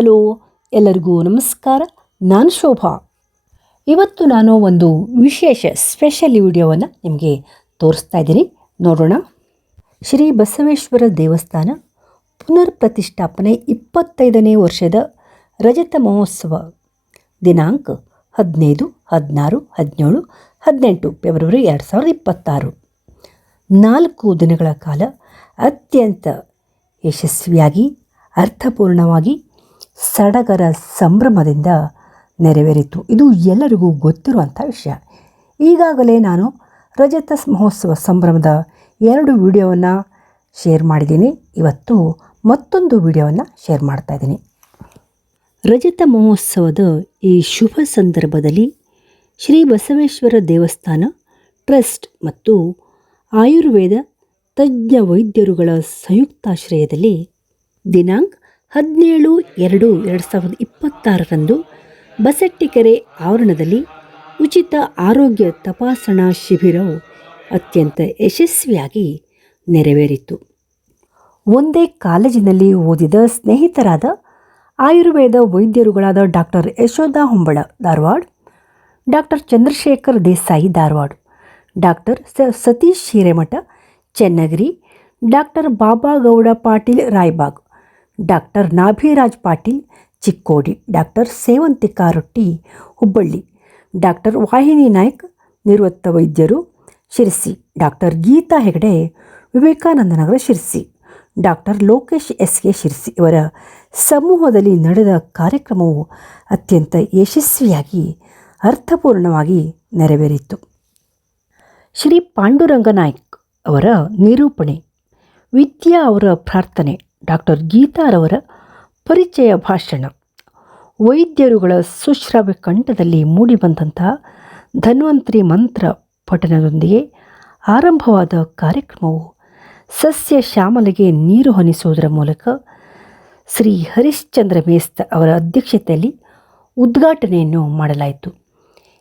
Hello, ಎಲ್ಲರಿಗೂ ನಮಸ್ಕಾರ. ನಾನು ಶೋಭಾ. ಇವತ್ತು ನಾನು ಒಂದು ವಿಶೇಷ ಸ್ಪೆಷಲ್ ವಿಡಿಯೋವನ್ನು ನಿಮಗೆ ತೋರಿಸ್ತಾ ಇದ್ದೀನಿ. ನೋಡೋಣ. ಶ್ರೀ ಬಸವೇಶ್ವರ ದೇವಸ್ಥಾನ ಪುನರ್ ಪ್ರತಿಷ್ಠಾಪನೆ 25ನೇ ವರ್ಷದ ರಜತ ಮಹೋತ್ಸವ ದಿನಾಂಕ 15, 16, 17, 18 ಫೆಬ್ರವರಿ 2026. 4 ದಿನಗಳ ಕಾಲ ಅತ್ಯಂತ ಯಶಸ್ವಿಯಾಗಿ ಅರ್ಥಪೂರ್ಣವಾಗಿ ಸಡಗರ ಸಂಭ್ರಮದಿಂದ ನೆರವೇರಿತು. ಇದು ಎಲ್ಲರಿಗೂ ಗೊತ್ತಿರುವಂಥ ವಿಷಯ. ಈಗಾಗಲೇ ನಾನು ರಜತ ಮಹೋತ್ಸವ ಸಂಭ್ರಮದ 2 ವಿಡಿಯೋವನ್ನು ಶೇರ್ ಮಾಡಿದ್ದೀನಿ. ಇವತ್ತು ಮತ್ತೊಂದು ವಿಡಿಯೋವನ್ನು ಶೇರ್ ಮಾಡ್ತಾ ಇದ್ದೀನಿ. ರಜತ ಮಹೋತ್ಸವದ ಈ ಶುಭ ಸಂದರ್ಭದಲ್ಲಿ ಶ್ರೀ ಬಸವೇಶ್ವರ ದೇವಸ್ಥಾನ ಟ್ರಸ್ಟ್ ಮತ್ತು ಆಯುರ್ವೇದ ತಜ್ಞ ವೈದ್ಯರುಗಳ ಸಂಯುಕ್ತಾಶ್ರಯದಲ್ಲಿ ದಿನಾಂಕ 17/2/2026 ಬಸಟ್ಟಿಕೆರೆ ಆವರಣದಲ್ಲಿ ಉಚಿತ ಆರೋಗ್ಯ ತಪಾಸಣಾ ಶಿಬಿರವು ಅತ್ಯಂತ ಯಶಸ್ವಿಯಾಗಿ ನೆರವೇರಿತು. ಒಂದೇ ಕಾಲೇಜಿನಲ್ಲಿ ಓದಿದ ಸ್ನೇಹಿತರಾದ ಆಯುರ್ವೇದ ವೈದ್ಯರುಗಳಾದ doctor Yashodha Hombal Dharwad, doctor Chandrashekhar Desai Dharwad, doctor Satish Hiremath Channagiri, doctor Babagouda Patil Raybag, doctor Nabhiraj Patil Chikkodi, doctor Sevantika Rotti Hubballi, doctor Vahini Naik ನಿವೃತ್ತ ವೈದ್ಯರು Sirsi, doctor Geeta Hegde Vivekananda Nagar Sirsi, doctor Lokesh SK Sirsi ಇವರ ಸಮೂಹದಲ್ಲಿ ನಡೆದ ಕಾರ್ಯಕ್ರಮವು ಅತ್ಯಂತ ಯಶಸ್ವಿಯಾಗಿ ಅರ್ಥಪೂರ್ಣವಾಗಿ ನೆರವೇರಿತು. ಶ್ರೀ ಪಾಂಡುರಂಗ ನಾಯ್ಕ್ ಅವರ ನಿರೂಪಣೆ, ವಿದ್ಯಾ ಅವರ ಪ್ರಾರ್ಥನೆ, ಡಾಕ್ಟರ್ ಗೀತಾರವರ ಪರಿಚಯ ಭಾಷಣ, ವೈದ್ಯರುಗಳ ಸುಶ್ರಾವ್ಯ ಕಂಠದಲ್ಲಿ ಮೂಡಿಬಂದಂತಹ ಧನ್ವಂತರಿ ಮಂತ್ರ ಪಠಣದೊಂದಿಗೆ ಆರಂಭವಾದ ಕಾರ್ಯಕ್ರಮವು ಸಸ್ಯ ಶ್ಯಾಮಲೆಗೆ ನೀರು ಹನಿಸುವುದರ ಮೂಲಕ ಶ್ರೀ ಹರಿಶ್ಚಂದ್ರ ಮೇಸ್ತ ಅವರ ಅಧ್ಯಕ್ಷತೆಯಲ್ಲಿ ಉದ್ಘಾಟನೆಯನ್ನು ಮಾಡಲಾಯಿತು.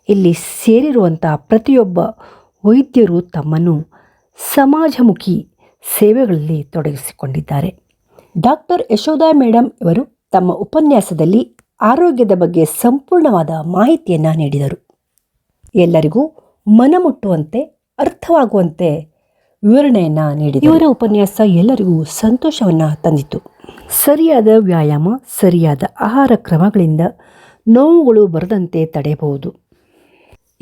ಇಲ್ಲಿ ಸೇರಿರುವಂಥ ಪ್ರತಿಯೊಬ್ಬ ವೈದ್ಯರು ತಮ್ಮನ್ನು ಸಮಾಜಮುಖಿ ಸೇವೆಗಳಲ್ಲಿ ತೊಡಗಿಸಿಕೊಂಡಿದ್ದಾರೆ. ಡಾಕ್ಟರ್ ಯಶೋಧಾ ಮೇಡಮ್ ಇವರು ತಮ್ಮ ಉಪನ್ಯಾಸದಲ್ಲಿ ಆರೋಗ್ಯದ ಬಗ್ಗೆ ಸಂಪೂರ್ಣವಾದ ಮಾಹಿತಿಯನ್ನು ನೀಡಿದರು. ಎಲ್ಲರಿಗೂ ಮನಮುಟ್ಟುವಂತೆ ಅರ್ಥವಾಗುವಂತೆ ವಿವರಣೆಯನ್ನು ನೀಡಿದರು. ಇವರ ಉಪನ್ಯಾಸ ಎಲ್ಲರಿಗೂ ಸಂತೋಷವನ್ನು ತಂದಿತು. ಸರಿಯಾದ ವ್ಯಾಯಾಮ, ಸರಿಯಾದ ಆಹಾರ ಕ್ರಮಗಳಿಂದ ನೋವುಗಳು ಬರದಂತೆ ತಡೆಯಬಹುದು.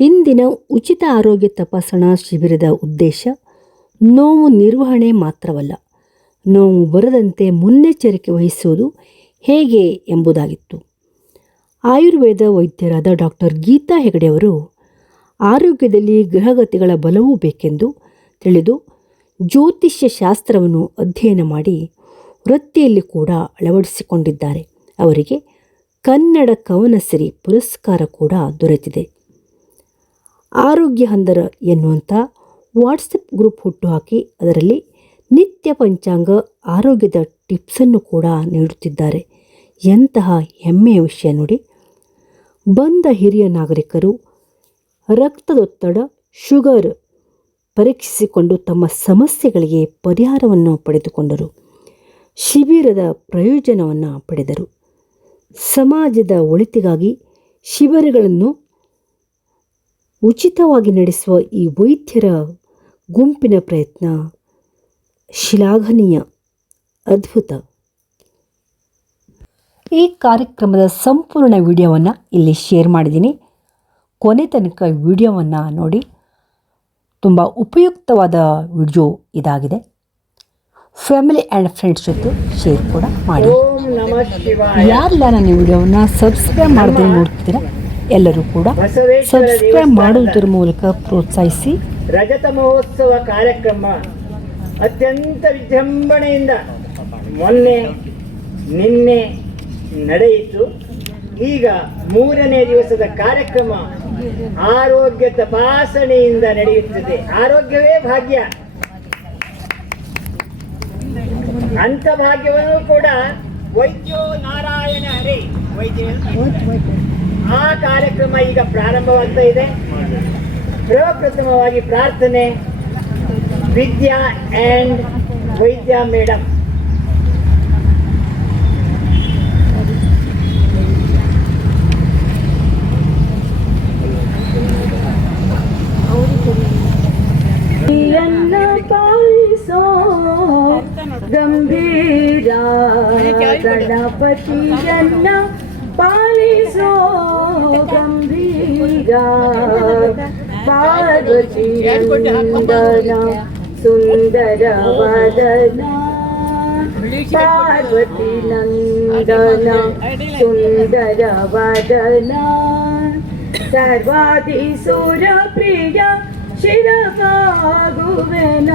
ಇಂದಿನ ಉಚಿತ ಆರೋಗ್ಯ ತಪಾಸಣಾ ಶಿಬಿರದ ಉದ್ದೇಶ ನೋವು ನಿರ್ವಹಣೆ ಮಾತ್ರವಲ್ಲ, ನೋವು ಬರದಂತೆ ಮುನ್ನೆಚ್ಚರಿಕೆ ವಹಿಸುವುದು ಹೇಗೆ ಎಂಬುದಾಗಿತ್ತು. ಆಯುರ್ವೇದ ವೈದ್ಯರಾದ ಡಾಕ್ಟರ್ ಗೀತಾ ಹೆಗಡೆಯವರು ಆರೋಗ್ಯದಲ್ಲಿ ಗ್ರಹಗತಿಗಳ ಬಲವೂ ಬೇಕೆಂದು ತಿಳಿದು ಜ್ಯೋತಿಷ್ಯ ಶಾಸ್ತ್ರವನ್ನು ಅಧ್ಯಯನ ಮಾಡಿ ವೃತ್ತಿಯಲ್ಲಿ ಕೂಡ ಅಳವಡಿಸಿಕೊಂಡಿದ್ದಾರೆ. ಅವರಿಗೆ ಕನ್ನಡ ಕವನಸಿರಿ ಪುರಸ್ಕಾರ ಕೂಡ ದೊರೆತಿದೆ. ಆರೋಗ್ಯ ಹಂದರ ಎನ್ನುವಂಥ ವಾಟ್ಸಪ್ ಗ್ರೂಪ್ ಹುಟ್ಟುಹಾಕಿ ಅದರಲ್ಲಿ ನಿತ್ಯ ಪಂಚಾಂಗ ಆರೋಗ್ಯದ ಟಿಪ್ಸನ್ನು ಕೂಡ ನೀಡುತ್ತಿದ್ದಾರೆ. ಎಂತಹ ಹೆಮ್ಮೆಯ ವಿಷಯ ನೋಡಿ. ಬಂದ ಹಿರಿಯ ನಾಗರಿಕರು ರಕ್ತದೊತ್ತಡ, ಶುಗರ್ ಪರೀಕ್ಷಿಸಿಕೊಂಡು ತಮ್ಮ ಸಮಸ್ಯೆಗಳಿಗೆ ಪರಿಹಾರವನ್ನು ಪಡೆದುಕೊಂಡರು. ಶಿಬಿರದ ಪ್ರಯೋಜನವನ್ನು ಪಡೆದರು. ಸಮಾಜದ ಒಳಿತಿಗಾಗಿ ಶಿಬಿರಗಳನ್ನು ಉಚಿತವಾಗಿ ನಡೆಸುವ ಈ ವೈದ್ಯರ ಗುಂಪಿನ ಪ್ರಯತ್ನ ಶ್ಲಾಘನೀಯ, ಅದ್ಭುತ. ಈ ಕಾರ್ಯಕ್ರಮದ ಸಂಪೂರ್ಣ ವಿಡಿಯೋವನ್ನು ಇಲ್ಲಿ ಶೇರ್ ಮಾಡಿದ್ದೀನಿ. ಕೊನೆ ತನಕ ವಿಡಿಯೋವನ್ನು ನೋಡಿ. ತುಂಬ ಉಪಯುಕ್ತವಾದ ವಿಡಿಯೋ ಇದಾಗಿದೆ. ಫ್ಯಾಮಿಲಿ ಆ್ಯಂಡ್ ಫ್ರೆಂಡ್ಸ್ ಜೊತೆ ಶೇರ್ ಕೂಡ ಮಾಡಿ. ಯಾರೆಲ್ಲ ನನ್ನ ವಿಡಿಯೋವನ್ನು ಸಬ್ಸ್ಕ್ರೈಬ್ ಮಾಡದೆ ನೋಡ್ತಿದ್ದೀರಾ ಎಲ್ಲರೂ ಕೂಡ ಸಬ್ಸ್ಕ್ರೈಬ್ ಮಾಡುವುದರ ಮೂಲಕ ಪ್ರೋತ್ಸಾಹಿಸಿ. ರಜತ ಮಹೋತ್ಸವ ಕಾರ್ಯಕ್ರಮ ಅತ್ಯಂತ ವಿಜೃಂಭಣೆಯಿಂದ ನಿನ್ನೆ ನಡೆಯಿತು. ಈಗ 3ನೇ ದಿವಸದ ಕಾರ್ಯಕ್ರಮ ಆರೋಗ್ಯ ತಪಾಸಣೆಯಿಂದ ನಡೆಯುತ್ತದೆ. ಆರೋಗ್ಯವೇ ಭಾಗ್ಯ. ಅಂತ ಭಾಗ್ಯವನ್ನು ಕೂಡ ವೈದ್ಯೋ ನಾರಾಯಣ ಹರೇ ವೈದ್ಯ ಆ ಕಾರ್ಯಕ್ರಮ ಈಗ ಪ್ರಾರಂಭವಾಗ್ತಾ ಇದೆ. ಪ್ರಪ್ರಥಮವಾಗಿ ಪ್ರಾರ್ಥನೆ ವಿದ್ಯಾ ಆ್ಯಂಡ್ ವೈದ್ಯ ಮೇಡಮ್. ಗಣಪತಿಯನ್ನ ಪಾಲಿಸೋ ಗಂಭೀರ ಪಾರ್ವತಿ ನಂದನ ಸುಂದರ ವದನ ಪಾರ್ವತಿ ನಂದನ ಸುಂದರ ವದನ ಸರ್ವಾಧಿಸುರ ಪ್ರಿಯ ಶಿರವಾಗುವೆನ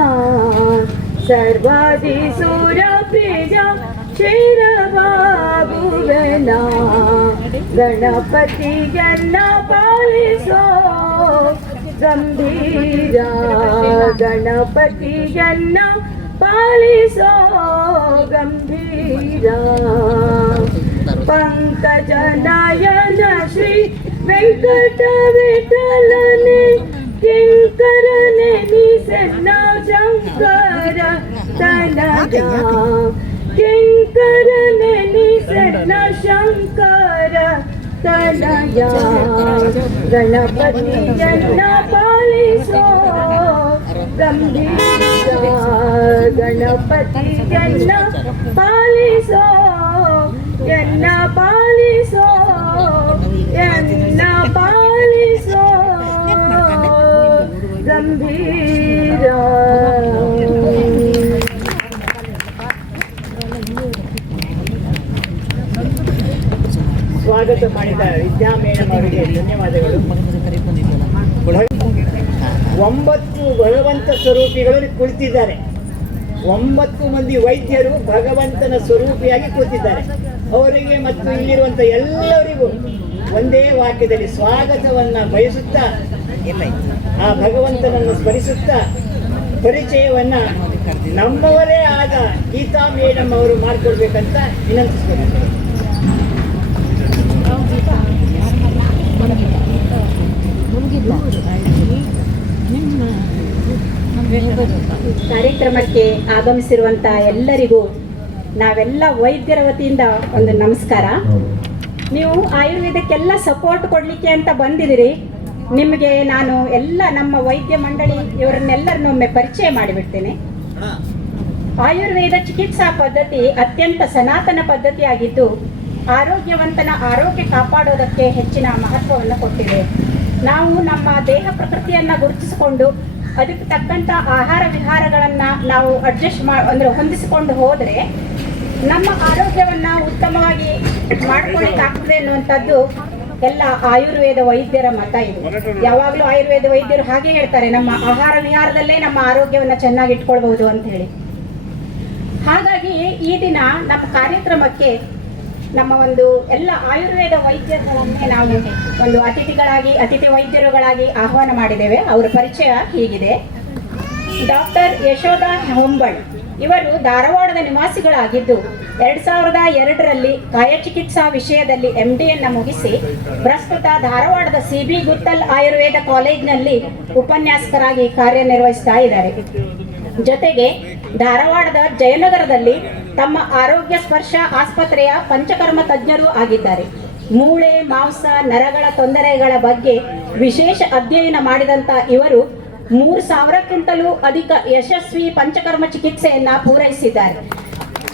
ಸರ್ವಾಧಿಸುರ ಪ್ರಿಯ ಶಿರವಾಗುವೆನ ಗಣಪತಿಯನ್ನ ಪಾಲಿಸೋ ಗಂಭೀರ ಗಣಪತಿಯನ್ನ ಪಾಲಿಸೋ ಗಂಭೀರ ಪಂಕಜನಯನ ಶ್ರೀ ವೆಂಕಟ ವಿಠಲನೆ ಕಿಂಕರನೆ ನಿಸನ್ನ ಶಂಕರ ತನಯ ಕಿಂಕರನೆ ನಿಸನ್ನ ಶಂಕರ ತನಯ ಗಣಪತಿಯನ್ನ ಪಾಲಿಸೋ ಗಂಭೀರ ಗಣಪತಿಯನ್ನ ಪಾಲಿಸೋ ಎನ್ನ ಪಾಲಿಸೋ ಎನ್ನ ಪಾಲಿಸೋ ಗಂಭೀರ. ಸ್ವಾಗತ ಮಾಡಿದ ವಿದ್ಯಾ ಮೇಡಮ್ ಅವರಿಗೆ ಧನ್ಯವಾದಗಳು. 9 ಭಗವಂತ ಸ್ವರೂಪಿಗಳು ಕುಳಿತಿದ್ದಾರೆ. 9 ಮಂದಿ ವೈದ್ಯರು ಭಗವಂತನ ಸ್ವರೂಪಿಯಾಗಿ ಕೂತಿದ್ದಾರೆ. ಅವರಿಗೆ ಮತ್ತು ಇಲ್ಲಿರುವಂಥ ಎಲ್ಲರಿಗೂ ಒಂದೇ ವಾಕ್ಯದಲ್ಲಿ ಸ್ವಾಗತವನ್ನು ಬಯಸುತ್ತಾ ಆ ಭಗವಂತನನ್ನು ಸ್ಮರಿಸುತ್ತಾ ಪರಿಚಯವನ್ನ ನಮ್ಮವರೇ ಆದ ಗೀತಾ ಮೇಡಮ್ ಅವರು ಮಾಡಿಕೊಡ್ಬೇಕಂತ ವಿನಂತಿಸ್ತಾರೆ. ಕಾರ್ಯಕ್ರಮಕ್ಕೆ ಆಗಮಿಸಿರುವಂಥ ಎಲ್ಲರಿಗೂ ನಾವೆಲ್ಲ ವೈದ್ಯರ ವತಿಯಿಂದ ಒಂದು ನಮಸ್ಕಾರ. ನೀವು ಆಯುರ್ವೇದಕ್ಕೆಲ್ಲ ಸಪೋರ್ಟ್ ಕೊಡಲಿಕ್ಕೆ ಅಂತ ಬಂದಿದ್ದೀರಿ. ನಿಮಗೆ ನಾನು ಎಲ್ಲ ನಮ್ಮ ವೈದ್ಯ ಮಂಡಳಿ ಇವರನ್ನೆಲ್ಲರನ್ನೊಮ್ಮೆ ಪರಿಚಯ ಮಾಡಿಬಿಡ್ತೇನೆ. ಆಯುರ್ವೇದ ಚಿಕಿತ್ಸಾ ಪದ್ಧತಿ ಅತ್ಯಂತ ಸನಾತನ ಪದ್ಧತಿಯಾಗಿದ್ದು ಆರೋಗ್ಯವಂತನ ಆರೋಗ್ಯ ಕಾಪಾಡೋದಕ್ಕೆ ಹೆಚ್ಚಿನ ಮಹತ್ವವನ್ನು ಕೊಟ್ಟಿದೆ. ನಾವು ನಮ್ಮ ದೇಹ ಪ್ರಕೃತಿಯನ್ನು ಗುರುತಿಸಿಕೊಂಡು ಅದಕ್ಕೆ ತಕ್ಕಂಥ ಆಹಾರ ವಿಹಾರಗಳನ್ನು ನಾವು ಅಂದರೆ ಹೊಂದಿಸಿಕೊಂಡು ಹೋದರೆ ನಮ್ಮ ಆರೋಗ್ಯವನ್ನು ಉತ್ತಮವಾಗಿ ಮಾಡ್ಕೊಳ್ಳಿಕ್ಕಾಗ್ತದೆ ಅನ್ನುವಂಥದ್ದು ಎಲ್ಲ ಆಯುರ್ವೇದ ವೈದ್ಯರ ಮತ ಇದು. ಯಾವಾಗಲೂ ಆಯುರ್ವೇದ ವೈದ್ಯರು ಹಾಗೆ ಹೇಳ್ತಾರೆ, ನಮ್ಮ ಆಹಾರ ವಿಹಾರದಲ್ಲೇ ನಮ್ಮ ಆರೋಗ್ಯವನ್ನು ಚೆನ್ನಾಗಿ ಇಟ್ಕೊಳ್ಬಹುದು ಅಂತ ಹೇಳಿ. ಹಾಗಾಗಿ ಈ ದಿನ ನಮ್ಮ ಕಾರ್ಯಕ್ರಮಕ್ಕೆ ನಮ್ಮ ಒಂದು ಎಲ್ಲ ಆಯುರ್ವೇದ ವೈದ್ಯರನ್ನೇ ನಾವು ಒಂದು ಅತಿಥಿ ವೈದ್ಯರುಗಳಾಗಿ ಆಹ್ವಾನ ಮಾಡಿದ್ದೇವೆ. ಅವರ ಪರಿಚಯ ಹೀಗಿದೆ. ಡಾಕ್ಟರ್ ಯಶೋಧ ಹೊಂಬಳ್ ಇವರು ಧಾರವಾಡದ ನಿವಾಸಿಗಳಾಗಿದ್ದು 2002ರಲ್ಲಿ ಕಾಯಚಿಕಿತ್ಸಾ ವಿಷಯದಲ್ಲಿ MDಯನ್ನು ಮುಗಿಸಿ ಪ್ರಸ್ತುತ ಧಾರವಾಡದ CB ಗುತ್ತಲ್ ಆಯುರ್ವೇದ ಕಾಲೇಜಿನಲ್ಲಿ ಉಪನ್ಯಾಸಕರಾಗಿ ಕಾರ್ಯನಿರ್ವಹಿಸ್ತಾ ಇದ್ದಾರೆ. ಜೊತೆಗೆ ಧಾರವಾಡದ ಜಯನಗರದಲ್ಲಿ ತಮ್ಮ ಆರೋಗ್ಯ ಸ್ಪರ್ಶ ಆಸ್ಪತ್ರೆಯ ಪಂಚಕರ್ಮ ತಜ್ಞರು ಆಗಿದ್ದಾರೆ. ಮೂಳೆ ಮಾಂಸ ನರಗಳ ತೊಂದರೆಗಳ ಬಗ್ಗೆ ವಿಶೇಷ ಅಧ್ಯಯನ ಮಾಡಿದಂಥ ಇವರು 3000ಕ್ಕಿಂತಲೂ ಅಧಿಕ ಯಶಸ್ವಿ ಪಂಚಕರ್ಮ ಚಿಕಿತ್ಸೆಯನ್ನ ಪೂರೈಸಿದ್ದಾರೆ.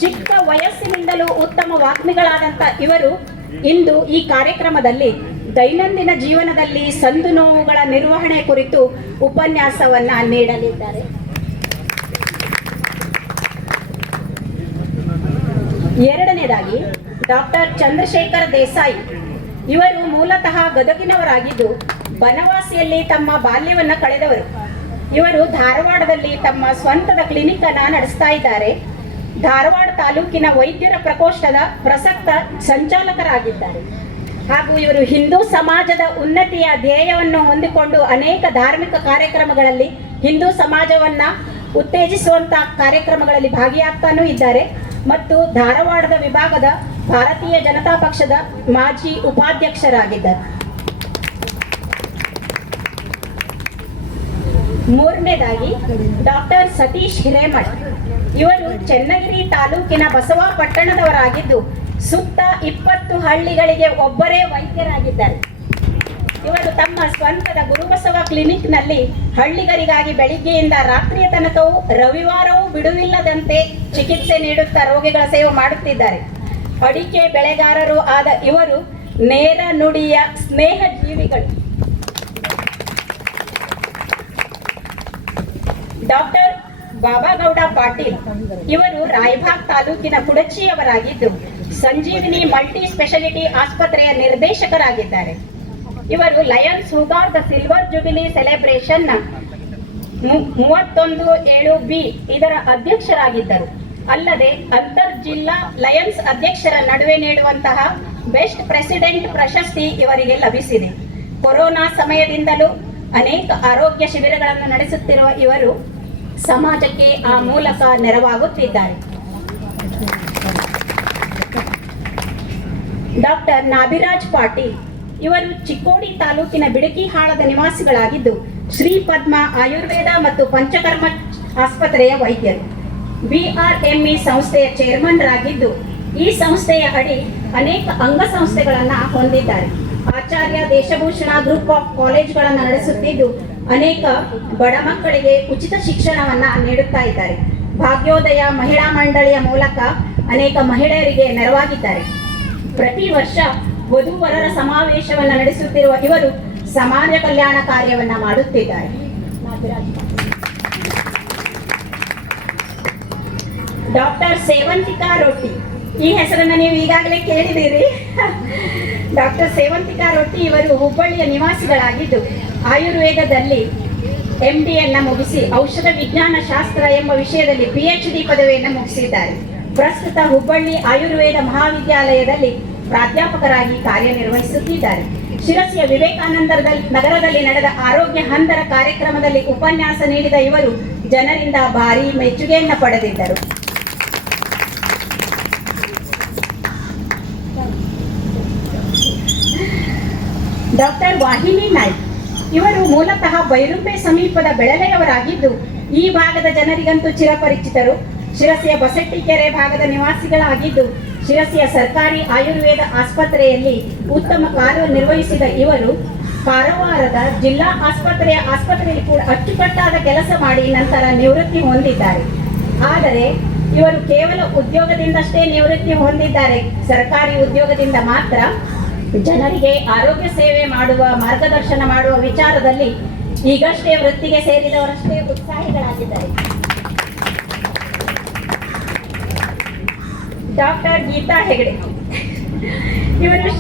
ಚಿಕ್ಕ ವಯಸ್ಸಿನಿಂದಲೂ ಉತ್ತಮ ವಾಗ್ಮಿಗಳಾದಂಥ ಇವರು ಇಂದು ಈ ಕಾರ್ಯಕ್ರಮದಲ್ಲಿ ದೈನಂದಿನ ಜೀವನದಲ್ಲಿ ಸಂದು ನೋವುಗಳ ನಿರ್ವಹಣೆ ಕುರಿತು ಉಪನ್ಯಾಸವನ್ನ ನೀಡಲಿದ್ದಾರೆ. ಎರಡನೇದಾಗಿ ಡಾಕ್ಟರ್ ಚಂದ್ರಶೇಖರ್ ದೇಸಾಯಿ ಇವರು ಮೂಲತಃ ಗದಗಿನವರಾಗಿದ್ದು ಬನವಾಸಿಯಲ್ಲಿ ತಮ್ಮ ಬಾಲ್ಯವನ್ನು ಕಳೆದವರು. ಇವರು ಧಾರವಾಡದಲ್ಲಿ ತಮ್ಮ ಸ್ವಂತದ ಕ್ಲಿನಿಕ್ ಅನ್ನು ನಡೆಸ್ತಾ ಇದ್ದಾರೆ. ಧಾರವಾಡ ತಾಲೂಕಿನ ವೈದ್ಯರ ಪ್ರಕೋಷ್ಠದ ಪ್ರಸಕ್ತ ಸಂಚಾಲಕರಾಗಿದ್ದಾರೆ. ಹಾಗೂ ಇವರು ಹಿಂದೂ ಸಮಾಜದ ಉನ್ನತಿಯ ಧ್ಯೇಯವನ್ನು ಹೊಂದಿಕೊಂಡು ಅನೇಕ ಧಾರ್ಮಿಕ ಕಾರ್ಯಕ್ರಮಗಳಲ್ಲಿ ಹಿಂದೂ ಸಮಾಜವನ್ನ ಉತ್ತೇಜಿಸುವಂತ ಕಾರ್ಯಕ್ರಮಗಳಲ್ಲಿ ಭಾಗಿಯಾಗ್ತಾನೂ ಇದ್ದಾರೆ ಮತ್ತು ಧಾರವಾಡದ ವಿಭಾಗದ ಭಾರತೀಯ ಜನತಾ ಪಕ್ಷದ ಮಾಜಿ ಉಪಾಧ್ಯಕ್ಷರಾಗಿದ್ದಾರೆ. ಮೂರನೇದಾಗಿ ಡಾಕ್ಟರ್ ಸತೀಶ್ ಹಿರೇಮಠ್ ಇವರು ಚನ್ನಗಿರಿ ತಾಲೂಕಿನ ಬಸವ ಪಟ್ಟಣದವರಾಗಿದ್ದು ಸುತ್ತ 20 ಹಳ್ಳಿಗಳಿಗೆ ಒಬ್ಬರೇ ವೈದ್ಯರಾಗಿದ್ದಾರೆ. ಇವರು ತಮ್ಮ ಸ್ವಂತದ ಗುರುಬಸವ ಕ್ಲಿನಿಕ್ನಲ್ಲಿ ಹಳ್ಳಿಗರಿಗಾಗಿ ಬೆಳಿಗ್ಗೆಯಿಂದ ರಾತ್ರಿಯ ತನಕವೂ ರವಿವಾರವೂ ಬಿಡುವಿಲ್ಲದಂತೆ ಚಿಕಿತ್ಸೆ ನೀಡುತ್ತಾ ರೋಗಿಗಳ ಸೇವೆ ಮಾಡುತ್ತಿದ್ದಾರೆ. ಅಡಿಕೆ ಬೆಳೆಗಾರರು ಆದ ಇವರು ನೇರ ನುಡಿಯ ಸ್ನೇಹ ಜೀವಿಗಳು. ಡಾಕ್ಟರ್ ಬಾಬಾಗೌಡ ಪಾಟೀಲ್ ಇವರು ರಾಯಭಾಗ್ ತಾಲೂಕಿನ ಕುಡಚಿಯವರಾಗಿದ್ದು ಸಂಜೀವಿನಿ ಮಲ್ಟಿ ಸ್ಪೆಷಾಲಿಟಿ ಆಸ್ಪತ್ರೆಯ ನಿರ್ದೇಶಕರಾಗಿದ್ದಾರೆ. ಇವರು Lions who got the silver jubilee celebration 31/7B ಇದರ ಅಧ್ಯಕ್ಷರಾಗಿದ್ದರು. ಅಲ್ಲದೆ ಅಂತರ್ ಜಿಲ್ಲಾ ಲಯನ್ಸ್ ಅಧ್ಯಕ್ಷರ ನಡುವೆ ನೀಡುವಂತಹ ಬೆಸ್ಟ್ ಪ್ರೆಸಿಡೆಂಟ್ ಪ್ರಶಸ್ತಿ ಇವರಿಗೆ ಲಭಿಸಿದೆ. ಕೊರೋನಾ ಸಮಯದಿಂದಲೂ ಅನೇಕ ಆರೋಗ್ಯ ಶಿಬಿರಗಳನ್ನು ನಡೆಸುತ್ತಿರುವ ಇವರು ಸಮಾಜಕ್ಕೆ ಆ ಮೂಲಕ ನೆರವಾಗುತ್ತಿದ್ದಾರೆ. ಡಾಕ್ಟರ್ ನಾಭಿರಾಜ್ ಪಾಟೀಲ್ ಇವರು ಚಿಕ್ಕೋಡಿ ತಾಲೂಕಿನ ಬಿಡಕಿಹಾಳದ ನಿವಾಸಿಗಳಾಗಿದ್ದು ಶ್ರೀ ಪದ್ಮ ಆಯುರ್ವೇದ ಮತ್ತು ಪಂಚಕರ್ಮ ಆಸ್ಪತ್ರೆಯ ವೈದ್ಯರು. BRME ಸಂಸ್ಥೆಯ ಚೇರ್ಮನ್ ರಾಗಿದ್ದು ಈ ಸಂಸ್ಥೆಯ ಅಡಿ ಅನೇಕ ಅಂಗಸಂಸ್ಥೆಗಳನ್ನು ಹೊಂದಿದ್ದಾರೆ. ಆಚಾರ್ಯ ದೇಶಭೂಷಣ ಗ್ರೂಪ್ ಆಫ್ ಕಾಲೇಜ್ಗಳನ್ನು ನಡೆಸುತ್ತಿದ್ದು ಅನೇಕ ಬಡ ಮಕ್ಕಳಿಗೆ ಉಚಿತ ಶಿಕ್ಷಣವನ್ನ ನೀಡುತ್ತಾ ಇದ್ದಾರೆ. ಭಾಗ್ಯೋದಯ ಮಹಿಳಾ ಮಂಡಳಿಯ ಮೂಲಕ ಅನೇಕ ಮಹಿಳೆಯರಿಗೆ ನೆರವಾಗಿದ್ದಾರೆ. ಪ್ರತಿ ವರ್ಷ ವಧುವರರ ಸಮಾವೇಶವನ್ನು ನಡೆಸುತ್ತಿರುವ ಇವರು ಸಮಾಜ ಕಲ್ಯಾಣ ಕಾರ್ಯವನ್ನ ಮಾಡುತ್ತಿದ್ದಾರೆ. ಡಾಕ್ಟರ್ ಸೇವಂತಿಕಾ ರೊಟ್ಟಿ ಈ ಹೆಸರನ್ನು ನೀವು ಈಗಾಗಲೇ ಕೇಳಿದ್ದೀರಿ. ಡಾಕ್ಟರ್ ಸೇವಂತಿಕಾ ರೊಟ್ಟಿ ಇವರು ಹುಬ್ಬಳ್ಳಿಯ ನಿವಾಸಿಗಳಾಗಿದ್ದು ಆಯುರ್ವೇದದಲ್ಲಿ MDಯನ್ನು ಮುಗಿಸಿ ಔಷಧ ವಿಜ್ಞಾನ ಶಾಸ್ತ್ರ ಎಂಬ ವಿಷಯದಲ್ಲಿ PhD ಪದವಿಯನ್ನು ಮುಗಿಸಿದ್ದಾರೆ. ಪ್ರಸ್ತುತ ಹುಬ್ಬಳ್ಳಿ ಆಯುರ್ವೇದ ಮಹಾವಿದ್ಯಾಲಯದಲ್ಲಿ ಪ್ರಾಧ್ಯಾಪಕರಾಗಿ ಕಾರ್ಯನಿರ್ವಹಿಸುತ್ತಿದ್ದಾರೆ. ಶಿರಸಿಯ ವಿವೇಕಾನಂದ ನಗರದಲ್ಲಿ ನಡೆದ ಆರೋಗ್ಯ ಹಂದರ ಕಾರ್ಯಕ್ರಮದಲ್ಲಿ ಉಪನ್ಯಾಸ ನೀಡಿದ ಇವರು ಜನರಿಂದ ಭಾರಿ ಮೆಚ್ಚುಗೆಯನ್ನು ಪಡೆದಿದ್ದರು. ಡಾಕ್ಟರ್ ವಾಹಿನಿ ನಾಯ್ಕ್ ಇವರು ಮೂಲತಃ ಬೈರುಂಬೆ ಸಮೀಪದ ಬೆಳಲೆಯವರಾಗಿದ್ದು ಈ ಭಾಗದ ಜನರಿಗಂತೂ ಚಿರಪರಿಚಿತರು. ಶಿರಸಿಯ ಬಸಟ್ಟಿಕೆರೆ ಭಾಗದ ನಿವಾಸಿಗಳಾಗಿದ್ದು ಶಿರಸಿಯ ಸರ್ಕಾರಿ ಆಯುರ್ವೇದ ಆಸ್ಪತ್ರೆಯಲ್ಲಿ ಉತ್ತಮ ಕಾರ್ಯನಿರ್ವಹಿಸಿದ ಇವರು ಕಾರವಾರದ ಜಿಲ್ಲಾ ಆಸ್ಪತ್ರೆಯಲ್ಲಿ ಕೂಡ ಅಚ್ಚುಕಟ್ಟಾದ ಕೆಲಸ ಮಾಡಿ ನಂತರ ನಿವೃತ್ತಿ ಹೊಂದಿದ್ದಾರೆ. ಆದರೆ ಇವರು ಕೇವಲ ಉದ್ಯೋಗದಿಂದಷ್ಟೇ ನಿವೃತ್ತಿ ಹೊಂದಿದ್ದಾರೆ. ಸರ್ಕಾರಿ ಉದ್ಯೋಗದಿಂದ ಮಾತ್ರ ಜನರಿಗೆ ಆರೋಗ್ಯ ಸೇವೆ ಮಾಡುವ ಮಾರ್ಗದರ್ಶನ ಮಾಡುವ ವಿಚಾರದಲ್ಲಿ ಈಗಷ್ಟೇ ವೃತ್ತಿಗೆ ಸೇರಿದವರಷ್ಟೇ ಉತ್ಸಾಹಿಗಳಾಗಿದ್ದಾರೆ. ಡಾಕ್ಟರ್ ಗೀತಾ ಹೆಗಡೆ ಇವರು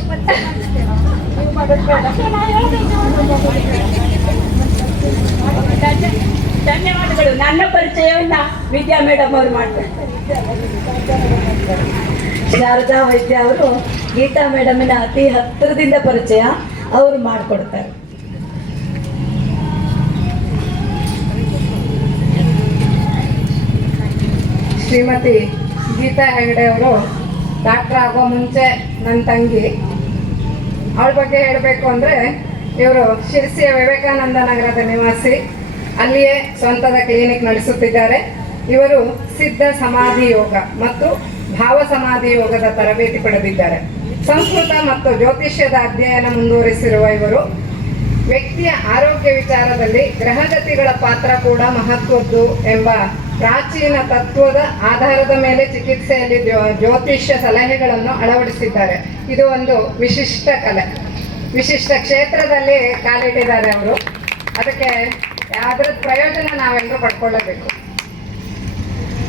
ಧನ್ಯವಾದಗಳು. ನನ್ನ ಪರಿಚಯವನ್ನ ವಿದ್ಯಾ ಮೇಡಮ್ ಅವರು ಮಾಡ್ತಾರೆ. ಶಾರದಾ ವೈದ್ಯ ಅವರು ಗೀತಾ ಮೇಡಮಿನ ಅತಿ ಹತ್ತಿರದಿಂದ ಪರಿಚಯ ಅವರು ಮಾಡಿಕೊಡ್ತಾರೆ. ಶ್ರೀಮತಿ ಗೀತಾ ಹೆಗಡೆ ಅವರು ಡಾಕ್ಟರ್ ಆಗೋ ಮುಂಚೆ ನನ್ನ ತಂಗಿ. ಅವಳ ಬಗ್ಗೆ ಹೇಳಬೇಕು ಅಂದರೆ ಇವರು ಶಿರಸಿಯ ವಿವೇಕಾನಂದ ನಗರದ ನಿವಾಸಿ, ಅಲ್ಲಿಯೇ ಸ್ವಂತದ ಕ್ಲಿನಿಕ್ ನಡೆಸುತ್ತಿದ್ದಾರೆ. ಇವರು ಸಿದ್ಧ ಸಮಾಧಿ ಯೋಗ ಮತ್ತು ಭಾವ ಸಮಾಧಿ ಯೋಗದ ತರಬೇತಿ ಪಡೆದಿದ್ದಾರೆ. ಸಂಸ್ಕೃತ ಮತ್ತು ಜ್ಯೋತಿಷ್ಯದ ಅಧ್ಯಯನ ಮುಂದುವರಿಸಿರುವ ಇವರು ವ್ಯಕ್ತಿಯ ಆರೋಗ್ಯ ವಿಚಾರದಲ್ಲಿ ಗ್ರಹಗತಿಗಳ ಪಾತ್ರ ಕೂಡ ಮಹತ್ವದ್ದು ಎಂಬ ಪ್ರಾಚೀನ ತತ್ವದ ಆಧಾರದ ಮೇಲೆ ಚಿಕಿತ್ಸೆಯಲ್ಲಿ ಜ್ಯೋತಿಷ್ಯ ಸಲಹೆಗಳನ್ನು ಅಳವಡಿಸಿದ್ದಾರೆ. ಇದು ಒಂದು ವಿಶಿಷ್ಟ ಕಲೆ, ವಿಶಿಷ್ಟ ಕ್ಷೇತ್ರದಲ್ಲಿ ಕಾಲಿಟ್ಟಿದ್ದಾರೆ ಅವರು. ಅದಕ್ಕೆ ಅದರ ಪ್ರಯೋಜನ ನಾವೆಲ್ಲರೂ ಪಡ್ಕೊಳ್ಳಬೇಕು.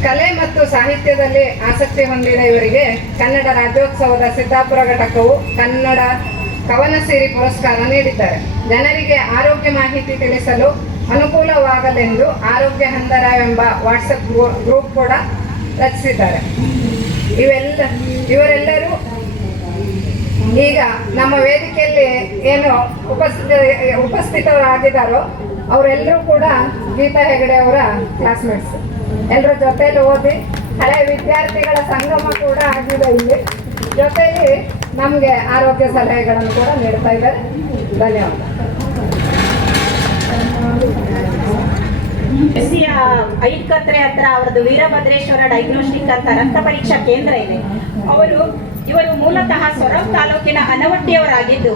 ಕಲೆ ಮತ್ತು ಸಾಹಿತ್ಯದಲ್ಲಿ ಆಸಕ್ತಿ ಹೊಂದಿದ ಇವರಿಗೆ ಕನ್ನಡ ರಾಜ್ಯೋತ್ಸವದ ಸಿದ್ದಾಪುರ ಘಟಕವು ಕನ್ನಡ ಕವನ ಸಿರಿ ಪುರಸ್ಕಾರ ನೀಡಿದ್ದಾರೆ. ಜನರಿಗೆ ಆರೋಗ್ಯ ಮಾಹಿತಿ ತಿಳಿಸಲು ಅನುಕೂಲವಾಗಲೆಂದು ಆರೋಗ್ಯ ಹಂದರ ಎಂಬ ವಾಟ್ಸಪ್ ಗ್ರೂಪ್ ಕೂಡ ರಚಿಸಿದ್ದಾರೆ. ಇವರೆಲ್ಲರೂ ಈಗ ನಮ್ಮ ವೇದಿಕೆಯಲ್ಲಿ ಏನು ಉಪಸ್ಥಿತರಾಗಿದ್ದಾರೋ ಅವರೆಲ್ಲರೂ ಕೂಡ ಗೀತಾ ಹೆಗಡೆ ಅವರ ಕ್ಲಾಸ್ಮೇಟ್ಸ್. ಎಲ್ಲರ ಜೊತೆಯಲ್ಲಿ ಓದಿ ಹಳೆಯ ವಿದ್ಯಾರ್ಥಿಗಳ ಸಂಗಮ ಕೂಡ ಆಗಿದೆ. ಇಲ್ಲಿ ಜೊತೆಯಲ್ಲಿ ನಮಗೆ ಆರೋಗ್ಯ ಸಲಹೆಗಳನ್ನು ಕೂಡ ನೀಡ್ತಾ ಇದ್ದಾರೆ. ಧನ್ಯವಾದ. ಐದ್ಕತ್ರೆ ಹತ್ರ ಅವರದ್ದು ವೀರಭದ್ರೇಶ್ವರ ಡಯಾಗ್ನೋಸ್ಟಿಕ್ ಅಂತ ರಕ್ತ ಪರೀಕ್ಷಾ ಕೇಂದ್ರ ಇದೆ. ಇವರು ಮೂಲತಃ ಸೊರಬ್ ತಾಲೂಕಿನ ಅನವಟ್ಟಿಯವರಾಗಿದ್ದು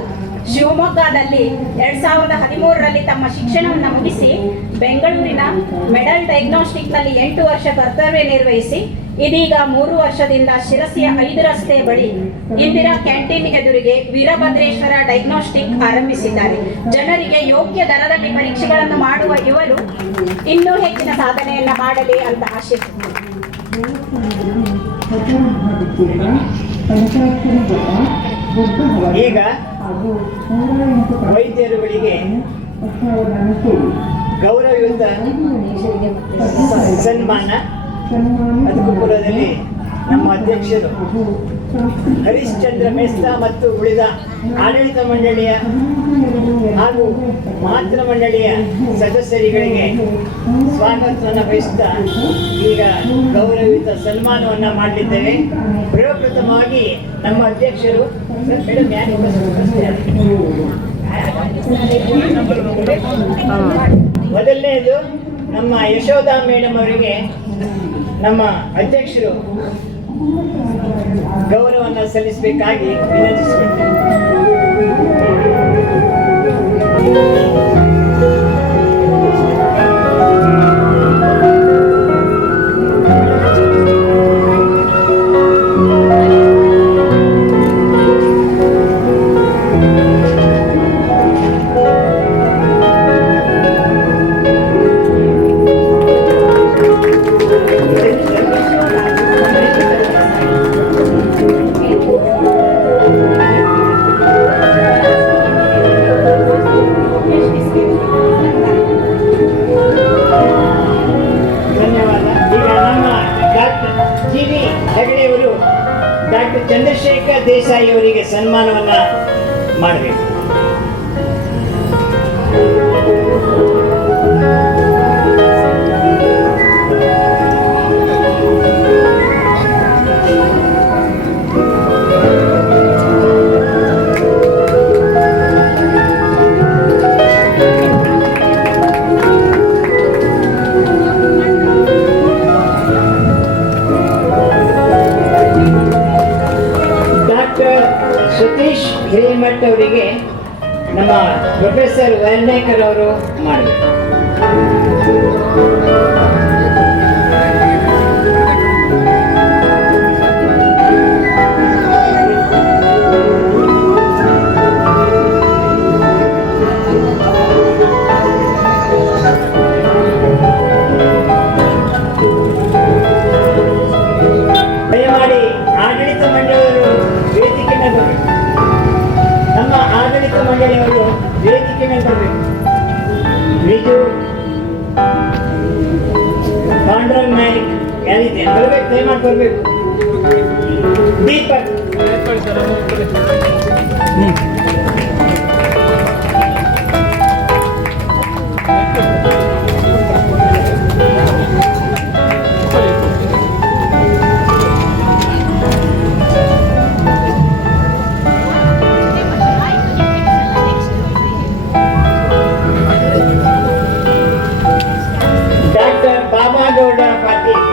ಶಿವಮೊಗ್ಗದಲ್ಲಿ 2013ರಲ್ಲಿ ತಮ್ಮ ಶಿಕ್ಷಣವನ್ನು ಮುಗಿಸಿ ಬೆಂಗಳೂರಿನ ಮೆಡಲ್ ಡಯಾಗ್ನೋಸ್ಟಿಕ್ ನಲ್ಲಿ 8 ವರ್ಷ ಕರ್ತವ್ಯ ನಿರ್ವಹಿಸಿ ಇದೀಗ 3 ವರ್ಷದಿಂದ ಶಿರಸಿಯ 5 ರಸ್ತೆ ಬಳಿ ಇಂದಿರಾ ಕ್ಯಾಂಟೀನ್ ಎದುರಿಗೆ ವೀರಭದ್ರೇಶ್ವರ ಡಯಾಗ್ನೋಸ್ಟಿಕ್ ಆರಂಭಿಸಿದ್ದಾರೆ. ಜನರಿಗೆ ಯೋಗ್ಯ ದರದಲ್ಲಿ ಪರೀಕ್ಷೆಗಳನ್ನು ಮಾಡುವ ಇವರು ಇನ್ನೂ ಹೆಚ್ಚಿನ ಸಾಧನೆಯನ್ನ ಮಾಡಲಿ ಅಂತ ಆಶಿಸುತ್ತಾರೆ. ಈಗ ವೈದ್ಯರುಗಳಿಗೆ ಗೌರವಯುತ ಸನ್ಮಾನ ಅನುಕೂಲದಲ್ಲಿ ನಮ್ಮ ಅಧ್ಯಕ್ಷರು ಹರಿಶ್ಚಂದ್ರ ಮೆಸ್ತಾ ಮತ್ತು ಉಳಿದ ಆಡಳಿತ ಮಂಡಳಿಯ ಹಾಗೂ ಮಾತೃ ಮಂಡಳಿಯ ಸದಸ್ಯರುಗಳಿಗೆ ಸ್ವಾಗತವನ್ನು ಬಯಸುತ್ತಾ ಈಗ ಗೌರವಯುತ ಸನ್ಮಾನವನ್ನು ಮಾಡಲಿದ್ದೇವೆ. ಪ್ರಪ್ರಥಮವಾಗಿ ನಮ್ಮ ಅಧ್ಯಕ್ಷರು ಮೊದಲನೇದು ನಮ್ಮ ಯಶೋಧಾ ಮೇಡಮ್ ಅವರಿಗೆ ನಮ್ಮ ಅಧ್ಯಕ್ಷರು ಗೌರವವನ್ನು ಸಲ್ಲಿಸಬೇಕಾಗಿ ವಿನಂತಿಸಿಕೊಳ್ತೇನೆ. ಡಾಕ್ಟರ್ ಚಂದ್ರಶೇಖರ್ ದೇಸಾಯಿ ಅವರಿಗೆ ಸನ್ಮಾನವನ್ನ ಮಾಡಬೇಕು. ಸತೀಶ್ ಹಿರೇಮಠ್ ಅವರಿಗೆ ನಮ್ಮ ಪ್ರೊಫೆಸರ್ ವರ್ಣೇಕರ್ ಅವರು ಮಾಡಬೇಕು. ದಯಮಾಡಿ ಆಡಳಿತ ಮಂಡಳಿಯವರು ವೇದಿಕೆ ಮೇಲೆ ಬರಬೇಕು. ನಮ್ಮ ಆಡಳಿತ ಮಂಡಳಿಯವರು ವೇದಿಕೆ ಮೇಲೆ ಬರಬೇಕು. ಬಿಜು ಪಾಂಡುರಂಗ್ ನಾಯ್ಕ್ ಯಾರಿದೆ ಬರಬೇಕು, ದಯಮಾಡಿ ಬರಬೇಕು. ದೀಪಕ್ ಬಾಬಾಗೌಡ ಪಾಟೀಲ್,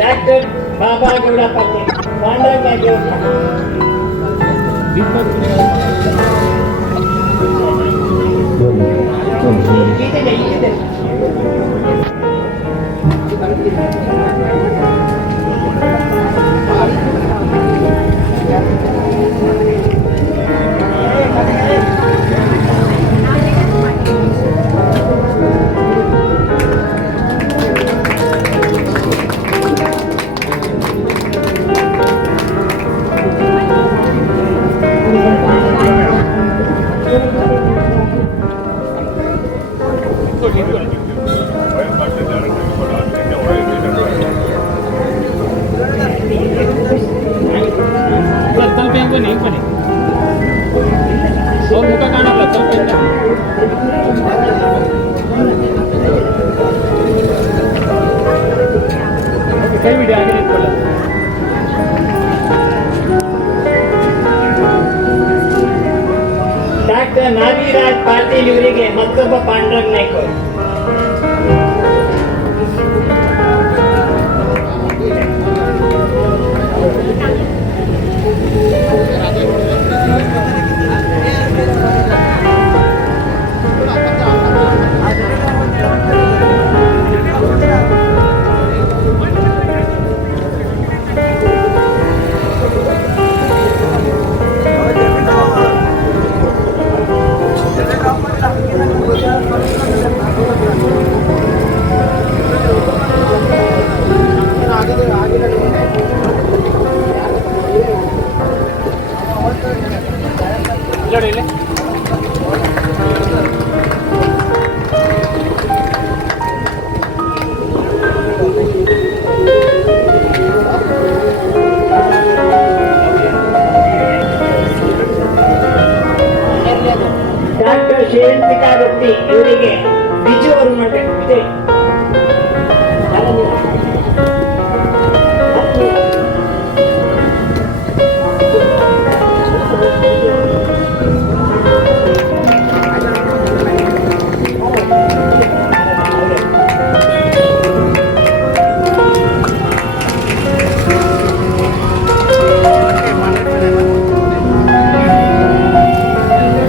ಡಾಕ್ಟರ್ ಬಾಬಾಗೌಡ ಪಾಟೀಲ್, ಪಾಂಡರಂಗಾಗಿ ಡಾಕ್ಟರ್ ನಾವಿರಾಜ್ ಪಾಟೀಲ್ ಇವರಿಗೆ ಮತ್ತೊಬ್ಬ ಪಾಂಡುರಂಗ್ ನಾಯ್ಕ ಅವರು. ಡಾಕ್ಟರ್ ಶ್ರೇಯಂತಿಕಾ ರೊಟ್ಟಿ ಇವರಿಗೆ ಬಿಜು ಅವರು ಮಾಡಬೇಕು. ವಿಜಯ್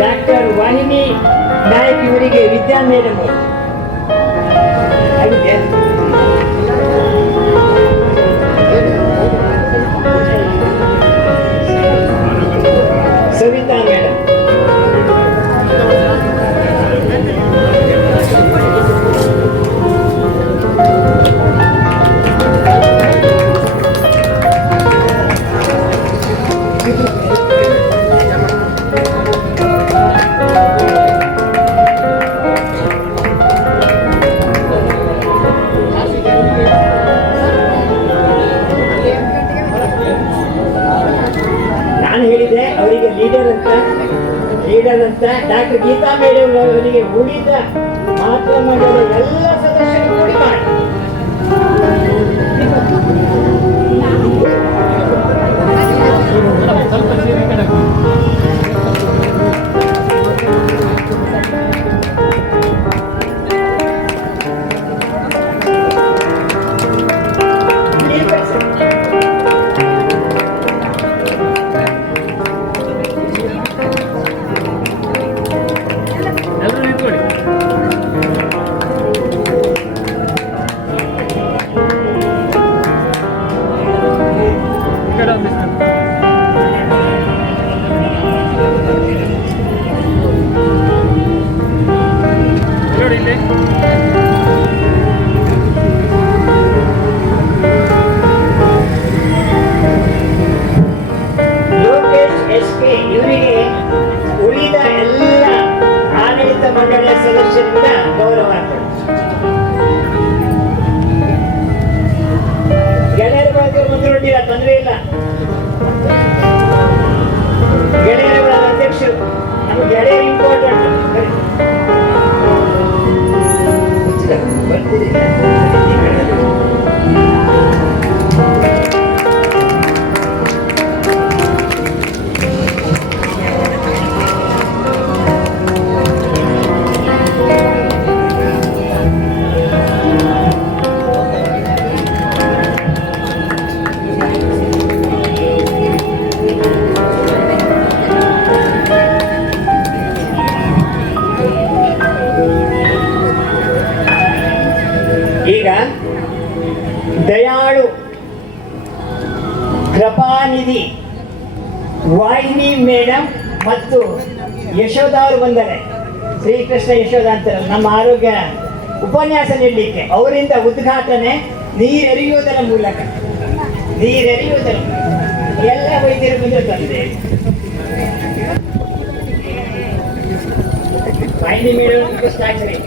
ಡಾಕ್ಟರ್ ವಾಹಿನಿ ನಾಯಕ್ ಇವರಿಗೆ ವಿದ್ಯಾ ಮೇಡಮ್ ಅವರು. ಆಗಿದೆಯಾ? ಸವಿತಾ ಮೇಡಮ್. ನಾನು ಹೇಳಿದೆ ಅವರಿಗೆ ಲೀಡರ್ ಅಂತ ಡಾಕ್ಟರ್ ಗೀತಾ ಮೇಡಮ್ ಅವರಿಗೆ ಉಳಿದ ಮಾತೃ ಮಂಡಳಿ ಎಲ್ಲ ಸದಸ್ಯರು ಕೂಡಿ ಮಾಡಿ. ಲೋಕೇಶ್ SK ಇವರಿಗೆ ಉಳಿದ ಎಲ್ಲ ಆಡಳಿತ ಮಂಡಳಿಯ ಸದಸ್ಯರಿಂದ ಗೌರವ ಗೆಳೆಯರ ಬಗ್ಗೆ ಮುಂದೂಡಿಲ್ಲ, ತೊಂದರೆ ಇಲ್ಲ. ಗೆಳೆಯರ ಅಧ್ಯಕ್ಷರು ನಮ್ಗೆ ಗೆಳೆಯರು ಇಂಪಾರ್ಟೆಂಟ್. ಈಗ ದಯಾಳು ಕೃಪಾನಿಧಿ ವಾಹಿನಿ ಮೇಡಮ್ ಮತ್ತು ಯಶೋಧ ಅವರು ಬಂದರೆ, ಶ್ರೀಕೃಷ್ಣ ಯಶೋಧ ಅಂತಾರೆ, ನಮ್ಮ ಆರೋಗ್ಯ ಉಪನ್ಯಾಸ ನೀಡಲಿಕ್ಕೆ ಅವರಿಂದ ಉದ್ಘಾಟನೆ ನೀರೆರೆಯುವುದರ ಮೂಲಕ ಎಲ್ಲ ವೈದ್ಯರು ಬಂದು ತಂದೆ. ವಾಹಿನಿ ಮೇಡಮ್ ಸ್ಟಾರ್ಟ್ ಮಾಡಿ.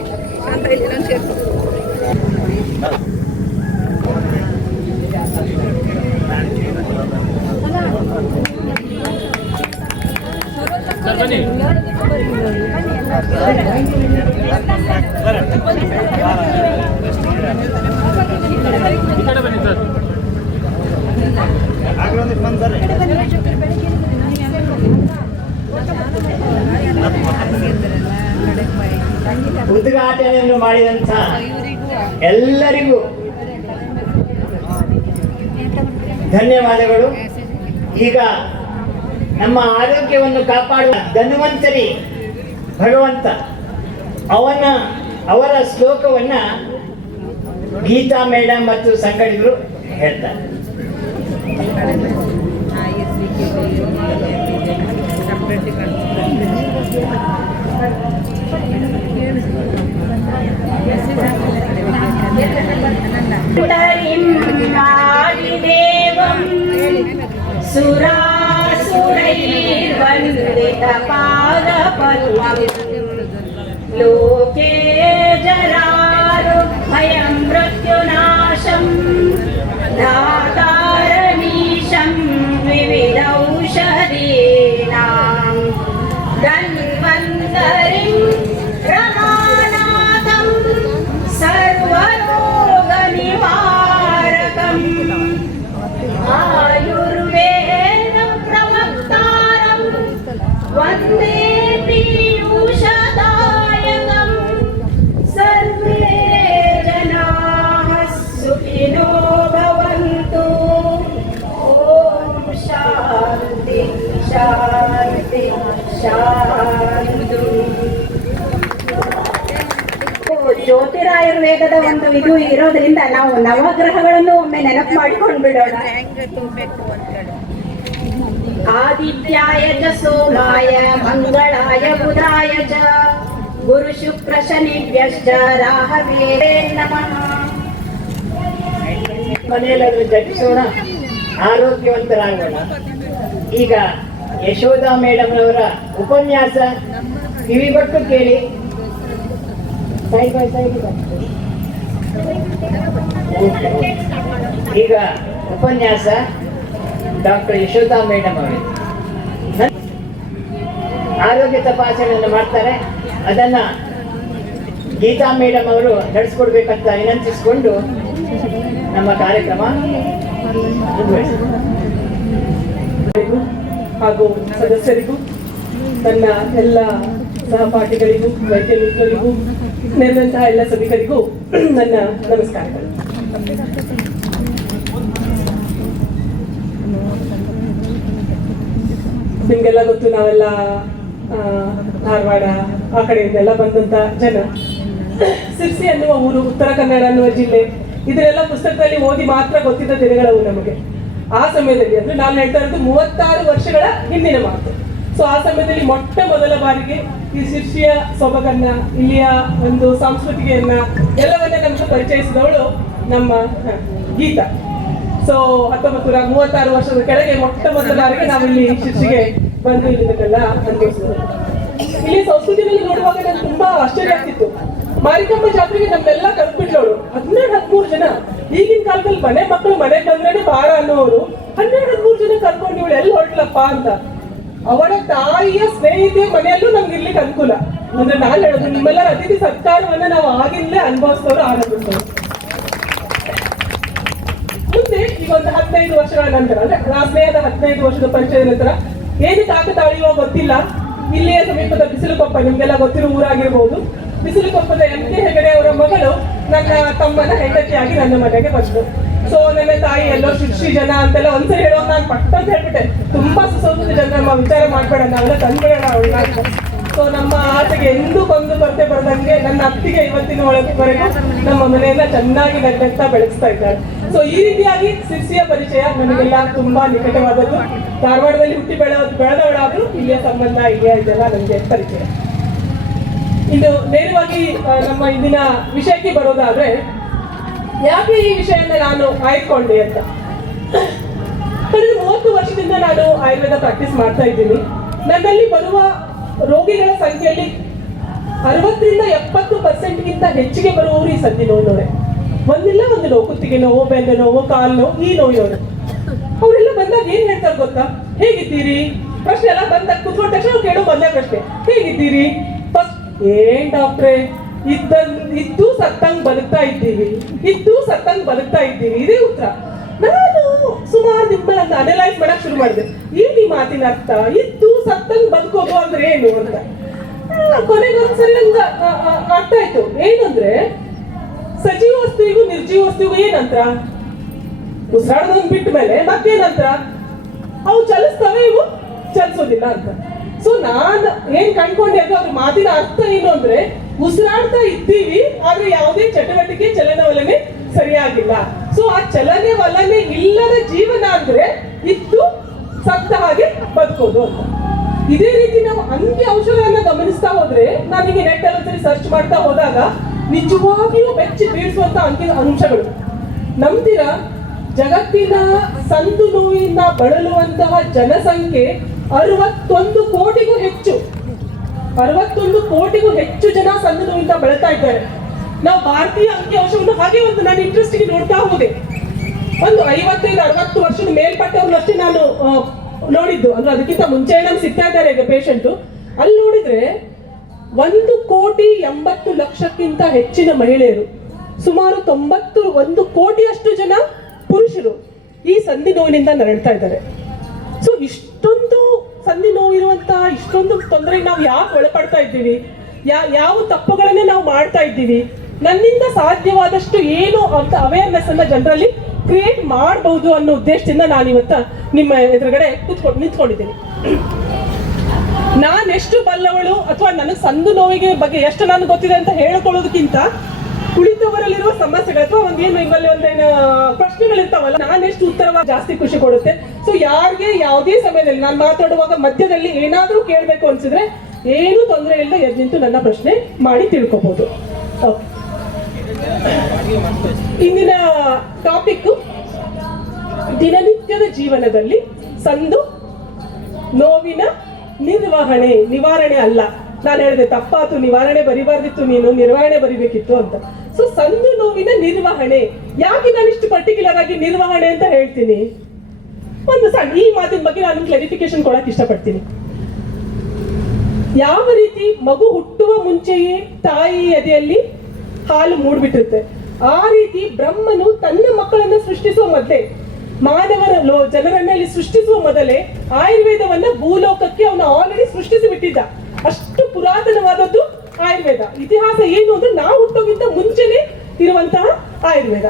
ಉದ್ಘಾಟನೆಯನ್ನು ಮಾಡಿದಂಥ ಎಲ್ಲರಿಗೂ ಧನ್ಯವಾದಗಳು. ಈಗ ನಮ್ಮ ಆರೋಗ್ಯವನ್ನು ಕಾಪಾಡುವ ಧನ್ವಂತರಿ ಭಗವಂತ ಅವರ ಶ್ಲೋಕವನ್ನ ಗೀತಾ ಮೇಡಮ್ ಮತ್ತು ಸಂಗಡಿಗರು ಹೇಳ್ತಾರೆ. ದೇವಂ ಸುರಾಸುರ शूरैर्वन्दितपादपद्मम् लोके जरारुभयं मृत्युनाशं धातारमीशं विविधौषधीनां धन्वन्तरिं रमानाथं सर्वरोगनिवारकम् आयुर्वेदं प्रवक्तारं वन्दे पीयूषदायकं सर्वे जनाः सुखिनो भवन्तु ॐ शान्ति शान्ति शान्ति ಜ್ಯೋತಿರಾಯುರ್ವೇದದ ಒಂದು ಇದು ಇರೋದ್ರಿಂದ ನಾವು ನವಗ್ರಹಗಳನ್ನು ಒಮ್ಮೆ ನೆನಪು ಮಾಡಿಕೊಂಡು ಬಿಡೋಣ. ಆದಿತ್ಯಾಯ ಚ ಸೋಮಾಯ ಮಂಗಳಾಯ ಬುಧಾಯ ಚ ಗುರು ಶುಕ್ರ ಶನಿಭ್ಯಶ್ಚ ರಾಹವೇ ನಮಃ. ಮನೆಯಲ್ಲಾದ್ರೂ ಜಪಿಸೋಣ, ಆರೋಗ್ಯವಂತರಾಗೋಣ. ಈಗ ಯಶೋಧಾ ಮೇಡಮ್ ಅವರ ಉಪನ್ಯಾಸ ಕಿವಿಗೊಟ್ಟು ಕೇಳಿ. Side by side. ಈಗ ಉಪನ್ಯಾಸ ಡಾಕ್ಟರ್ ಯಶೋಧಾ ಮೇಡಮ್ ಅವರು ಆರೋಗ್ಯ ತಪಾಸಣೆಯನ್ನು ಮಾಡ್ತಾರೆ. ಅದನ್ನ ಗೀತಾ ಮೇಡಮ್ ಅವರು ನಡೆಸ್ಕೊಡ್ಬೇಕಂತ ವಿನಂತಿಸಿಕೊಂಡು ನಮ್ಮ ಕಾರ್ಯಕ್ರಮ ಹಾಗೂ ಸದಸ್ಯರಿಗೂ, ನನ್ನ ಎಲ್ಲ ಸಹಪಾಠಿಗಳಿಗೂ, ವೈದ್ಯ ಮಿತ್ರರಿಗೂ, ನೆರೆದಂತಹ ಎಲ್ಲ ಸಭಿಕರಿಗೂ ನನ್ನ ನಮಸ್ಕಾರಗಳು. ನಿಮಗೆಲ್ಲ ಗೊತ್ತು, ನಾವೆಲ್ಲ ಧಾರವಾಡ ಆ ಕಡೆಯಿಂದೆಲ್ಲ ಬಂದಂತ ಜನ. ಸಿರ್ಸಿ ಅನ್ನುವ ಊರು, ಉತ್ತರ ಕನ್ನಡ ಅನ್ನುವ ಜಿಲ್ಲೆ, ಇದನ್ನೆಲ್ಲ ಪುಸ್ತಕದಲ್ಲಿ ಓದಿ ಮಾತ್ರ ಗೊತ್ತಿದ್ದ ದಿನಗಳವು ನಮಗೆ. ಆ ಸಮಯದಲ್ಲಿ ಅಂದ್ರೆ ನಾನು ಹೇಳ್ತಾ ಇರೋದು 36 ವರ್ಷಗಳ ಹಿಂದಿನ ಮಾತು. ಸೊ ಆ ಸಮಯದಲ್ಲಿ ಮೊಟ್ಟ ಮೊದಲ ಬಾರಿಗೆ ಈ ಶಿರ್ಸಿಯ ಸೊಬಗನ್ನ, ಇಲ್ಲಿಯ ಒಂದು ಸಂಸ್ಕೃತಿಯನ್ನ ಎಲ್ಲವನ್ನ ನಮಗೆ ಪರಿಚಯಿಸಿದವಳು ನಮ್ಮ ಗೀತಾ. ಸೊ 1936 ವರ್ಷದ ಕೆಳಗೆ ಮೊಟ್ಟ ಮೊದಲ ಬಾರಿಗೆ ನಾವಿಲ್ಲಿ ಶಿರ್ಸಿಗೆ ಬಂದು ಇದನ್ನೆಲ್ಲ ಅನುಭವಿಸಿದ್ರು. ಇಲ್ಲಿ ಸಂಸ್ಕೃತಿಯಲ್ಲಿ ನೋಡುವಾಗ ನನಗೆ ತುಂಬಾ ಆಶ್ಚರ್ಯ ಆಗ್ತಿತ್ತು. ಮಾರಿಕಮ್ಮ ಜಾತ್ರೆಗೆ ನಮ್ಮೆಲ್ಲ ಕರ್ಬಿಟ್ಲವಳು 12-13 ಜನ. ಈಗಿನ ಕಾಲದಲ್ಲಿ ಮನೆ ಮಕ್ಕಳು ಮನೆಗೆ ಬಂದ್ರೆ ಭಾರ ಅನ್ನೋರು 12-13 ಜನ ಕರ್ಕೊಂಡು ಇವಳು ಎಲ್ಲಿ ಹೊರಟ್ಲಪ್ಪ ಅಂತ. ಅವಳ ತಾಯಿಯ ಸ್ನೇಹಿತೆ ಮನೆಯಲ್ಲೂ ನಮ್ಗೆ ಇರ್ಲಿಕ್ಕೆ ಅನುಕೂಲ. ಅಂದ್ರೆ ನಾನು ಹೇಳೋದು, ನಿಮ್ಮೆಲ್ಲರ ಅತಿಥಿ ಸತ್ಕಾರವನ್ನ ನಾವು ಆಗಿಂದಲೇ ಅನುಭವಿಸೋರು, ಆನಂದಿಸೋರು. ಮುಂದೆ ಈಗ ಒಂದು 15 ವರ್ಷಗಳ ನಂತರ, ಅಂದ್ರೆ ಆ ಸ್ನೇಹದ 15 ವರ್ಷದ ಪರಿಚಯದ ನಂತರ ಏನು ಕಾಕತಾಳಿಯೋ ಗೊತ್ತಿಲ್ಲ, ಇಲ್ಲಿಯ ಸಮೀಪದ ಬಿಸಿಲುಕೊಪ್ಪ, ನಿಮ್ಗೆಲ್ಲ ಗೊತ್ತಿರೋ ಊರಾಗಿರ್ಬೋದು, ಬಿಸಿಲುಕೊಪ್ಪದ MK ಹೆಗಡೆ ಅವರ ಮಗಳು ನನ್ನ ತಮ್ಮನ ಹೆಂಡತಿಯಾಗಿ ನನ್ನ ಮನೆಗೆ ಬಂತು. ಸೊ ನನ್ನ ತಾಯಿ ಎಲ್ಲೋ ಶಿರ್ಸಿ ಜನ ಅಂತೆಲ್ಲ ಒಂದ್ಸರಿ ಹೇಳೋ, ನಾನು ಪಟ್ಟ ಅಂತ ಹೇಳ್ಬಿಟ್ಟೆ, ತುಂಬಾ ಸುಸಂಸ್ಕೃತ ಜನ, ನಮ್ಮ ವಿಚಾರ ಮಾಡ್ಬೇಡ, ನಾವೆಲ್ಲ ತಂದ್ಬೇಡ ಅವಳನ್ನ ಅಂತ. ಸೊ ನಮ್ಮ ಆಸೆಗೆ ಎಂದೂ ಕೊಂದು ಕೊರತೆ ಬರದಂಗೆ ನನ್ನ ಅತ್ತಿಗೆ ಇವತ್ತಿನ ಒಳಗೆವರೆಗೂ ನಮ್ಮ ಮನೆಯನ್ನ ಚೆನ್ನಾಗಿ ನಗ್ನಗ್ತಾ ಬೆಳೆಸ್ತಾ ಇದ್ದಾರೆ. ಸೊ ಈ ರೀತಿಯಾಗಿ ಸಿರ್ಸಿಯ ಪರಿಚಯ ನನಗೆಲ್ಲ ತುಂಬಾ ನಿಕಟವಾದದ್ದು. ಧಾರವಾಡದಲ್ಲಿ ಹುಟ್ಟಿ ಬೆಳೆದವಳಾದ್ರೂ ಇಲ್ಲಿಯ ಸಂಬಂಧ, ಇಲ್ಲಿಯ ಇದೆಲ್ಲ ನನಗೆ ಪರಿಚಯ. ಇನ್ನು ನೇರವಾಗಿ ನಮ್ಮ ಇಂದಿನ ವಿಷಯಕ್ಕೆ ಬರೋದಾದ್ರೆ, ಯಾಕೆ ಈ ವಿಷಯನ ನಾನು ಆಯ್ಕೊಂಡೆ ಅಂತ. ಕಳೆದ 30 ವರ್ಷದಿಂದ ನಾನು ಆಯುರ್ವೇದ ಪ್ರಾಕ್ಟೀಸ್ ಮಾಡ್ತಾ ಇದ್ದೀನಿ. ನನ್ನಲ್ಲಿ ಬರುವ ರೋಗಿಗಳ ಸಂಖ್ಯೆಯಲ್ಲಿ 60-70% ಹೆಚ್ಚಿಗೆ ಬರುವವರು ಈ ಸಂಧಿ ನೋವಿನವರೇ. ಒಂದಿಲ್ಲ ಒಂದು ನೋವು, ಕುತ್ತಿಗೆ ನೋವು, ಬೆನ್ನು ನೋವು, ಕಾಲು ನೋವು, ಈ ನೋವಿನವರು. ಅವರೆಲ್ಲ ಬಂದಾಗ ಏನ್ ಹೇಳ್ತಾರೆ ಗೊತ್ತಾ? ಹೇಗಿದ್ದೀರಿ ಪ್ರಶ್ನೆ ಎಲ್ಲ ಬಂದಾಗ ಕೂತ್ಕೊಂಡ ತಕ್ಷಣ ಕೇಳೋ ಮೊದಲೇ ಪ್ರಶ್ನೆ, ಹೇಗಿದ್ದೀರಿ? ಫಸ್ಟ್, ಏನ್ ಡಾಕ್ಟ್ರೆ, ಇದ್ದು ಸತ್ತಂಗ್ ಬದುಕ್ತಾ ಇದ್ದೀವಿ, ಇದೇ ಉತ್ತರ. ನಾನು ಸುಮಾರು ದಿನಗಳನ್ನ ಅನಲೈಸ್ ಮಾಡಕ್ ಶುರು ಮಾಡಿದೆ. ಈ ಮಾತಿನ ಅರ್ಥ, ಇದ್ದು ಸತ್ತಂಗ್ ಬದುಕೋದು ಅಂದ್ರೆ ಏನು ಅಂತ. ಕೊನೆಗೊಂದ್ಸರಿ ನಂಗೆ ಅರ್ಥ ಆಯ್ತು. ಏನಂದ್ರೆ, ಸಜೀವ ವಸ್ತುವಿಗೂ ನಿರ್ಜೀವ ವಸ್ತುವಿಗೂ ಏನಂತರ? ಉಸಿರಾಡೋದನ್ನ ಬಿಟ್ಟ ಮೇಲೆ ಮತ್ತೇನಂತರ? ಅವು ಚಲಿಸ್ತವೆ, ಇವು ಚಲಿಸೋದಿಲ್ಲ ಅಂತ. ಸೊ ನಾನು ಏನ್ ಕಂಡ್ಕೊಂಡೆ ಅದು, ಅದ್ರ ಮಾತಿನ ಅರ್ಥ ಏನು ಅಂದ್ರೆ, ಉಸಿರಾಡ್ತಾ ಇದ್ದೀವಿ ಆದ್ರೆ ಯಾವುದೇ ಚಟುವಟಿಕೆ, ಚಲನವಲನೆ ಸರಿಯಾಗಿಲ್ಲ. ಸೊ ಆ ಚಲನೆ ವಲನೆ ಇಲ್ಲದ ಜೀವನ ಅಂದ್ರೆ ಇದ್ದು ಸತ್ತ ಹಾಗೆ ಬದುಕೋದು ಅಂತ. ಇದೇ ರೀತಿ ನಾವು ಅಂಕಿ ಅಂಶಗಳನ್ನ ಗಮನಿಸ್ತಾ ಹೋದ್ರೆ, ನಾನೀಗ ನೆಟ್ ಅಲ್ಲಿ ಒಂದ್ಸರಿ ಸರ್ಚ್ ಮಾಡ್ತಾ ಹೋದಾಗ ನಿಜವಾಗಿಯೂ ಬೆಚ್ಚಿ ಬೀಳಿಸುವಂತ ಅಂಕಿ ಅಂಶಗಳು. ನಂಬ್ತೀರಾ, ಜಗತ್ತಿನ ಸಂದು ನೋವಿನಿಂದ ಬಳಲುವಂತಹ ಜನಸಂಖ್ಯೆ 61 ಕೋಟಿಗೂ ಹೆಚ್ಚು. 61 ಕೋಟಿಗೂ ಹೆಚ್ಚು ಜನ ಸಂದು ನೋವಿನಿಂದ ಬಳಲ್ತಾ ಇದ್ದಾರೆ. ನಾವು ಭಾರತೀಯ ಅಂಕಿಅಂಶವನ್ನು ಹಾಗೆ ಒಂದು ನಾನು ಇಂಟ್ರೆಸ್ಟಿಗೆ ನೋಡ್ತಾ ಹೋದೆ. ಒಂದು 55-60 ವರ್ಷದ ಮೇಲ್ಪಟ್ಟವ್ರನ್ನಷ್ಟೇ ನಾನು ನೋಡಿದ್ದು. ಅಂದ್ರೆ ಅದಕ್ಕಿಂತ ಮುಂಚೆ ನಮ್ಗೆ ಸಿಗ್ತಾ ಇದ್ದಾರೆ ಈಗ ಪೇಷಂಟು. ಅಲ್ಲಿ ನೋಡಿದ್ರೆ 1,80,00,000 ಹೆಚ್ಚಿನ ಮಹಿಳೆಯರು, ಸುಮಾರು 91 ಕೋಟಿಯಷ್ಟು ಜನ ಪುರುಷರು ಈ ಸಂಧಿ ನೋವಿನಿಂದ ನರಳ್ತಾ ಇದ್ದಾರೆ. ಸೊ ಇಷ್ಟೊಂದು ಸಂಧಿ ನೋವಿರುವಂತಹ ಇಷ್ಟೊಂದು ತೊಂದರೆಗೆ ನಾವು ಯಾಕೆ ಒಳಪಡ್ತಾ ಇದ್ದೀವಿ, ಯಾವ ತಪ್ಪುಗಳನ್ನೇ ನಾವು ಮಾಡ್ತಾ ಇದ್ದೀವಿ, ನನ್ನಿಂದ ಸಾಧ್ಯವಾದಷ್ಟು ಏನು ಅಂತ ಅವೇರ್ನೆಸ್ ಅನ್ನ ಜನರಲ್ಲಿ ಕ್ರಿಯೇಟ್ ಮಾಡಬಹುದು ಅನ್ನೋ ಉದ್ದೇಶದಿಂದ ನಾನು ಇವತ್ತ ನಿಮ್ಮ ಎದುರುಗಡೆ ನಿಂತ್ಕೊಂಡಿದ್ದೀನಿ. ನಾನೆಷ್ಟು ಬಲ್ಲವಳು ಅಥವಾ ನನಗೆ ಸಂದು ನೋವಿಗೆ ಬಗ್ಗೆ ಎಷ್ಟು ನನಗೆ ಗೊತ್ತಿದೆ ಅಂತ ಹೇಳಿಕೊಳ್ಳೋದಕ್ಕಿಂತ ಕುಳಿತವರಲ್ಲಿರುವ ಸಮಸ್ಯೆಗಳು ಅಥವಾ ಒಂದೇನು ಇವಲ್ಲಿ ಒಂದೇನು ಪ್ರಶ್ನೆಗಳಿರ್ತಾವಲ್ಲ, ನಾನೆಷ್ಟು ಉತ್ತರವಾಗಿ ಜಾಸ್ತಿ ಖುಷಿ ಕೊಡುತ್ತೆ. ಸೊ ಯಾರಿಗೆ ಯಾವುದೇ ಸಮಯದಲ್ಲಿ ನಾನು ಮಾತಾಡುವಾಗ ಮಧ್ಯದಲ್ಲಿ ಏನಾದರೂ ಕೇಳಬೇಕು ಅನ್ಸಿದ್ರೆ ಏನು ತೊಂದರೆ ಇಲ್ಲದೆ ಎದ್ದು ನಿಂತು ನನ್ನ ಪ್ರಶ್ನೆ ಮಾಡಿ ತಿಳ್ಕೊಬಹುದು. ಇಂದಿನ ಟಾಪಿಕ್ ದಿನನಿತ್ಯದ ಜೀವನದಲ್ಲಿ ಸಂದು ನೋವಿನ ನಿವಾರಣೆ ಅಲ್ಲ. ನಾನು ಹೇಳಿದೆ ತಪ್ಪಾತು, ನಿವಾರಣೆ ಬರಿಬಾರ್ದಿತ್ತು, ನೀನು ನಿರ್ವಹಣೆ ಬರಿಬೇಕಿತ್ತು ಅಂತ. ಸೊ ಸಂದು ನೋವಿನ ನಿರ್ವಹಣೆ ಯಾಕೆ ನಾನು ಇಷ್ಟು ಪರ್ಟಿಕ್ಯುಲರ್ ಆಗಿ ನಿರ್ವಹಣೆ ಅಂತ ಹೇಳ್ತೀನಿ, ಒಂದು ಸಣ್ಣ ಈ ಮಾತಿನ ಬಗ್ಗೆ ನಾನು ಕ್ಲಾರಿಫಿಕೇಶನ್ ಕೊಡಕ್ಕೆ ಇಷ್ಟಪಡ್ತೀನಿ. ಯಾವ ರೀತಿ ಮಗು ಹುಟ್ಟುವ ಮುಂಚೆಯೇ ತಾಯಿ ಎದೆಯಲ್ಲಿ ಹಾಲು ಮೂಡ್ಬಿಟ್ಟಿರುತ್ತೆ, ಆ ರೀತಿ ಬ್ರಹ್ಮನು ತನ್ನ ಮಕ್ಕಳನ್ನು ಸೃಷ್ಟಿಸುವ ಮೊದಲೇ, ಮಾನವರ ಜನರನ್ನಲ್ಲಿ ಸೃಷ್ಟಿಸುವ ಮೊದಲೇ ಆಯುರ್ವೇದವನ್ನ ಭೂಲೋಕಕ್ಕೆ ಅವನು ಆಲ್ರೆಡಿ ಸೃಷ್ಟಿಸಿ ಬಿಟ್ಟಿದ್ದ. ಅಷ್ಟು ಪುರಾತನವಾದದ್ದು ಆಯುರ್ವೇದ. ಇತಿಹಾಸ ಏನು ಅಂದ್ರೆ ನಾವು ಹುಟ್ಟೋಗಿಂತ ಮುಂಚೆನೆ ಇರುವಂತಹ ಆಯುರ್ವೇದ.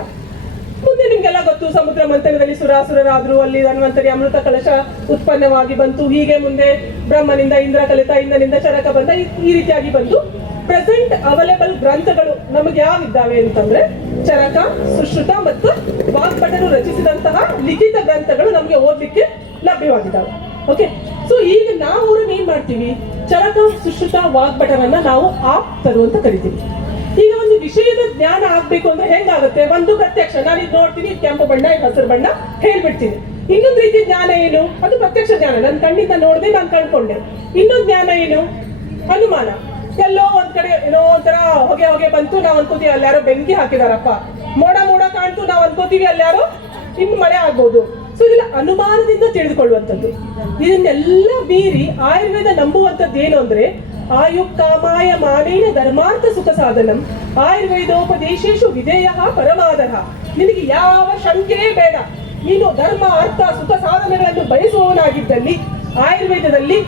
ಮುಂದೆ ನಿಮ್ಗೆಲ್ಲ ಗೊತ್ತು, ಸಮುದ್ರ ಮಂಥನದಲ್ಲಿ ಸುರಾಸುರರಾದ್ರು, ಅಲ್ಲಿ ಧನ್ವಂತರಿ ಅಮೃತ ಕಲಶ ಉತ್ಪನ್ನವಾಗಿ ಬಂತು. ಹೀಗೆ ಮುಂದೆ ಬ್ರಹ್ಮನಿಂದ ಇಂದ್ರ ಕಲಿತ, ಇಂದ್ರನಿಂದ ಚರಕ ಬಂದ, ಈ ರೀತಿಯಾಗಿ ಬಂತು. ಪ್ರೆಸೆಂಟ್ ಅವೈಲೇಬಲ್ ಗ್ರಂಥಗಳು ನಮಗೆ ಯಾವಿದ್ದಾವೆ ಅಂತಂದ್ರೆ ಚರಕ, ಸುಶ್ರುತ ಮತ್ತು ವಾಗ್ಭಟರು ರಚಿಸಿದಂತಹ ಲಿಖಿತ ಗ್ರಂಥಗಳು ನಮಗೆ ಓದಲಿಕ್ಕೆ ಲಭ್ಯವಾಗಿದ್ದಾವೆ. ಓಕೆ, ಸೊ ಈಗ ನಾವು ಅವ್ರನ್ನ ಏನ್ ಮಾಡ್ತೀವಿ, ಚರಕ, ಸುಶ್ರುತ, ವಾಗ್ಭಟರನ್ನ ನಾವು ಆಪ್ತರು ಅಂತ ಕರಿತೀವಿ. ಈಗ ಒಂದು ವಿಷಯದ ಜ್ಞಾನ ಆಗ್ಬೇಕು ಅಂದ್ರೆ ಹೆಂಗಾಗುತ್ತೆ, ಒಂದು ಪ್ರತ್ಯಕ್ಷ, ನಾನು ಇದು ನೋಡ್ತೀನಿ, ಇದು ಕೆಂಪು ಬಣ್ಣ, ಇದು ಹಸಿರು ಬಣ್ಣ ಹೇಳ್ಬಿಡ್ತೀನಿ. ಇನ್ನೊಂದು ರೀತಿ ಜ್ಞಾನ ಏನು, ಅದು ಪ್ರತ್ಯಕ್ಷ ಜ್ಞಾನ, ನನ್ನ ಕಣ್ಣಿಂದ ನೋಡಿದೆ, ನಾನು ಕಂಡ್ಕೊಂಡೆ. ಇನ್ನೊಂದು ಜ್ಞಾನ ಏನು, ಅನುಮಾನ. ಎಲ್ಲೋ ಒಂದ್ ಕಡೆ ಏನೋ ಒಂಥರ ಹೊಗೆ ಬಂತು, ನಾವ್ ಅನ್ಕೋತೀವಿ ಅಲ್ಲಿ ಯಾರೋ ಬೆಂಕಿ ಹಾಕಿದಾರಪ್ಪ, ಮೋಡ ಕಾಣ್ತು, ನಾವ್ ಅನ್ಕೋತೀವಿ ಅಲ್ಲಿ ಯಾರೋ ಇನ್ನು ಮಳೆ ಆಗ್ಬೋದು. ಸೊ ಇದೆಲ್ಲ ಅನುಮಾನದಿಂದ ತಿಳಿದುಕೊಳ್ಳುವಂಥದ್ದು. ಇದನ್ನೆಲ್ಲ ಮೀರಿ ಆಯುರ್ವೇದ ನಂಬುವಂಥದ್ದು ಏನು ಅಂದ್ರೆ ಆಯು ಕಾಮಾಯ ಮಾನೇನ ಧರ್ಮಾರ್ಥ ಸುಖ ಸಾಧನಂ ಆಯುರ್ವೇದೋಪದೇಶೇಶು ವಿಧೇಯ ಪರಮಾದರ. ನಿನಗೆ ಯಾವ ಶಂಕೆಯೇ ಬೇಡ, ನೀನು ಧರ್ಮ ಅರ್ಥ ಸುಖ ಸಾಧನಗಳನ್ನು ಬಯಸುವವನಾಗಿದ್ದಲ್ಲಿ ಆಯುರ್ವೇದದಲ್ಲಿ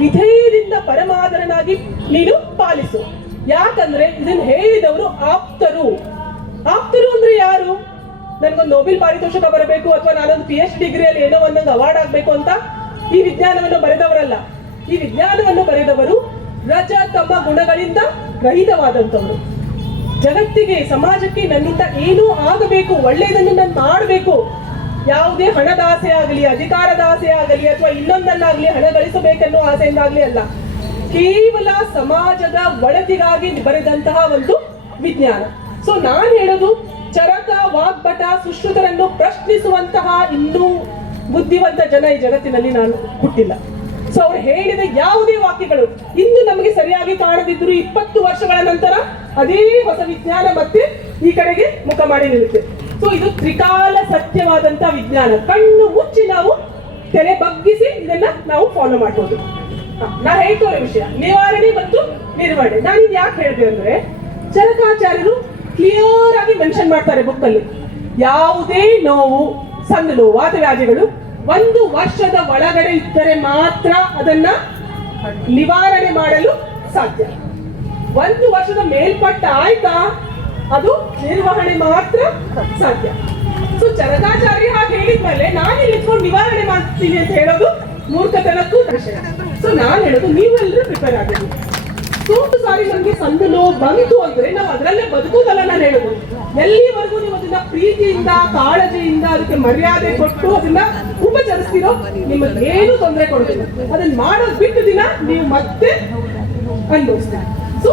ವಿಧೇಯದಿಂದ ಪರಮಾದರನಾಗಿ ನೀನು ಪಾಲಿಸು. ಯಾಕಂದ್ರೆ ಇದನ್ನು ಹೇಳಿದವರು ಆಪ್ತರು. ಆಪ್ತರು ಅಂದ್ರೆ ಯಾರು, ನನ್ಗೊಂದು ನೊಬೆಲ್ ಪಾರಿತೋಷಕ ಬರಬೇಕು ಅಥವಾ ನಾನೊಂದು PhD ಡಿಗ್ರಿಯಲ್ಲಿ ಏನೋ ಒಂದೊಂದು ಅವಾರ್ಡ್ ಆಗ್ಬೇಕು ಅಂತ ಈ ವಿಜ್ಞಾನವನ್ನು ಬರೆದವರಲ್ಲ. ಈ ವಿಜ್ಞಾನವನ್ನು ಬರೆದವರು ರಜ ತಮ್ಮ ಗುಣಗಳಿಂದ ರಹಿತವಾದಂಥವ್ರು. ಜಗತ್ತಿಗೆ, ಸಮಾಜಕ್ಕೆ ನನ್ನಿಂದ ಏನೂ ಆಗಬೇಕು, ಒಳ್ಳೆಯದನ್ನು ನಾನು ಮಾಡಬೇಕು, ಯಾವುದೇ ಹಣದ ಆಸೆ ಆಗಲಿ, ಅಧಿಕಾರದ ಆಸೆ ಆಗಲಿ, ಅಥವಾ ಇನ್ನೊಂದನ್ನಾಗ್ಲಿ, ಹಣ ಗಳಿಸಬೇಕೆನ್ನೋ ಆಸೆಯಿಂದಾಗ್ಲಿ ಅಲ್ಲ, ಕೇವಲ ಸಮಾಜದ ಒಳತಿಗಾಗಿ ಬರೆದಂತಹ ಒಂದು ವಿಜ್ಞಾನ. ಸೊ ನಾನು ಹೇಳೋದು, ಚರಕ, ವಾಗ್ಭಟ, ಸುಶ್ರುತರನ್ನು ಪ್ರಶ್ನಿಸುವಂತಹ ಇನ್ನೂ ಬುದ್ಧಿವಂತ ಜನ ಈ ಜಗತ್ತಿನಲ್ಲಿ ನಾನು ಹುಟ್ಟಿಲ್ಲ. ಸೊ ಅವ್ರು ಹೇಳಿದ ಯಾವುದೇ ವಾಕ್ಯಗಳು ಇಂದು ನಮಗೆ ಸರಿಯಾಗಿ ಕಾಣದಿದ್ರು 20 ವರ್ಷಗಳ ನಂತರ ಅದೇ ಹೊಸ ವಿಜ್ಞಾನ ಮತ್ತೆ ಈ ಕಡೆಗೆ ಮುಖ ಮಾಡಿ ನಿಲ್ಲುತ್ತೆ. ಸೊ ಇದು ತ್ರಿಕಾಲ ಸತ್ಯವಾದಂತ ವಿಜ್ಞಾನ. ಕಣ್ಣು ಮುಚ್ಚಿ ನಾವು ತೆರೆ ಬಗ್ಗಿಸಿ ಇದನ್ನ ನಾವು ಫಾಲೋ ಮಾಡ್ಬೋದು. ನಾ ಹೇಳ್ತೋ ವಿಷಯ ನಿವಾರಣೆ ಮತ್ತು ನಿರ್ವಹಣೆ. ನಾನು ಇದು ಯಾಕೆ ಹೇಳಿದೆ ಅಂದ್ರೆ, ಚರಕಾಚಾರ್ಯರು ಕ್ಲಿಯರ್ ಆಗಿ ಮೆನ್ಷನ್ ಮಾಡ್ತಾರೆ ಬುಕ್ ಅಲ್ಲಿ, ಯಾವುದೇ ನೋವು, ಸಣ್ಣ ನೋವು, ವಾತವ್ಯಾಧಿಗಳು 1 ವರ್ಷದ ಒಳಗಡೆ ಇದ್ದರೆ ಮಾತ್ರ ಅದನ್ನ ನಿವಾರಣೆ ಮಾಡಲು ಸಾಧ್ಯ. 1 ವರ್ಷದ ಮೇಲ್ಪಟ್ಟ ಆಯ್ತಾ, ಅದು ನಿರ್ವಹಣೆ ಮಾತ್ರ ಸಾಧ್ಯ. ಸೊ ಚರಕಾಚಾರ್ಯ ಹಾಗೆ ಹೇಳಿದ್ಮೇಲೆ ನಾನು ಇಟ್ಕೊಂಡು ನಿವಾರಣೆ ಮಾಡ್ತೀನಿ ಅಂತ ಹೇಳೋದು ಮೂರ್ಖತನಕ್ಕೂ ವಿಷಯ. ಸೊ ನಾನು ಹೇಳೋದು, ನೀವೆಲ್ಲರೂ ಪ್ರಿಪೇರ್ ಆಗಬೇಕು. ಸೋಂಕು ಸಾರಿ ನಮ್ಗೆ ಸಂದು ನೋವು ಬಂತು ಅಂದ್ರೆ ನಾವು ಅದರಲ್ಲೇ ಬದುಕುವುದಲ್ಲ. ನಾನು ಹೇಳೋದು, ಎಲ್ಲಿವರೆಗೂ ನೀವು ಅದನ್ನ ಪ್ರೀತಿಯಿಂದ, ಕಾಳಜಿಯಿಂದ, ಅದಕ್ಕೆ ಮರ್ಯಾದೆ ಕೊಟ್ಟು ಅದನ್ನ ಉಪಚರಿಸ್ತೀರೋ ನಿಮಗೆ ಏನು ತೊಂದರೆ ಕೊಡೋದಿಲ್ಲ. ಅದನ್ನ ಮಾಡೋದು ಬಿಟ್ಟು ದಿನ ನೀವು ಮತ್ತೆ ಅನುಭವಿಸ್ತೀರಿ. ಸೊ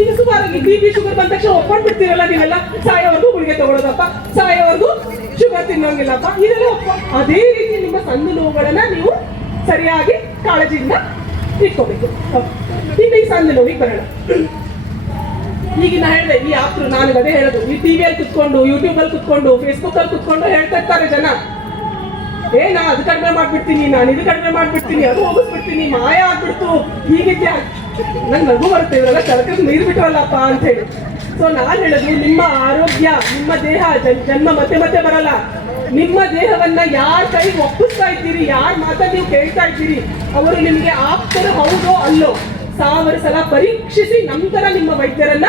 ಈಗ ಸುಮಾರಾಗಿ BP ಶುಗರ್ ಬಂದ ತಕ್ಷಣ ಒಪ್ಕೊಂಡ್ಬಿಡ್ತೀರಲ್ಲ ನೀವೆಲ್ಲ, ಸಾಯೋವರೆಗೂ ಗುಳಿಗೆ ತಗೊಳ್ಳೋದಪ್ಪ, ಸಾಯೋವರೆಗೂ ಶುಗರ್ ತಿನ್ನೋಂಗಿಲ್ಲಪ್ಪ, ಇದೆಲ್ಲ ಅದೇ ರೀತಿ ನಿಮ್ಮ ಸಣ್ಣ ನೋವುಗಳನ್ನ ನೀವು ಸರಿಯಾಗಿ ಕಾಳಜಿಯಿಂದ ಇಟ್ಕೋಬೇಕು. ಇನ್ನು ಈ ಸಣ್ಣ ನೋವಿಗೆ ಬರೋಣ. ಈಗ ನಾ ಹೇಳಿದೆ, ಈ ಆಪ್ರು ನಾನು ಅದೇ ಹೇಳೋದು, ಈ ಟಿವಿಯಲ್ಲಿ ಕುತ್ಕೊಂಡು, ಯೂಟ್ಯೂಬಲ್ಲಿ ಕುತ್ಕೊಂಡು, ಫೇಸ್ಬುಕ್ ಅಲ್ಲಿ ಕುತ್ಕೊಂಡು ಹೇಳ್ತಾ ಇರ್ತಾರೆ ಜನ, ನಾ ಅದು ಕಡಿಮೆ ಮಾಡ್ಬಿಡ್ತೀನಿ, ನಾನು ಇದು ಕಡಿಮೆ ಮಾಡ್ಬಿಡ್ತೀನಿ, ಅದು ಹೋಗಿಸ್ಬಿಡ್ತೀನಿ, ಮಾಯ ಆಗ್ಬಿಡ್ತು, ಹೀಗಿದ್ಯಾ. ನಂಗೆ ನಗು ಬರುತ್ತೆ, ಇವರೆಲ್ಲ ತರಕಾರಿ ನೀರು ಬಿಟ್ರಲ್ಲಪ್ಪ ಅಂತ ಹೇಳಿ. ಸೊ ನಾನು ಹೇಳೋದು, ನಿಮ್ಮ ಆರೋಗ್ಯ, ನಿಮ್ಮ ದೇಹ ಜನ್ಮ ಮತ್ತೆ ಮತ್ತೆ ಬರಲ್ಲ. ನಿಮ್ಮ ದೇಹವನ್ನ ಯಾರ ಕೈಗೆ ಒಪ್ಪಿಸ್ತಾ ಇದ್ದೀರಿ, ಯಾರ ಮಾತನ್ನ ನೀವು ಕೇಳ್ತಾ ಇದ್ದೀರಿ, ಅವರು ನಿಮಗೆ ಆಪ್ತರು ಹೌದೋ ಅಲ್ಲೋ 1000 ಸಲ ಪರೀಕ್ಷಿಸಿ ನಂತರ ನಿಮ್ಮ ವೈದ್ಯರನ್ನ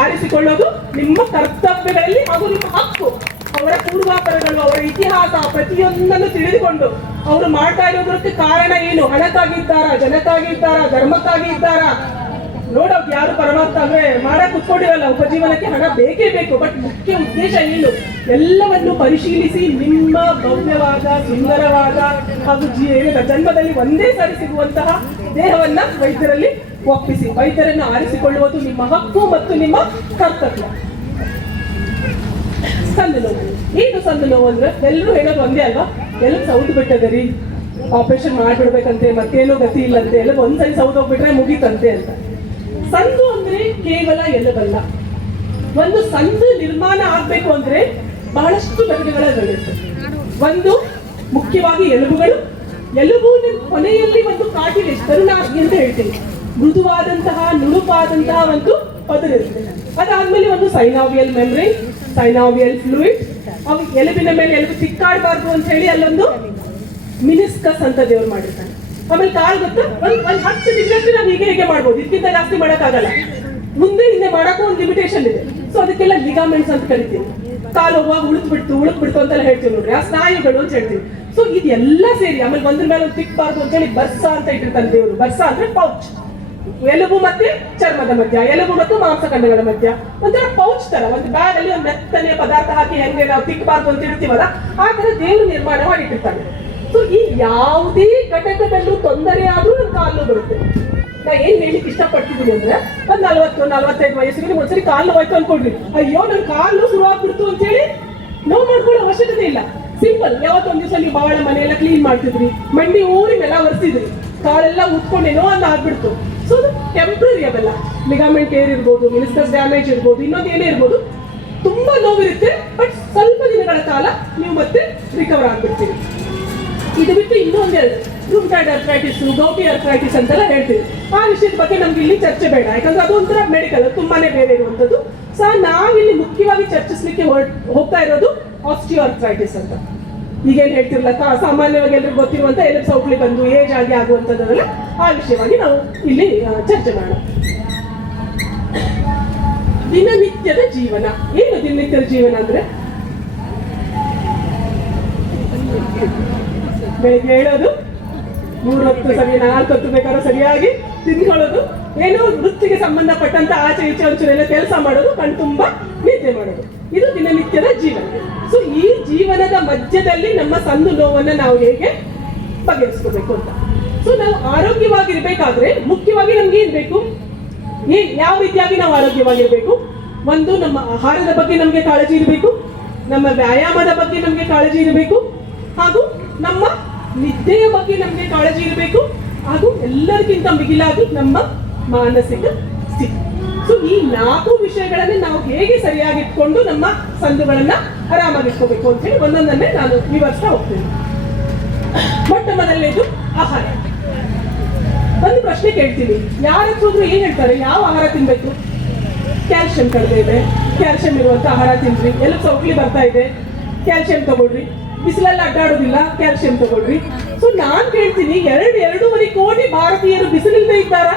ಆರಿಸಿಕೊಳ್ಳೋದು ನಿಮ್ಮ ಕರ್ತವ್ಯಗಳಲ್ಲಿ ಹಾಗೂ ನಿಮ್ಮ ಹಕ್ಕು. ಅವರ ಪೂರ್ವಾಪರಗಳು, ಅವರ ಇತಿಹಾಸ ಪ್ರತಿಯೊಂದನ್ನು ತಿಳಿದುಕೊಂಡು ಅವರು ಮಾಡ್ತಾ ಇರೋದಕ್ಕೆ ಕಾರಣ ಏನು, ಹಣಕ್ಕಾಗಿದ್ದಾರಾ, ಜನಕ್ಕಾಗಿದ್ದಾರಾ, ಧರ್ಮಕ್ಕಾಗಿ ಇದ್ದಾರಾ ನೋಡೋದು. ಯಾರು ಪರಮಾರ್ಥ ಅಂದ್ರೆ ಮಾಡಕ್ ಕುತ್ಕೊಂಡಿರಲ್ಲ, ಉಪಜೀವನಕ್ಕೆ ಹಣ ಬೇಕೇ ಬೇಕು, ಬಟ್ ಮುಖ್ಯ ಉದ್ದೇಶ ಏನು ಎಲ್ಲವನ್ನು ಪರಿಶೀಲಿಸಿ ನಿಮ್ಮ ಭವ್ಯವಾದ, ಸುಂದರವಾದ ಹಾಗೂ ಜನ್ಮದಲ್ಲಿ ಒಂದೇ ಸಾರಿ ಸಿಗುವಂತಹ ದೇಹವನ್ನ ವೈದ್ಯರಲ್ಲಿ ಒಪ್ಪಿಸಿ ವೈದ್ಯರನ್ನು ಆರಿಸಿಕೊಳ್ಳುವುದು ನಿಮ್ಮ ಹಕ್ಕು ಮತ್ತು ನಿಮ್ಮ ಕರ್ತವ್ಯ. ಸಂದು ನೋವು, ಏನು ಸಂದು ನೋವು ಅಂದ್ರೆ ಎಲ್ಲರೂ ಹೇಳೋದು ಒಂದೇ ಅಲ್ವಾ, ಎಲ್ಲ ಸೌದು ಬಿಟ್ಟದರಿ, ಆಪರೇಷನ್ ಮಾಡ್ಬಿಡ್ಬೇಕಂತೆ, ಮತ್ತೇನೋ ಗತಿ ಇಲ್ಲಂತೆ, ಎಲ್ಲ ಒಂದ್ಸರಿ ಸೌದು ಹೋಗ್ಬಿಟ್ರೆ ಮುಗೀತಂತೆ ಅಂತ. ಸಂದು ಅಂದ್ರೆ ಕೇವಲ ಎಲುಬಲ್ಲ. ಒಂದು ಸಂದು ನಿರ್ಮಾಣ ಆಗ್ಬೇಕು ಅಂದ್ರೆ ಬಹಳಷ್ಟು ಘಟಕಗಳಿರುತ್ತೆ. ಒಂದು ಮುಖ್ಯವಾಗಿ ಎಲುಬುಗಳು, ಎಲುಬಿನ ಕೊನೆಯಲ್ಲಿ ಒಂದು ಕಾರ್ಟಿಲೇಜ್ ಕರುಣಾಗ್ನಿ ಅಂತ ಹೇಳ್ತೀವಿ, ಮೃದುವಾದಂತಹ ನುಣುಪಾದಂತಹ ಒಂದು ಪದರಿರುತ್ತೆ. ಅದಾದ್ಮೇಲೆ ಒಂದು ಸೈನಾವಿಯಲ್ ಮೆಮ್ಬ್ರೇನ್, ಸೈನಾವಿಯಲ್ ಫ್ಲೂಯಿಡ್, ಅವು ಎಲುಬಿನ ಮೇಲೆ ಎಲುಬು ತಿಕ್ಕಾಡಬಾರ್ದು ಅಂತ ಹೇಳಿ ಅಲ್ಲೊಂದು ಮಿನಿಸ್ಕಸ್ ಅಂತ ದೇವ್ರು ಮಾಡಿರ್ತಾನೆ. ಆಮೇಲೆ ಕಾಲ್ ಗೊತ್ತಾ, ಒಂದ್ 10 ಡಿಗ್ರಿ ನಾವು ಹೀಗೆ ಮಾಡ್ಬೋದು, ಇದಕ್ಕಿಂತ ಜಾಸ್ತಿ ಮಾಡೋಕ್ಕಾಗಲ್ಲ. ಮುಂದೆ ಹಿಂದೆ ಮಾಡೋಕ್ಕೂ ಒಂದು ಲಿಮಿಟೇಷನ್ ಇದೆ. ಸೊ ಅದಕ್ಕೆಲ್ಲ ಲಿಗಾಮೆಂಟ್ಸ್ ಅಂತ ಕರಿತೀವಿ. ಕಾಲು ಹೋಗುವಾಗ ಉಳುಕ್ಬಿಡ್ತು ಅಂತೆಲ್ಲ ಹೇಳ್ತೀವಿ ನೋಡ್ರಿ, ಆ ಸ್ನಾಯುಗಳು ಅಂತ ಹೇಳ್ತೀವಿ. ಸೊ ಇದೆಲ್ಲ ಸೇರಿ ಆಮೇಲೆ ಒಂದ್ರ ಮೇಲೆ ಒಂದು ತಿಕ್ಬಾರ್ದು ಅಂತ ಹೇಳಿ ಬರ್ಸ ಅಂತ ಇಟ್ಟಿರ್ತಾನೆ ದೇವರು. ಬರ್ಸ ಅಂದ್ರೆ ಪೌಚ್, ಎಲುಬು ಮತ್ತೆ ಚರ್ಮದ ಮಧ್ಯ, ಎಲುಬು ಮತ್ತು ಮಾಂಸಖಂಡಗಳ ಮಧ್ಯ ಒಂಥರ ಪೌಚ್ ತರ, ಒಂದು ಬ್ಯಾಗ್ ಅಲ್ಲಿ ಒಂದು ಮೆತ್ತನೆ ಪದಾರ್ಥ ಹಾಕಿ ಹೆಂಗೆ ನಾವು ತಿಕ್ಬಾರ್ದು ಅಂತ ಇಡ್ತೀವಲ್ಲ, ಆ ತರ ದೇವರು ನಿರ್ಮಾಣ ಮಾಡಿಟ್ಟಿರ್ತಾನೆ. ಸೊ ಈ ಯಾವುದೇ ಘಟಕದಲ್ಲೂ ತೊಂದರೆ ಆದ್ರೂ ನನ್ನ ಕಾಲು ಬರುತ್ತೆ. ನಾ ಏನ್ ಹೇಳಿಕ್ ಇಷ್ಟಪಡ್ತಿದ್ದೀನಿ ಅಂದ್ರೆ, ಒಂದ್ 40-45 ವಯಸ್ಸಿಗೆ ಒಂದ್ಸರಿ ಕಾಲು ಹೋಯ್ತು ಅನ್ಕೊಡ್ರಿ, ಅಯ್ಯೋ ನನ್ ಕಾಲು ಶುರುವಾಗ್ಬಿಡ್ತು ಅಂತ ಹೇಳಿ ನೋವು ಮಾಡ್ಕೊಳ್ಳೋ ಅವಶ್ಯಕತೆ ಇಲ್ಲ. ಸಿಂಪಲ್, ಯಾವತ್ತೊಂದ್ ದಿವಸ ನೀವು ಬಾಳ ಮನೆಯೆಲ್ಲ ಕ್ಲೀನ್ ಮಾಡ್ತಿದ್ರಿ, ಮಂಡಿ ಊರಿ ನೆಲ ಒರೆಸಿದ್ರಿ, ಕಾಲೆಲ್ಲ ಉತ್ಕೊಂಡೇನೋ ಅಂತ ಆಗ್ಬಿಡ್ತು. ಸೊ ಅದು ಟೆಂಪ್ರರಿ, ಅವೆಲ್ಲ ಲಿಗಾಮೆಂಟ್ ಏರ್ ಇರ್ಬೋದು, ಮಿನಿಸ್ಕಸ್ ಡ್ಯಾಮೇಜ್ ಇರ್ಬೋದು, ಇನ್ನೊಂದು ಏನೇ ಇರ್ಬೋದು, ತುಂಬಾ ನೋವಿರುತ್ತೆ, ಬಟ್ ಸ್ವಲ್ಪ ದಿನಗಳ ಕಾಲ ನೀವು ಮತ್ತೆ ರಿಕವರ್ ಆಗ್ಬಿಡ್ತೀವಿ. ಇದು ಬಿಟ್ಟು ಇನ್ನೊಂದೆರಡು ರೂಮಟಾಯ್ಡ್ ಅರ್ಥ್ರೈಟಿಸ್, ಗೌಟಿ ಅರ್ಥ್ರೈಟಿಸ್ ಅಂತೆಲ್ಲ ಹೇಳ್ತೀವಿ. ಆ ವಿಷಯದ ಬಗ್ಗೆ ನಮ್ಗೆ ಇಲ್ಲಿ ಚರ್ಚೆ ಬೇಡ, ಯಾಕಂದ್ರೆ ಅದೊಂಥರ ಮೆಡಿಕಲ್, ತುಂಬಾನೇ ಬೇರೆ ಇರುವಂಥದ್ದು. ಸೊ ನಾವಿಲ್ಲಿ ಮುಖ್ಯವಾಗಿ ಚರ್ಚಿಸ್ಲಿಕ್ಕೆ ಹೋಗ್ತಾ ಇರೋದು ಆಸ್ಟಿಯೋ ಅರ್ಥ್ರೈಟಿಸ್ ಅಂತ. ಈಗೇನು ಹೇಳ್ತಿರ್ಲಕ್ಕ, ಸಾಮಾನ್ಯವಾಗಿ ಎಲ್ಲರಿಗೂ ಗೊತ್ತಿರುವಂತ ಎಲುಬು ಸೌಕಳಿ ಬಂದು ಏಜ್ ಆಗಿ ಆಗುವಂಥದ್ದೆಲ್ಲ, ಆ ವಿಷಯವಾಗಿ ನಾವು ಇಲ್ಲಿ ಚರ್ಚೆ ಮಾಡೋಣ. ದಿನನಿತ್ಯದ ಜೀವನ ಏನು? ದಿನನಿತ್ಯದ ಜೀವನ ಅಂದ್ರೆ ಬೆಳಿಗ್ಗೆ ಹೇಳೋದು, 3 ಹೊತ್ತು ಸರಿ 4 ಹೊತ್ತು ಬೇಕಾದ್ರೂ ಸರಿಯಾಗಿ ತಿನ್ಕೊಳ್ಳೋದು, ಏನೋ ವೃತ್ತಿಗೆ ಸಂಬಂಧಪಟ್ಟಂತ ಆಚೆ ಈಚೆ ಒಂಚೂರೆಲ್ಲ ಕೆಲಸ ಮಾಡೋದು, ಕಣ್ ತುಂಬಾ ನಿದ್ದೆ ಮಾಡೋದು, ಇದು ದಿನನಿತ್ಯದ ಜೀವನ. ಸೊ ಈ ಜೀವನದ ಮಧ್ಯದಲ್ಲಿ ನಮ್ಮ ಸಂದು ನೋವನ್ನ ನಾವು ಹೇಗೆ ಬಗೆಹರಿಸ್ಕೋಬೇಕು ಅಂತ. ಸೊ ನಾವು ಆರೋಗ್ಯವಾಗಿರ್ಬೇಕಾದ್ರೆ ಮುಖ್ಯವಾಗಿ ನಮ್ಗೆ ಏನ್ ಬೇಕು, ಯಾವ ರೀತಿಯಾಗಿ ನಾವು ಆರೋಗ್ಯವಾಗಿರ್ಬೇಕು? ಒಂದು, ನಮ್ಮ ಆಹಾರದ ಬಗ್ಗೆ ನಮ್ಗೆ ಕಾಳಜಿ ಇರಬೇಕು, ನಮ್ಮ ವ್ಯಾಯಾಮದ ಬಗ್ಗೆ ನಮ್ಗೆ ಕಾಳಜಿ ಇರಬೇಕು, ಹಾಗೂ ನಮ್ಮ ನಿದ್ದೆಯ ಬಗ್ಗೆ ನಮ್ಗೆ ಕಾಳಜಿ ಇರಬೇಕು, ಹಾಗೂ ಎಲ್ಲರಿಗಿಂತ ಮಿಗಿಲಾಗಿ ನಮ್ಮ ಮಾನಸಿಕ ಸ್ಥಿತಿ. ಸೊ ಈ 4 ವಿಷಯಗಳನ್ನ ನಾವು ಹೇಗೆ ಸರಿಯಾಗಿ ಇಟ್ಕೊಂಡು ನಮ್ಮ ಸಂದುಗಳನ್ನ ಆರಾಮಾಗಿಟ್ಕೋಬೇಕು ಅಂತ ಹೇಳಿ ಒಂದೊಂದನ್ನೇ ನಾನು ವಿವರಿಸ್ತಾ ಹೋಗ್ತೇನೆ. ಮೊಟ್ಟ ಮೊದಲನೇದು ಆಹಾರ. ಒಂದು ಪ್ರಶ್ನೆ ಕೇಳ್ತೀವಿ, ಯಾರ ಹತ್ರ ಏನ್ ಹೇಳ್ತಾರೆ, ಯಾವ ಆಹಾರ ತಿನ್ಬೇಕು? ಕ್ಯಾಲ್ಸಿಯಂ ಕಡಿಮೆ ಇದೆ, ಕ್ಯಾಲ್ಸಿಯಂ ಇರುವಂತ ಆಹಾರ ತಿನ್ರಿ. ಎಲುಬು ಸೌಕಳಿ ಬರ್ತಾ ಇದೆ, ಕ್ಯಾಲ್ಸಿಯಂ ತಗೊಳ್ರಿ. ಬಿಸಿಲಲ್ಲಿ ಅಡ್ಡಾಡೋದಿಲ್ಲ, ಕ್ಯಾಲ್ಸಿಯಂ ತಗೊಳ್ರಿ. ಸೊ ನಾನ್ ಕೇಳ್ತೀನಿ, 2.5 ಕೋಟಿ ಭಾರತೀಯರು ಬಿಸಿಲಿಲ್ಲದೆ ಇದ್ದಾರಾ?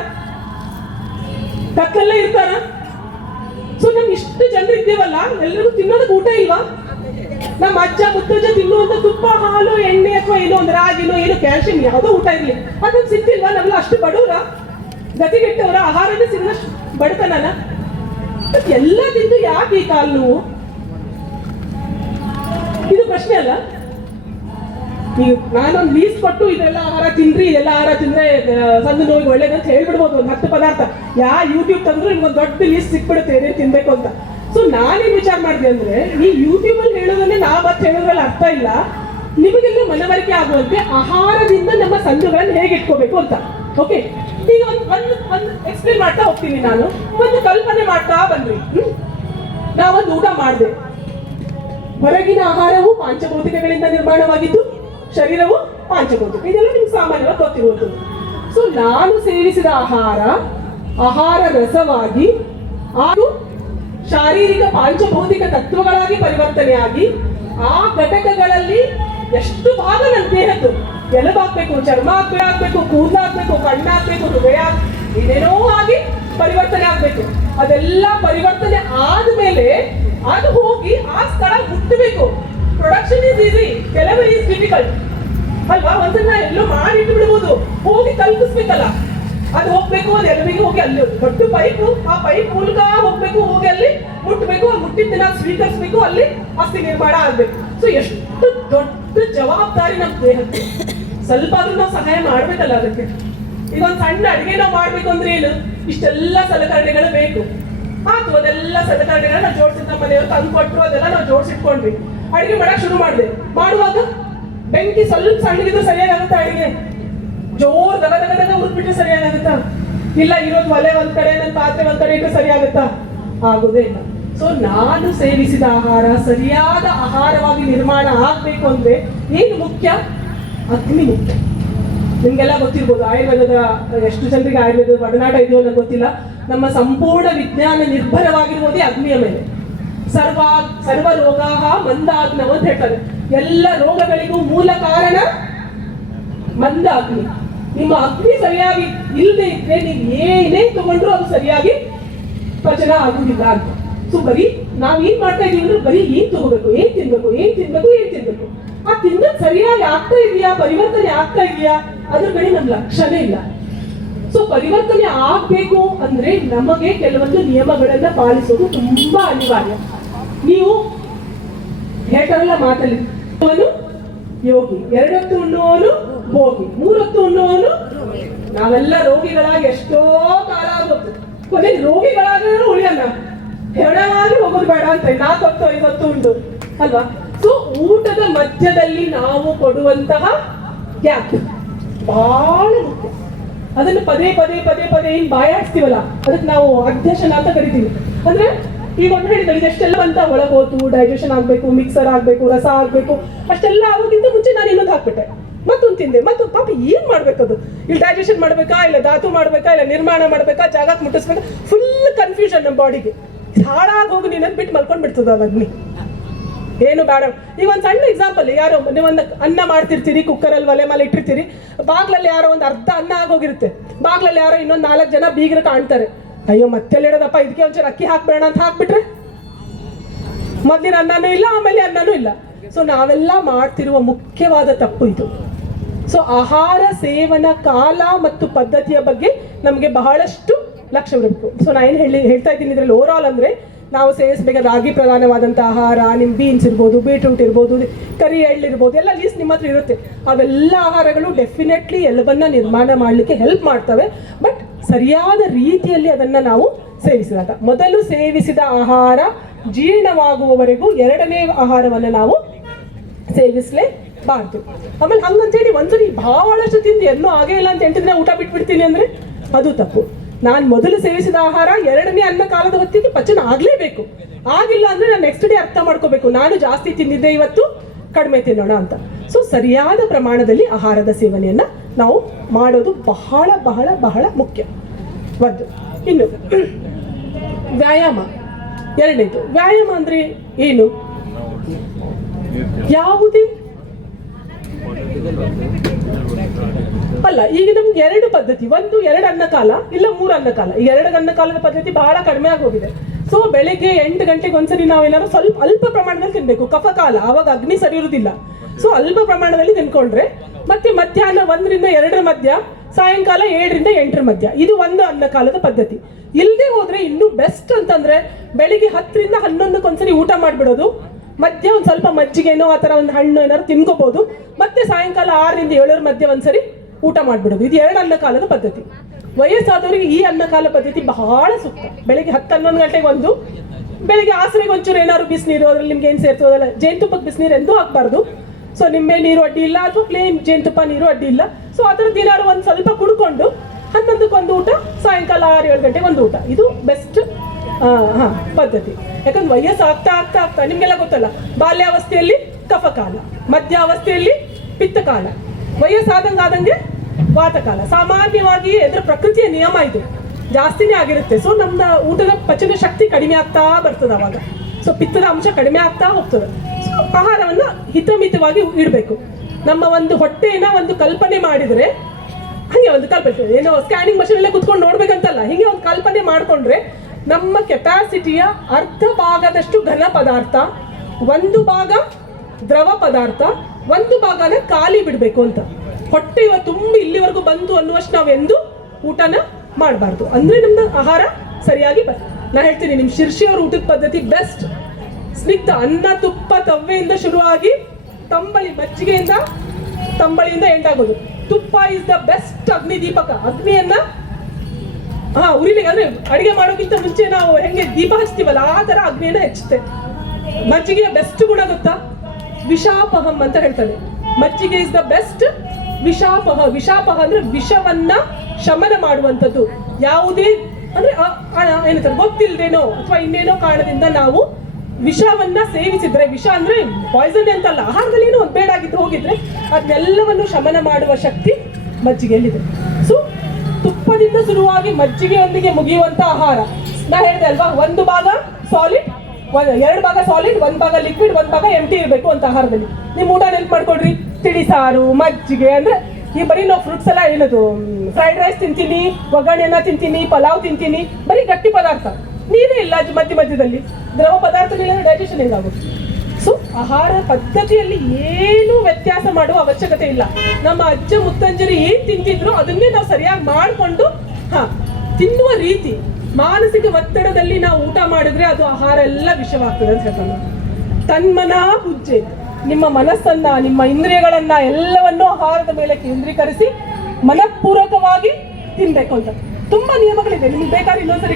ಕತ್ತಲ್ಲೇ ಇರ್ತಾರ? ಸೊ ನಮ್ಗೆ ಇಷ್ಟು ಜನರು ಇದ್ದೇವಲ್ಲ, ಎಲ್ಲರಿಗೂ ತಿನ್ನೋದಕ್ಕೆ ಊಟ ಇಲ್ವಾ? ನಮ್ಮ ಅಜ್ಜ ಮುತ್ತಜ್ಜ ತಿನ್ನುವಂತ ತುಪ್ಪ, ಹಾಲು, ಎಣ್ಣೆ ಅಥವಾ ಏನೋ ಒಂದು ರಾಗಿನೋ ಏನೋ ಕ್ಯಾಲ್ಸಿಯಂ ಯಾವುದೋ ಊಟ ಇರ್ಲಿ, ಅದಕ್ಕೆ ಸಿಗ್ತಿಲ್ವಾ? ನಾವೆಲ್ಲ ಅಷ್ಟು ಬಡವರ, ಗತಿಗೆಟ್ಟವರ, ಆಹಾರನೇ ಸಿಗದಷ್ಟು ಬಡತನನ? ಎಲ್ಲ ತಿಂದು ಯಾಕೆ ಈ ಕಾಲು ನೋವು? ಇದು ಪ್ರಶ್ನೆ ಅಲ್ಲ. ಈಗ ನಾನೊಂದು ಲೀಸ್ಟ್ ಕೊಟ್ಟು ಇದೆಲ್ಲ ಆಹಾರ ತಿನ್ರಿ, ಇದೆಲ್ಲ ಆಹಾರ ತಿಂದ್ರೆ ಸಂದು ನೋವಿಗೆ ಒಳ್ಳೇದಂತ ಹೇಳ್ಬಿಡ್ಬೋದು, ಒಂದು 10 ಪದಾರ್ಥ. ಯೂಟ್ಯೂಬ್ ತಂದ್ರು ನಿಮ್ಗೊಂದು ದೊಡ್ಡ ಲೀಸ್ಟ್ ಸಿಕ್ಬಿಡುತ್ತೆ ಏನೇನು ತಿನ್ಬೇಕು ಅಂತ. ಸೊ ನಾನೇನ್ ವಿಚಾರ ಮಾಡಿದೆ ಅಂದ್ರೆ, ಈ ಯೂಟ್ಯೂಬ್ ಅಲ್ಲಿ ಹೇಳೋದನ್ನೇ ಮತ್ತೆ ಹೇಳೋದ್ರಲ್ಲಿ ಅರ್ಥ ಇಲ್ಲ. ನಿಮಗೆಲ್ಲ ಮನವರಿಕೆ ಆಗುವಂತೆ ಆಹಾರದಿಂದ ನಮ್ಮ ಸಂಘಗಳನ್ನು ಹೇಗೆ ಇಟ್ಕೋಬೇಕು ಅಂತ. ಓಕೆ, ಈಗ ಒಂದು ಎಕ್ಸ್ಪ್ಲೇನ್ ಮಾಡ್ತಾ ಹೋಗ್ತೀನಿ. ನಾನು ಒಂದು ಕಲ್ಪನೆ ಮಾಡ್ತಾ ಬಂದ್ರಿ. ನಾವೊಂದು ಊಟ ಮಾಡಿದೆ. ಹೊರಗಿನ ಆಹಾರವು ಪಾಂಚಭೌತಿಕಗಳಿಂದ ನಿರ್ಮಾಣವಾಗಿದ್ದು, ಶರೀರವು ಪಾಂಚಭೌತಿಕ. ಇದೆಲ್ಲ ನಿಮ್ಗೆ ಸಾಮಾನ್ಯವಾಗಿ ಗೊತ್ತಿರುವಂಥದ್ದು. ಸೊ ನಾನು ಸೇವಿಸಿದ ಆಹಾರ ರಸವಾಗಿ ಹಾಗೂ ಶಾರೀರಿಕ ಪಾಂಚಭೌತಿಕ ತತ್ವಗಳಾಗಿ ಪರಿವರ್ತನೆಯಾಗಿ ಆ ಘಟಕಗಳಲ್ಲಿ ಎಷ್ಟು ಭಾಗ ನನ್ನ ದೇಹದ್ದು ಎಲುಬಾಗ್ಬೇಕು, ಚರ್ಮ ಆಗ್ಬೇಕು, ಕೂದಲಾಗ್ಬೇಕು, ಕಣ್ಣಾಗ್ಬೇಕು, ಹೃದಯ ಏನೇನೋ ಆಗಿ ಪರಿವರ್ತನೆ ಆಗ್ಬೇಕು. ಅದೆಲ್ಲ ಪರಿವರ್ತನೆ ಆದ್ಮೇಲೆ ಅದು ಹೋಗಿ ಆ ಸ್ಥಳ ಮುಟ್ಟಬೇಕು. Production is easy, delivery is difficult ಅಲ್ವಾ? ಒಂದನ್ನ ಎಲ್ಲೋ ಮಾಡಿಟ್ಟು ಬಿಡ್ಬೋದು, ಹೋಗಿ ತಲುಪಿಸ್ಬೇಕಲ್ಲ. ಅದು ಹೋಗ್ಬೇಕು, ಅದು ಎಲುಬಿಗೆ ಹೋಗಿ ಅಲ್ಲಿ ದೊಡ್ಡ ಪೈಪು, ಆ ಪೈಪ್ ಮೂಲಕ ಹೋಗ್ಬೇಕು, ಹೋಗಿ ಅಲ್ಲಿ ಮುಟ್ಟಬೇಕು, ಆ ಮುಟ್ಟಿದ್ದನ್ನ ಸ್ವೀಕರಿಸ್ಬೇಕು, ಅಲ್ಲಿ ಅಸ್ಥಿ ನಿರ್ಮಾಣ ಆಗ್ಬೇಕು. ಸೊ ಎಷ್ಟು ದೊಡ್ಡ ಜವಾಬ್ದಾರಿ ನಮ್ಮ ದೇಹಕ್ಕೆ. ಸ್ವಲ್ಪ ಆದ್ರೂ ನಾವು ಸಹಾಯ ಮಾಡ್ಬೇಕಲ್ಲ ಅದಕ್ಕೆ. ಈಗ ಒಂದು ಸಣ್ಣ ಅಡಿಗೆ ನಾವು ಮಾಡ್ಬೇಕು ಅಂದ್ರೆ ಏನು, ಇಷ್ಟೆಲ್ಲ ಸಲಕರಣೆಗಳು ಬೇಕು. ಆಯ್ತು, ಅದೆಲ್ಲ ಸಲಕರಣೆಗಳನ್ನ ನಾವು ಜೋಡಿಸಿ ನಮ್ಮ ಮನೆಯವರು ತಂದು ಕೊಟ್ಟರು, ಅದೆಲ್ಲ ನಾವು ಜೋಡಿಸಿಟ್ಕೊಂಡ್ವಿ. ಅಡಿಗೆ ಮಾಡಕ್ ಶುರು ಮಾಡಿದೆ. ಮಾಡುವಾಗ ಬೆಂಕಿ ಸ್ವಲ್ಪ ಸಣ್ಣಗಿದ್ರು ಸರಿಯಾಗುತ್ತಾ? ಅಡಿಗೆ ಜೋರ್ ದಗ ಉರ್ಬಿಟ್ರೆ ಸರಿಯಾಗುತ್ತಾ? ಇಲ್ಲ, ಇರೋದು ಒಲೆ ಒಂದ್ ಕಡೆ, ನನ್ನ ಪಾತ್ರೆ ಒಂದ್ ಕಡೆ ಇಟ್ಟರೆ ಸರಿಯಾಗುತ್ತಾ? ಆಗೋದೇ ಇಲ್ಲ. ಸೊ ನಾನು ಸೇವಿಸಿದ ಆಹಾರ ಸರಿಯಾದ ಆಹಾರವಾಗಿ ನಿರ್ಮಾಣ ಆಗ್ಬೇಕು ಅಂದ್ರೆ ಏನು ಮುಖ್ಯ? ಅಗ್ನಿ ಮುಖ್ಯ. ನಿಮ್ಗೆಲ್ಲ ಗೊತ್ತಿರ್ಬೋದು, ಆಯುರ್ವೇದದ ಎಷ್ಟು ಜನರಿಗೆ ಆಯುರ್ವೇದದ ಒಡನಾಟ ಇದೆಯೋ ಅನ್ನೋದು ಗೊತ್ತಿಲ್ಲ. ನಮ್ಮ ಸಂಪೂರ್ಣ ವಿಜ್ಞಾನ ನಿರ್ಭರವಾಗಿರುವುದೇ ಅಗ್ನಿಯ ಮೇಲೆ. ಸರ್ವ ರೋಗಾಹ ಮಂದಾಗ್ನವ ಅಂತ ಹೇಳ್ತಾರೆ. ಎಲ್ಲ ರೋಗಗಳಿಗೂ ಮೂಲ ಕಾರಣ ಮಂದ ಅಗ್ನಿ. ನಿಮ್ಮ ಅಗ್ನಿ ಸರಿಯಾಗಿ ಇಲ್ಲದೆ ಇದ್ರೆ ನೀವು ಏನೇ ತಗೊಂಡ್ರು ಅದು ಸರಿಯಾಗಿ ಪಚನ ಆಗುದಿಲ್ಲ ಅಂತ. ಸೊ ಬರೀ ನಾವೇನ್ ಮಾಡ್ತಾ ಇದೀವಿ ಅಂದ್ರೆ ಬರೀ ಏನ್ ತಗೋಬೇಕು, ಏನ್ ತಿನ್ಬೇಕು. ಆ ತಿನ್ನೋದು ಸರಿಯಾಗಿ ಆಗ್ತಾ ಇದೆಯಾ, ಪರಿವರ್ತನೆ ಆಗ್ತಾ ಇದೆಯಾ, ಅದ್ರ ಕಡೆ ನಮ್ ಲಕ್ಷ್ಯನೇ ಇಲ್ಲ. ಸೊ ಪರಿವರ್ತನೆ ಆಗ್ಬೇಕು ಅಂದ್ರೆ ನಮಗೆ ಕೆಲವೊಂದು ನಿಯಮಗಳನ್ನ ಪಾಲಿಸೋದು ತುಂಬಾ ಅನಿವಾರ್ಯ. ನೀವು ಹೇಳ್ತಾರಲ್ಲ ಮಾತಲ್ಲಿ, ಯೋಗಿ, 2 ಹೊತ್ತು ಉಣ್ಣುವವನು ಭೋಗಿ, 3 ಹೊತ್ತು ಉಣ್ಣುವವನು. ನಾವೆಲ್ಲ ರೋಗಿಗಳಾಗಿ ಎಷ್ಟೋ ಕಾಲ ಆಗುತ್ತೆ, ಕೊನೆಗೆ ರೋಗಿಗಳಾಗ ಉಳಿಯಲ್ಲ, ಹೆಣವಾಗಿ ಹೋಗೋದು ಬೇಡ ಅಂತ 4 ಹೊತ್ತು 5 ಹೊತ್ತು ಉಂಟು ಅಲ್ವಾ? ಸೊ ಊಟದ ಮಧ್ಯದಲ್ಲಿ ನಾವು ಕೊಡುವಂತಹ ಗ್ಯಾಪ್ ಬಹಳ ಮುಖ್ಯ. ಅದನ್ನು ಪದೇ ಏನ್ ಬಾಯಾಡ್ಸ್ತೀವಲ್ಲ, ಅದಕ್ಕೆ ನಾವು ಅಧ್ಯಕ್ಷನ ಅಂತ ಕರಿತೀವಿ. ಅಂದ್ರೆ ಈಗ ಒಂದು ಹೇಳಿದ್ರೆ ಇದೆಷ್ಟೆಲ್ಲ ಅಂತ ಒಳಗೋತು, ಡೈಜೆಷನ್ ಆಗ್ಬೇಕು, ಮಿಕ್ಸರ್ ಆಗ್ಬೇಕು, ರಸ ಆಗ್ಬೇಕು, ಅಷ್ಟೆಲ್ಲ ಆಗೋಕ್ಕಿಂತ ಮುಂಚೆ ನಾನು ಇನ್ನೊಂದು ಹಾಕ್ಬಿಟ್ಟೆ, ಮತ್ತೊಂದು ತಿಂದೆ, ಮತ್ತೊಂದು. ಪಾಪ ಏನ್ ಮಾಡ್ಬೇಕದು? ಇಲ್ಲಿ ಡೈಜೆಷನ್ ಮಾಡ್ಬೇಕಾ, ಇಲ್ಲ ಧಾತು ಮಾಡ್ಬೇಕಾ, ಇಲ್ಲ ನಿರ್ಮಾಣ ಮಾಡ್ಬೇಕಾ, ಜಾಗಕ್ಕೆ ಮುಟ್ಟಿಸ್ಬೇಕಾ? ಫುಲ್ ಕನ್ಫ್ಯೂಷನ್ ನಮ್ಮ ಬಾಡಿಗೆ. ಹಾಳಾಗಿ ಹೋಗಿ ನೀನಂತ ಬಿಟ್ಟು ಮಲ್ಕೊಂಡ್ ಬಿಡ್ತದ ಅಗ್ನಿ. ಏನು ಬೇಡ. ಈಗ ಒಂದು ಸಣ್ಣ ಎಕ್ಸಾಂಪಲ್, ಯಾರೋ ನೀವೊಂದು ಅನ್ನ ಮಾಡ್ತಿರ್ತೀರಿ, ಕುಕ್ಕರಲ್ಲಿ ಒಲೆ ಮೇಲೆ ಇಟ್ಟಿರ್ತೀರಿ, ಬಾಗ್ಲಲ್ಲಿ ಯಾರೋ ಒಂದು ಅರ್ಧ ಅನ್ನ ಆಗೋಗಿರುತ್ತೆ, ಬಾಗ್ಲಲ್ಲಿ ಯಾರೋ ಇನ್ನೊಂದು 4 ಜನ ಬೀಗರು ಕಾಣ್ತಾರೆ. ಅಯ್ಯೋ ಮತ್ತೆ ಇಡೋದಪ್ಪ, ಇದಕ್ಕೆ ಒಂಚೂರು ಅಕ್ಕಿ ಹಾಕ್ಬೇಡ ಅಂತ ಹಾಕ್ಬಿಟ್ರೆ ಮೊದಲಿನ ಅನ್ನನೂ ಇಲ್ಲ, ಆಮೇಲೆ ಅನ್ನನೂ ಇಲ್ಲ. ಸೊ ನಾವೆಲ್ಲ ಮಾಡ್ತಿರುವ ಮುಖ್ಯವಾದ ತಪ್ಪು ಇದು. ಸೊ ಆಹಾರ ಸೇವನ ಕಾಲ ಮತ್ತು ಪದ್ಧತಿಯ ಬಗ್ಗೆ ನಮಗೆ ಬಹಳಷ್ಟು ಲಕ್ಷ್ಯ ಇರಬೇಕು. ಸೊ ನಾನು ಏನು ಹೇಳ್ತಾ ಇದ್ದೀನಿ ಇದರಲ್ಲಿ ಓವರ್ ಆಲ್ ಅಂದರೆ, ನಾವು ಸೇವಿಸಬೇಕಾದ ರಾಗಿ ಪ್ರಧಾನವಾದಂಥ ಆಹಾರ, ನಿಮ್ಮ ಬೀನ್ಸ್ ಇರ್ಬೋದು, ಬೀಟ್ರೂಟ್ ಇರ್ಬೋದು, ಕರಿ ಎಳ್ಳು ಇರ್ಬೋದು, ಎಲ್ಲ ಲೀಸ್ಟ್ ನಿಮ್ಮ ಹತ್ರ ಇರುತ್ತೆ. ಅವೆಲ್ಲ ಆಹಾರಗಳು ಡೆಫಿನೆಟ್ಲಿ ಎಲುಬನ್ನು ನಿರ್ಮಾಣ ಮಾಡಲಿಕ್ಕೆ ಹೆಲ್ಪ್ ಮಾಡ್ತವೆ. ಬಟ್ ಸರಿಯಾದ ರೀತಿಯಲ್ಲಿ ಅದನ್ನು ನಾವು ಸೇವಿಸಿದಾಗ, ಮೊದಲು ಸೇವಿಸಿದ ಆಹಾರ ಜೀರ್ಣವಾಗುವವರೆಗೂ 2ನೇ ಆಹಾರವನ್ನು ನಾವು ಸೇವಿಸಲೇಬಾರ್ದು. ಆಮೇಲೆ ಹಂಗಂತೇಳಿ ಒಂದ್ಸರಿ ಬಹಳಷ್ಟು ತಿಂದು ಏನೂ ಆಗೇ ಇಲ್ಲ ಅಂತ 8 ದಿನ ಊಟ ಬಿಟ್ಬಿಡ್ತೀನಿ ಅಂದರೆ ಅದು ತಪ್ಪು. ನಾನು ಮೊದಲು ಸೇವಿಸಿದ ಆಹಾರ 2ನೇ ಅನ್ನ ಕಾಲದ ಹೊತ್ತಿಗೆ ಪಚನ ಆಗಲೇಬೇಕು. ಆಗಿಲ್ಲ ಅಂದರೆ ನಾನು ನೆಕ್ಸ್ಟ್ ಡೇ ಅರ್ಥ ಮಾಡ್ಕೋಬೇಕು, ನಾನು ಜಾಸ್ತಿ ತಿಂದಿದ್ದೆ, ಇವತ್ತು ಕಡಿಮೆ ತಿನ್ನೋಣ ಅಂತ. ಸೊ ಸರಿಯಾದ ಪ್ರಮಾಣದಲ್ಲಿ ಆಹಾರದ ಸೇವನೆಯನ್ನು ನಾವು ಮಾಡೋದು ಬಹಳ ಬಹಳ ಬಹಳ ಮುಖ್ಯ. ಒಂದು. ಇನ್ನು ವ್ಯಾಯಾಮ, 2ನೇದು. ವ್ಯಾಯಾಮ ಅಂದರೆ ಏನು? ಯಾವುದೇ ಅಲ್ಲ. ಈಗ ನಮ್ಗೆ 2 ಪದ್ಧತಿ, 2 ಅನ್ನಕಾಲ, ಇಲ್ಲ 3 ಅನ್ನಕಾಲ. ಈ 2 ಅನ್ನಕಾಲದ ಪದ್ಧತಿ ಬಹಳ ಕಡಿಮೆ ಆಗೋಗಿದೆ. ಸೊ ಬೆಳಗ್ಗೆ 8 ಗಂಟೆಗೆ ಒಂದ್ಸರಿ ನಾವೇನಾದ್ರು ಸ್ವಲ್ಪ ಅಲ್ಪ ಪ್ರಮಾಣದಲ್ಲಿ ತಿನ್ಬೇಕು. ಕಫಕಾಲ, ಆವಾಗ ಅಗ್ನಿ ಸರಿ ಇರುವುದಿಲ್ಲ. ಸೊ ಅಲ್ಪ ಪ್ರಮಾಣದಲ್ಲಿ ತಿನ್ಕೊಂಡ್ರೆ, ಮತ್ತೆ ಮಧ್ಯಾಹ್ನ 1ರಿಂದ 2ರ ಮಧ್ಯ, ಸಾಯಂಕಾಲ 7ರಿಂದ 8ರ ಮಧ್ಯ, ಇದು 1 ಅನ್ನಕಾಲದ ಪದ್ಧತಿ. ಇಲ್ಲದೆ ಹೋದ್ರೆ ಇನ್ನೂ ಬೆಸ್ಟ್ ಅಂತಂದ್ರೆ ಬೆಳಿಗ್ಗೆ 10ರಿಂದ 11ಕ್ಕೆ ಒಂದ್ಸರಿ ಊಟ ಮಾಡಿಬಿಡೋದು, ಮಧ್ಯ ಒಂದು ಸ್ವಲ್ಪ ಮಜ್ಜಿಗೆನೋ ಆ ಥರ ಒಂದು ಹಣ್ಣು ಏನಾದ್ರು ತಿನ್ಕೋಬಹುದು, ಮತ್ತೆ ಸಾಯಂಕಾಲ 6ರಿಂದ 7ರ ಮಧ್ಯ ಒಂದ್ಸರಿ ಊಟ ಮಾಡಿಬಿಡೋದು. ಇದು 2 ಅನ್ನಕಾಲದ ಪದ್ಧತಿ. ವಯಸ್ಸಾದವರಿಗೆ ಈ ಅನ್ನಕಾಲ ಪದ್ಧತಿ ಬಹಳ ಸೂಕ್ತ. ಬೆಳಿಗ್ಗೆ 10-11 ಗಂಟೆಗೆ ಒಂದು, ಬೆಳಿಗ್ಗೆ ಆಸರೆಗೆ ಒಂಚೂರು ಏನಾದ್ರು ಬಿಸಿನೀರು ಅದ್ರಲ್ಲಿ ನಿಮ್ಗೆ ಏನು ಸೇರ್ತದಲ್ಲ, ಜೇನುತುಪ್ಪಕ್ಕೆ ಬಿಸಿನೀರು ಎಂದೂ ಹಾಕಬಾರ್ದು. ಸೊ ನಿಂಬೆ ನೀರು ಅಡ್ಡಿ ಇಲ್ಲ, ಅಥವಾ ಪ್ಲೇನ್ ಜೇನುತುಪ್ಪ ನೀರು ಅಡ್ಡಿ ಇಲ್ಲ. ಸೊ ಆ ಥರದ್ದು ಏನಾದ್ರು ಒಂದು ಸ್ವಲ್ಪ ಕುಡ್ಕೊಂಡು 11ಕ್ಕೆ ಒಂದು ಊಟ, ಸಾಯಂಕಾಲ 6-7 ಗಂಟೆಗೆ ಒಂದು ಊಟ, ಇದು ಬೆಸ್ಟ್ ಪದ್ಧತಿ. ಯಾಕಂದ್ರೆ ವಯಸ್ಸು ಆಗ್ತಾ ನಿಮಗೆಲ್ಲ ಗೊತ್ತಲ್ಲ, ಬಾಲ್ಯಾವಸ್ಥೆಯಲ್ಲಿ ಕಫಕಾಲ, ಮಧ್ಯಾವಸ್ಥೆಯಲ್ಲಿ ಪಿತ್ತಕಾಲ, ವಯಸ್ಸಾದಂಗೆ ವಾತಕಾಲ. ಸಾಮಾನ್ಯವಾಗಿ ಅದರ ಪ್ರಕೃತಿಯ ನಿಯಮ ಇದು, ಜಾಸ್ತಿನೇ ಆಗಿರುತ್ತೆ. ಸೊ ನಮ್ಮ ಊಟದ ಪಚನ ಶಕ್ತಿ ಕಡಿಮೆ ಆಗ್ತಾ ಬರ್ತದೆ ಅವಾಗ. ಸೊ ಪಿತ್ತದ ಅಂಶ ಕಡಿಮೆ ಆಗ್ತಾ ಹೋಗ್ತದೆ. ಸೊ ಆಹಾರವನ್ನು ಹಿತಮಿತವಾಗಿ ಇಡಬೇಕು. ನಮ್ಮ ಒಂದು ಹೊಟ್ಟೆನ ಒಂದು ಕಲ್ಪನೆ ಮಾಡಿದರೆ, ಹಾಗೆ ಒಂದು ಕಲ್ಪನೆ, ಏನೋ ಸ್ಕ್ಯಾನಿಂಗ್ ಮಷೀನಲ್ಲೇ ಕುತ್ಕೊಂಡು ನೋಡ್ಬೇಕಂತಲ್ಲ, ಹೀಗೆ ಒಂದು ಕಲ್ಪನೆ ಮಾಡಿಕೊಂಡ್ರೆ ನಮ್ಮ ಕೆಪಾಸಿಟಿಯ ಅರ್ಧ ಭಾಗದಷ್ಟು ಘನ ಪದಾರ್ಥ, 1 ಭಾಗ ದ್ರವ ಪದಾರ್ಥ, 1 ಭಾಗನ ಖಾಲಿ ಬಿಡಬೇಕು ಅಂತ. ಹೊಟ್ಟೆ ತುಂಬಿ ಇಲ್ಲಿವರೆಗೂ ಬಂತು ಅನ್ನುವಷ್ಟು ನಾವೆಂದು ಊಟನ ಮಾಡಬಾರ್ದು. ಅಂದರೆ ನಮ್ದು ಆಹಾರ ಸರಿಯಾಗಿ ನಾ ಹೇಳ್ತೀನಿ, ನಿಮ್ಮ ಶಿರ್ಷಿ ಅವ್ರ ಊಟದ ಪದ್ಧತಿ ಬೆಸ್ಟ್. ಸ್ನಿಗ್ಧ ಅನ್ನ, ತುಪ್ಪ, ತವ್ವೆಯಿಂದ ಶುರುವಾಗಿ ತಂಬಳಿ, ಮಜ್ಜಿಗೆಯಿಂದ ತಂಬಳಿಯಿಂದ ಎಂಟಾಗೋದು. ತುಪ್ಪ ಇಸ್ ದ ಬೆಸ್ಟ್ ಅಗ್ನಿ ದೀಪಕ. ಅಗ್ನಿಯನ್ನ ಉರಿಲಿಕ್ಕೆ, ಅಂದ್ರೆ ಅಡಿಗೆ ಮಾಡೋಕ್ಕಿಂತ ಮುಂಚೆ ನಾವು ಹೆಂಗೆ ದೀಪ ಹಚ್ತೀವಲ್ಲ ಆ ಥರ ಅಗ್ನಿಯನ್ನ ಹೆಚ್ಚುತ್ತೆ. ಮಜ್ಜಿಗೆಯ ಬೆಸ್ಟ್ ಗುಣ ಗೊತ್ತಾ? ವಿಷಾಪಹಂ ಅಂತ ಹೇಳ್ತಾನೆ. ಮಜ್ಜಿಗೆ ಇಸ್ ದ ಬೆಸ್ಟ್ ವಿಷಾಪಹ ಅಂದ್ರೆ ವಿಷವನ್ನ ಶಮನ ಮಾಡುವಂಥದ್ದು. ಯಾವುದೇ ಅಂದ್ರೆ ಏನಂತಾರೆ ಗೊತ್ತಿಲ್ಲದೇನೋ ಅಥವಾ ಇನ್ನೇನೋ ಕಾರಣದಿಂದ ನಾವು ವಿಷವನ್ನ ಸೇವಿಸಿದ್ರೆ, ವಿಷ ಅಂದ್ರೆ ಪಾಯ್ಸನ್ ಅಂತಲ್ಲ, ಆಹಾರದಲ್ಲಿ ಏನೋ ಒಂದು ಬೇಡಾಗಿದ್ದು ಹೋಗಿದ್ರೆ ಅದನ್ನೆಲ್ಲವನ್ನು ಶಮನ ಮಾಡುವ ಶಕ್ತಿ ಮಜ್ಜಿಗೆಯಲ್ಲಿದೆ. ಸೊ ತುಪ್ಪದಿಂದ ಶುರುವಾಗಿ ಮಜ್ಜಿಗೆಯೊಂದಿಗೆ ಮುಗಿಯುವಂತ ಆಹಾರ. ನಾ ಹೇಳಿದೆ ಅಲ್ವಾ, 1 ಭಾಗ ಸಾಲಿಡ್, 2 ಭಾಗ ಸಾಲಿಡ್, 1 ಭಾಗ ಲಿಕ್ವಿಡ್, 1 ಭಾಗ ಎಂಟಿ ಇರಬೇಕು ಅಂತ ಆಹಾರದಲ್ಲಿ. ನಿಮ್ಮ ಊಟ ನೆನ್ಪು ಮಾಡ್ಕೊಡ್ರಿ, ತಿಳಿಸಾರು, ಮಜ್ಜಿಗೆ ಅಂದ್ರೆ ಈ ಬರೀ ನಾವು ಫ್ರೂಟ್ಸ್ ಎಲ್ಲ ಏನದು ಫ್ರೈಡ್ ರೈಸ್ ತಿಂತೀನಿ, ಒಗ್ಗರಣೆನ ತಿಂತೀನಿ, ಪಲಾವ್ ತಿಂತೀನಿ, ಬರೀ ಗಟ್ಟಿ ಪದಾರ್ಥ, ನೀರೇ ಇಲ್ಲ ಮಧ್ಯದಲ್ಲಿ, ದ್ರವ ಪದಾರ್ಥಗಳಿಲ್ಲ, ಡೈಜೆಷನ್ ಹೆಂಗಾಗುತ್ತೆ. ಸೊ ಆಹಾರ ಪದ್ಧತಿಯಲ್ಲಿ ಏನೂ ವ್ಯತ್ಯಾಸ ಮಾಡುವ ಅವಶ್ಯಕತೆ ಇಲ್ಲ. ನಮ್ಮ ಅಜ್ಜ ಮುತ್ತಂಜರು ಏನ್ ತಿಂತಿದ್ರು ಅದನ್ನೇ ನಾವು ಸರಿಯಾಗಿ ಮಾಡಿಕೊಂಡು ತಿನ್ನುವ ರೀತಿ. ಮಾನಸಿಕ ಒತ್ತಡದಲ್ಲಿ ನಾವು ಊಟ ಮಾಡಿದ್ರೆ ಅದು ಆಹಾರ ಎಲ್ಲ ವಿಷವಾಗ್ತದೆ ಅಂತ ಹೇಳ್ತಾನೆ. ತನ್ಮನ ಪೂಜ್ಯ, ನಿಮ್ಮ ಮನಸ್ಸನ್ನ, ನಿಮ್ಮ ಇಂದ್ರಿಯಗಳನ್ನ ಎಲ್ಲವನ್ನೂ ಆಹಾರದ ಮೇಲೆ ಕೇಂದ್ರೀಕರಿಸಿ ಮನಪೂರ್ವಕವಾಗಿ ತಿನ್ಬೇಕು ಅಂತ ತುಂಬಾ ನಿಯಮಗಳಿದೆ. ನಿಮ್ಗೆ ಬೇಕಾದ್ರೆ ಇನ್ನೊಂದ್ಸರಿ